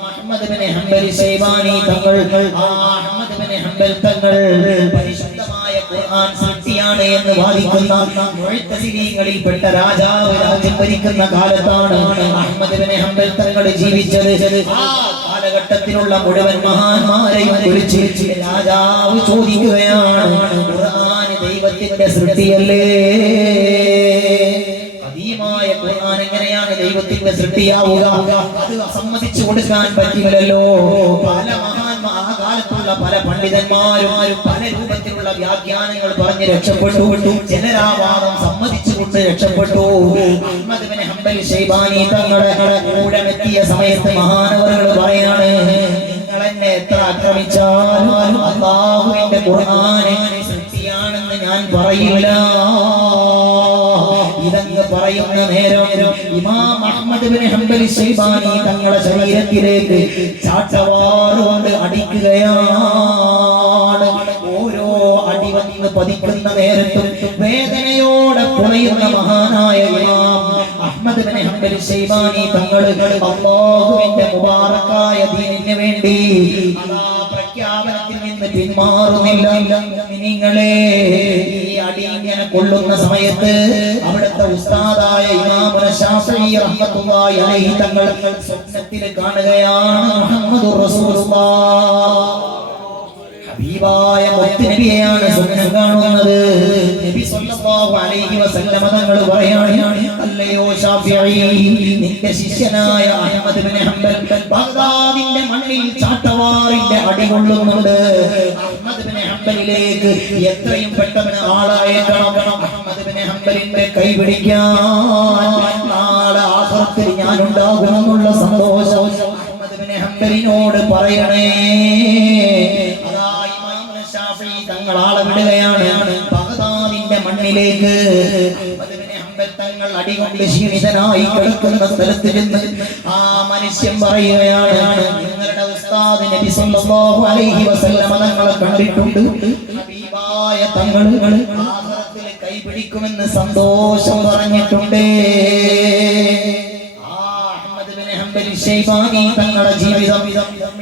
അഹ്മദ് ബിൻ ഹംബൽ ശൈബാനി തങ്ങൾ. അഹ്മദ് ബിൻ ഹംബൽ തങ്ങൾ പരിശുദ്ധമായ ഖുർആൻ സൃഷ്ടിയാണ് എന്ന് വാദിക്കുന്ന മുഅ്തസിലീങ്ങളിൽപ്പെട്ട രാജാവ് രാജ്യം ഭരിക്കുന്ന കാലത്താണ് അഹ്മദ് ബിൻ ഹംബൽ തങ്ങൾ ജീവിച്ചത്. ആ കാലഘട്ടത്തിലുള്ള മുഴുവൻ മഹാന്മാരെയും വിളിച്ച് രാജാവ് ചോദിക്കുകയാണ്, ഖുർആൻ ദൈവത്തിന്റെ സൃഷ്ടിയല്ലേ? ഖദീമായ ഖുർആൻ എങ്ങനെയാണ് ദൈവത്തിന്റെ സൃഷ്ടിയാവുക? അത് സമ്മതിച്ചു കൊടുക്കാൻ പറ്റില്ലല്ലോ. പല ആ കാലത്തുള്ള പല പണ്ഡിതന്മാരും പല രൂപത്തിലുള്ള വ്യാഖ്യാനങ്ങൾ പറഞ്ഞ് രക്ഷപ്പെട്ടു. ജനരാവാദം സമ്മതിച്ചുകൊണ്ട് രക്ഷപ്പെട്ടു. അഹ്മദ് ബിൻ ഹംബൽ ശൈബാനി തങ്ങളുടെ കൂടെത്തിയ സമയത്ത് മഹാനവറുകൾ പറയാണ്, നിങ്ങൾ എന്നെ എത്ര ആക്രമിച്ചാലും അല്ലാഹുവിന്റെ ഖുർആൻ സൃഷ്ടിയാണെന്ന് ഞാൻ പറയില്ല. ഇതങ്ങ് പറയുന്ന നേരം ഇമാം അഹ്മദ് ബിൻ ഹംബൽ ശൈബാനി തങ്ങളുടെ ശരീരത്തിലേക്ക് ചാട്ടവാറുകൊണ്ട് അടിക്കുകയാണ്. ഓരോ അടി വന്ന് പതിക്കുന്ന നേരത്തും വേദനയോടെ പുളയുന്ന മഹാനായ ഇമാം അഹ്മദ് ബിൻ ഹംബൽ ശൈബാനി തങ്ങൾ അല്ലാഹുവിന്റെ മുബാറക്കായ ദീനിന് വേണ്ടി പ്രഖ്യാപനത്തിൽ നിന്ന് പിന്മാറുന്നില്ല. നിങ്ങളെ ഈ അടി ഇങ്ങനെ കൊള്ളുന്ന സമയത്ത് അവിടുത്തെ ഉസ്താദായ ഇമാമുന ശാഫിഈ റഹ്മത്തുള്ളാഹി അലൈഹി തങ്ങൾ സ്വപ്നത്തിൽ കാണുകയാണ് മുഹമ്മദുർ റസൂലുള്ളാഹ്. ഹബീബായ മുത്തുനബിയെയാണ് സ്വപ്നം കാണുന്നത്. നബി സല്ലല്ലാഹു അലൈഹി വസല്ലം തങ്ങൾ പറയാണ്, അല്ലയോ ശാഫിഈ, നിന്റെ ശിഷ്യനായ അഹ്മദ് ബിൻ ഹംബൽ ബഗ്ദാദിന്റെ മണ്ണിൽ ചാട്ടവാറിന്റെ അടി കൊള്ളുന്നുണ്ട്. അഹ്മദ് ബിൻ ഹംബലിലേക്ക് എത്രയും പെട്ടെന്ന് ആളയക്കണം. അഹ്മദ് ബിൻ ഹംബലിന്റെ കൈ പിടിക്കാൻ നാളെ ആഖിറത്തിൽ ഞാൻ ഉണ്ടാകുമെന്നുള്ള സന്തോഷം അഹ്മദ് ബിൻ ഹംബലിനോട് പറയണേ. തങ്ങൾ ആളെ വിടുകയാണ് ബഗ്ദാദിന്റെ മണ്ണിലേക്ക്. അഹ്മദ് ബിൻ ഹംബൽ തങ്ങൾ അടികൊണ്ട് ക്ഷീണിതനായി കിടക്കുന്ന സ്ഥലത്ത് ചെന്ന് ആ മനുഷ്യൻ പറയുകയാണ്, നിങ്ങളുടെ ഉസ്താദ് നബി സല്ലല്ലാഹു അലൈഹി വസല്ലം തങ്ങളെ കണ്ടിട്ടുണ്ട്. ഹബീബായ തങ്ങൾ ആഖിറത്തിൽ കൈ പിടിക്കുമെന്ന് സന്തോഷം പറഞ്ഞിട്ടുണ്ട്. ശൈബാനി തങ്ങളുടെ ജീവിതം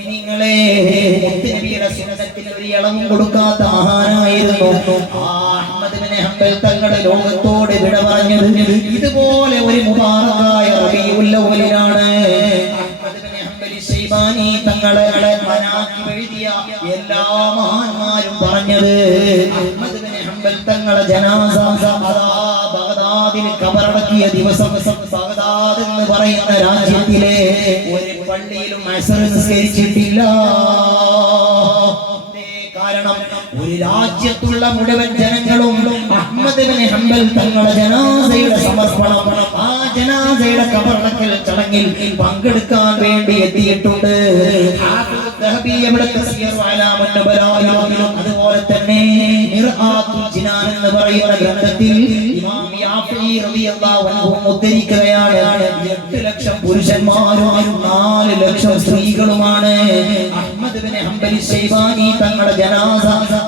നിങ്ങളെ മുത്തുനബിയുടെ സുന്നത്തിന് ഒരു ഇളവും കൊടുക്കാത്ത മഹാനായിരുന്നു. അഹ്മദ് ബിൻ ഹംബൽ തങ്ങളുടെ ലോകത്തോട് വിട പറഞ്ഞത് ഇതുപോലെ ഒരു മുബാറക്കായ റബീഉൽ അവ്വലിലാണ്. അഹ്മദ് ബിൻ ഹംബൽ ശൈബാനി തങ്ങളെ മനാഖിബ് എഴുതിയ എല്ലാ മഹാന്മാരും പറഞ്ഞത് അഹ്മദ് ബിൻ ഹംബൽ തങ്ങളുടെ ജനാസ ബഗ്ദാദിൽ കബറടക്കിയ ദിവസം ബഗ്ദാദ് എന്ന് പറയുന്ന രാജ്യത്തിലെ ഒരു പള്ളിയിലും അസ്ർ നിസ്കരിച്ചിട്ടില്ല. കാരണം ഒരു രാജ്യത്തുള്ള മുഴുവൻ ജനങ്ങളും അഹ്മദ് ബിൻ ഹംബൽ തങ്ങളുടെ ജനാസയുടെ സമർപ്പണം, ആ ജനാസയുടെ കബറടക്കൽ ചടങ്ങിൽ പങ്കെടുക്കാൻ വേണ്ടി എത്തിയിട്ടുണ്ട്. അതുപോലെ തന്നെ മിർആത്തുൽ ജിനാൻ എന്ന് പറയുന്ന ഗ്രന്ഥത്തിൽ ഇമാം യാഫി റളിയല്ലാഹു അൻഹു ഉദ്ധരിക്കുകയാണ്, 8 ലക്ഷം പുരുഷന്മാരും 4 ലക്ഷം സ്ത്രീകളുമാണ് അഹ്മദ് ബിൻ ഹംബൽ ശൈബാനി തങ്ങളുടെ ജനാസ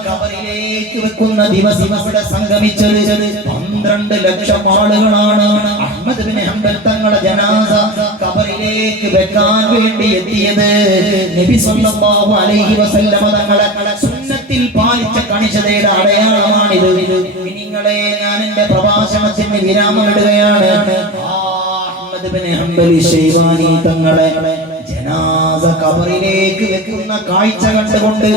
ഖബറിലേക്ക് വെക്കുന്ന ദിവസം ഇവിടെ സംഗമിച്ചത് 12 ലക്ഷം ആളുകളാണ്. അഹ്മദ് ബിൻ ഹംബൽ തങ്ങളുടെ ജനാസ ഖബറിലേക്ക് വെക്കാൻ വേണ്ടി എത്തിയത് നബി സല്ലല്ലാഹു അലൈഹി വസല്ലം തങ്ങളുടെ സുന്നത്തിൽ പാലിച്ച കണിശതയുടെ അടയാളമാണിത്. നിങ്ങളെ ഞാൻ എന്റെ പ്രഭാഷണത്തിന് വിരാമമിടുകയാണ്. അഹ്മദ് ബിൻ ഹംബൽ ശൈബാനി തങ്ങളെ ജനാസ ഖബറിലേക്ക് വെക്കുന്ന കാഴ്ച കണ്ടുകൊണ്ട്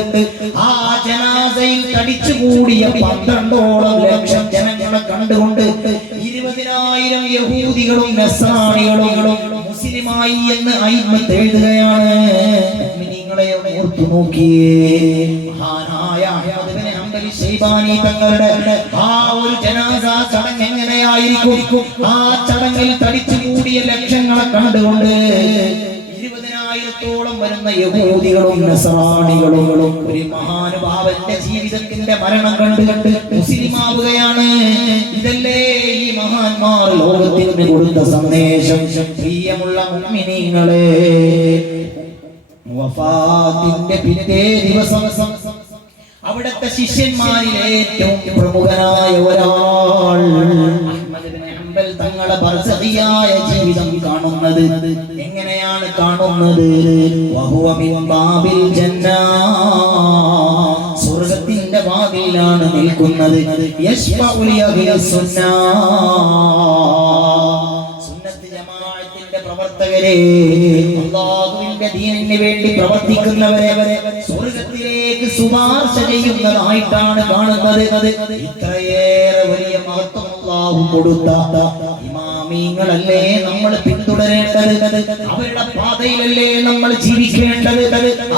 ആ ജനാസയിൽ തടിച്ചുകൂടിയ 12ഓളം ലക്ഷം ജനങ്ങളെ കണ്ടുകൊണ്ട് 20,000 യഹൂദികളും നസ്രാണികളും മുസ്ലിമായി എന്ന് അയിമത്ത് എഴുതുകയാണ്. നിങ്ങളെ ഓർത്തു നോക്കിയേ, മഹാനായ അഹ്മദ് ബിൻ ഹംബൽ ശൈബാനി തങ്ങളുടെ ആ ഒരു ജനാസ ചടങ്ങ് എങ്ങനെയായിരിക്കും? ആ ചടങ്ങിൽ തടിച്ചുകൂടിയ ലക്ഷങ്ങളെ കണ്ടുകൊണ്ട് 20,000-ഓളം വരുന്ന യഹൂദികളും നസ്രാണികളും ഒരു മഹാനുഭാവന്റെ ജീവിതത്തിന്റെ മരണം കണ്ട് മുസ്ലിമാവുകയാണ്. ഇതല്ലേ ഈ മഹാന്മാർ ലോകത്തിന് കൊടുത്ത സന്ദേശം. പ്രിയമുള്ള മുഅ്മിനീങ്ങളെ, വഫാത്തിന്റെ പിറ്റേ ദിവസം അവിടുത്തെ ശിഷ്യന്മാരിൽ ഏറ്റവും പ്രമുഖനായ ഒരാൾ അഹ്മദ് ഇബ്നു ഹംബൽ തങ്ങളുടെ ബർസഖിയായ ജീവിതം കാണുന്നത് എങ്ങനെയാണ് കാണുന്നത്? വഹുവ മിൻ ബാബിൽ ജന്ന, സ്വർഗ്ഗത്തിന്റെ വാതിലാണ് നിൽക്കുന്നത്. യശ്ഫഉ ലി സുന്ന, സുന്നത്ത് ജമാഅത്തിന്റെ പ്രവർത്തകരെ, അല്ലാഹുവിന്റെ ദീനിന് വേണ്ടി പ്രവർത്തിക്കുന്നവരെ സ്വർഗ്ഗത്തിലേക്ക് ശുപാർശ ചെയ്യുന്നതായിട്ടാണ് കാണുന്നത്. ഇത്രയേറെ വലിയ മഹത്വം അല്ലാഹു കൊടുത്ത ഇമാമിങ്ങളല്ലേ നമ്മൾ പിന്തുടരേണ്ടത്? അവരുടെ പാതയിലല്ലേ നമ്മൾ ജീവിക്കേണ്ടത്?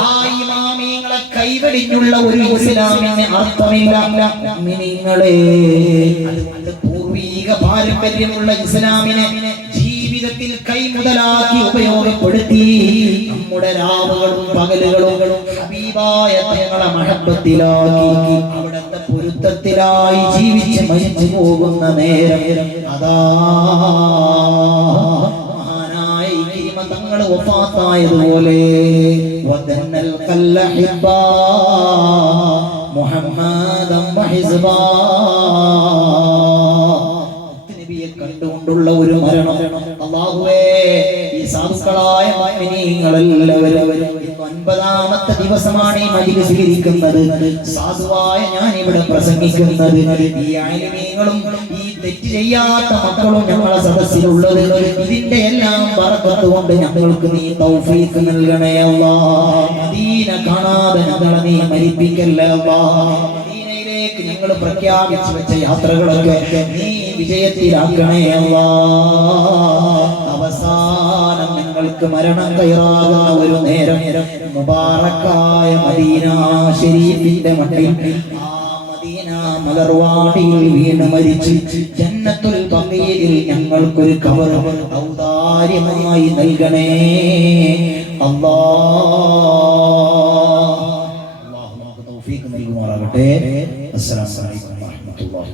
ആ ഇമാമിങ്ങളെ കൈവെടിഞ്ഞുള്ള ഒരു ഇസ്ലാമിന് അർത്ഥമില്ല മുഅ്മിനീങ്ങളെ. അതുകൊണ്ട് പൂർവീക പാരമ്പര്യമുള്ള ഇസ്ലാമിനെ ജീവിതത്തിൽ കൈമുതലാക്കി ഉപയോഗപ്പെടുത്തി നമ്മുടെ രാവുകളും പകലുകളും ഹബീബായ തങ്ങളെ മഹബത്തിലാക്കി അവിടുത്തെ പൊരുത്തത്തിലായി ജീവിച്ച് മരിച്ചു പോകുന്ന നേരം അതാ മഹാനായ ഇക്രിമ തങ്ങൾ വഫാത്തായതുപോലെ വദന്നൽ ഖല്ലഹിബ മുഹമ്മദൻ വഹിസ്ബാ, കണ്ടുകൊണ്ടുള്ള ഒരു മരണം. അല്ലാഹുവേ, ഈ സാധുക്കളായ മുഅ്മിനീങ്ങളെല്ലാവരും 9ാമത്തെ ദിവസമാണ് ഈ മജ്‌ലിസിൽ ഇരിക്കുന്നത്. സാധുവായ ഞാൻ ഇവിടെ പ്രസംഗിക്കുന്നത്. ഈ ആലിമീങ്ങളും ഈ തെറ്റ് ചെയ്യാത്ത മക്കളും ഞങ്ങളെ സദസ്സിലുള്ളത്, ഇതിന്റെ എല്ലാം ബറക്കത്ത് കൊണ്ട് ഞങ്ങൾക്ക് നീ തൗഫീഖ് നൽകണേ അല്ലാഹ്. മദീന കാണാതെ ഞങ്ങളെ നീ മരിപ്പിക്കല്ലേ അല്ലാഹ്. ഞങ്ങൾ പ്രഖ്യാപിച്ചു വെച്ച യാത്രകളൊക്കെ നീ വിജയത്തിലാക്കണേ അല്ലാഹ്. അവസാനം ഞങ്ങൾക്ക് മരണം കയറാകുന്ന ഒരു നേരം മുബാറക്കായ മദീന ശരീഫിന്റെ മണ്ണിൽ ആ മദീന മലർവാടിയിൽ വീണ് മരിച്ച് ജന്നത്തുൽ ബഖീയിൽ ഞങ്ങൾക്കൊരു ഖബർ ഔദാര്യമായി നൽകണേ അല്ലാഹ്. അല്ലാഹു നമുക്ക് തൗഫീഖ് നൽകുമാറാകട്ടെ. അസ്സലാമു അലൈക്കും വറഹ്മത്തുള്ളാഹി.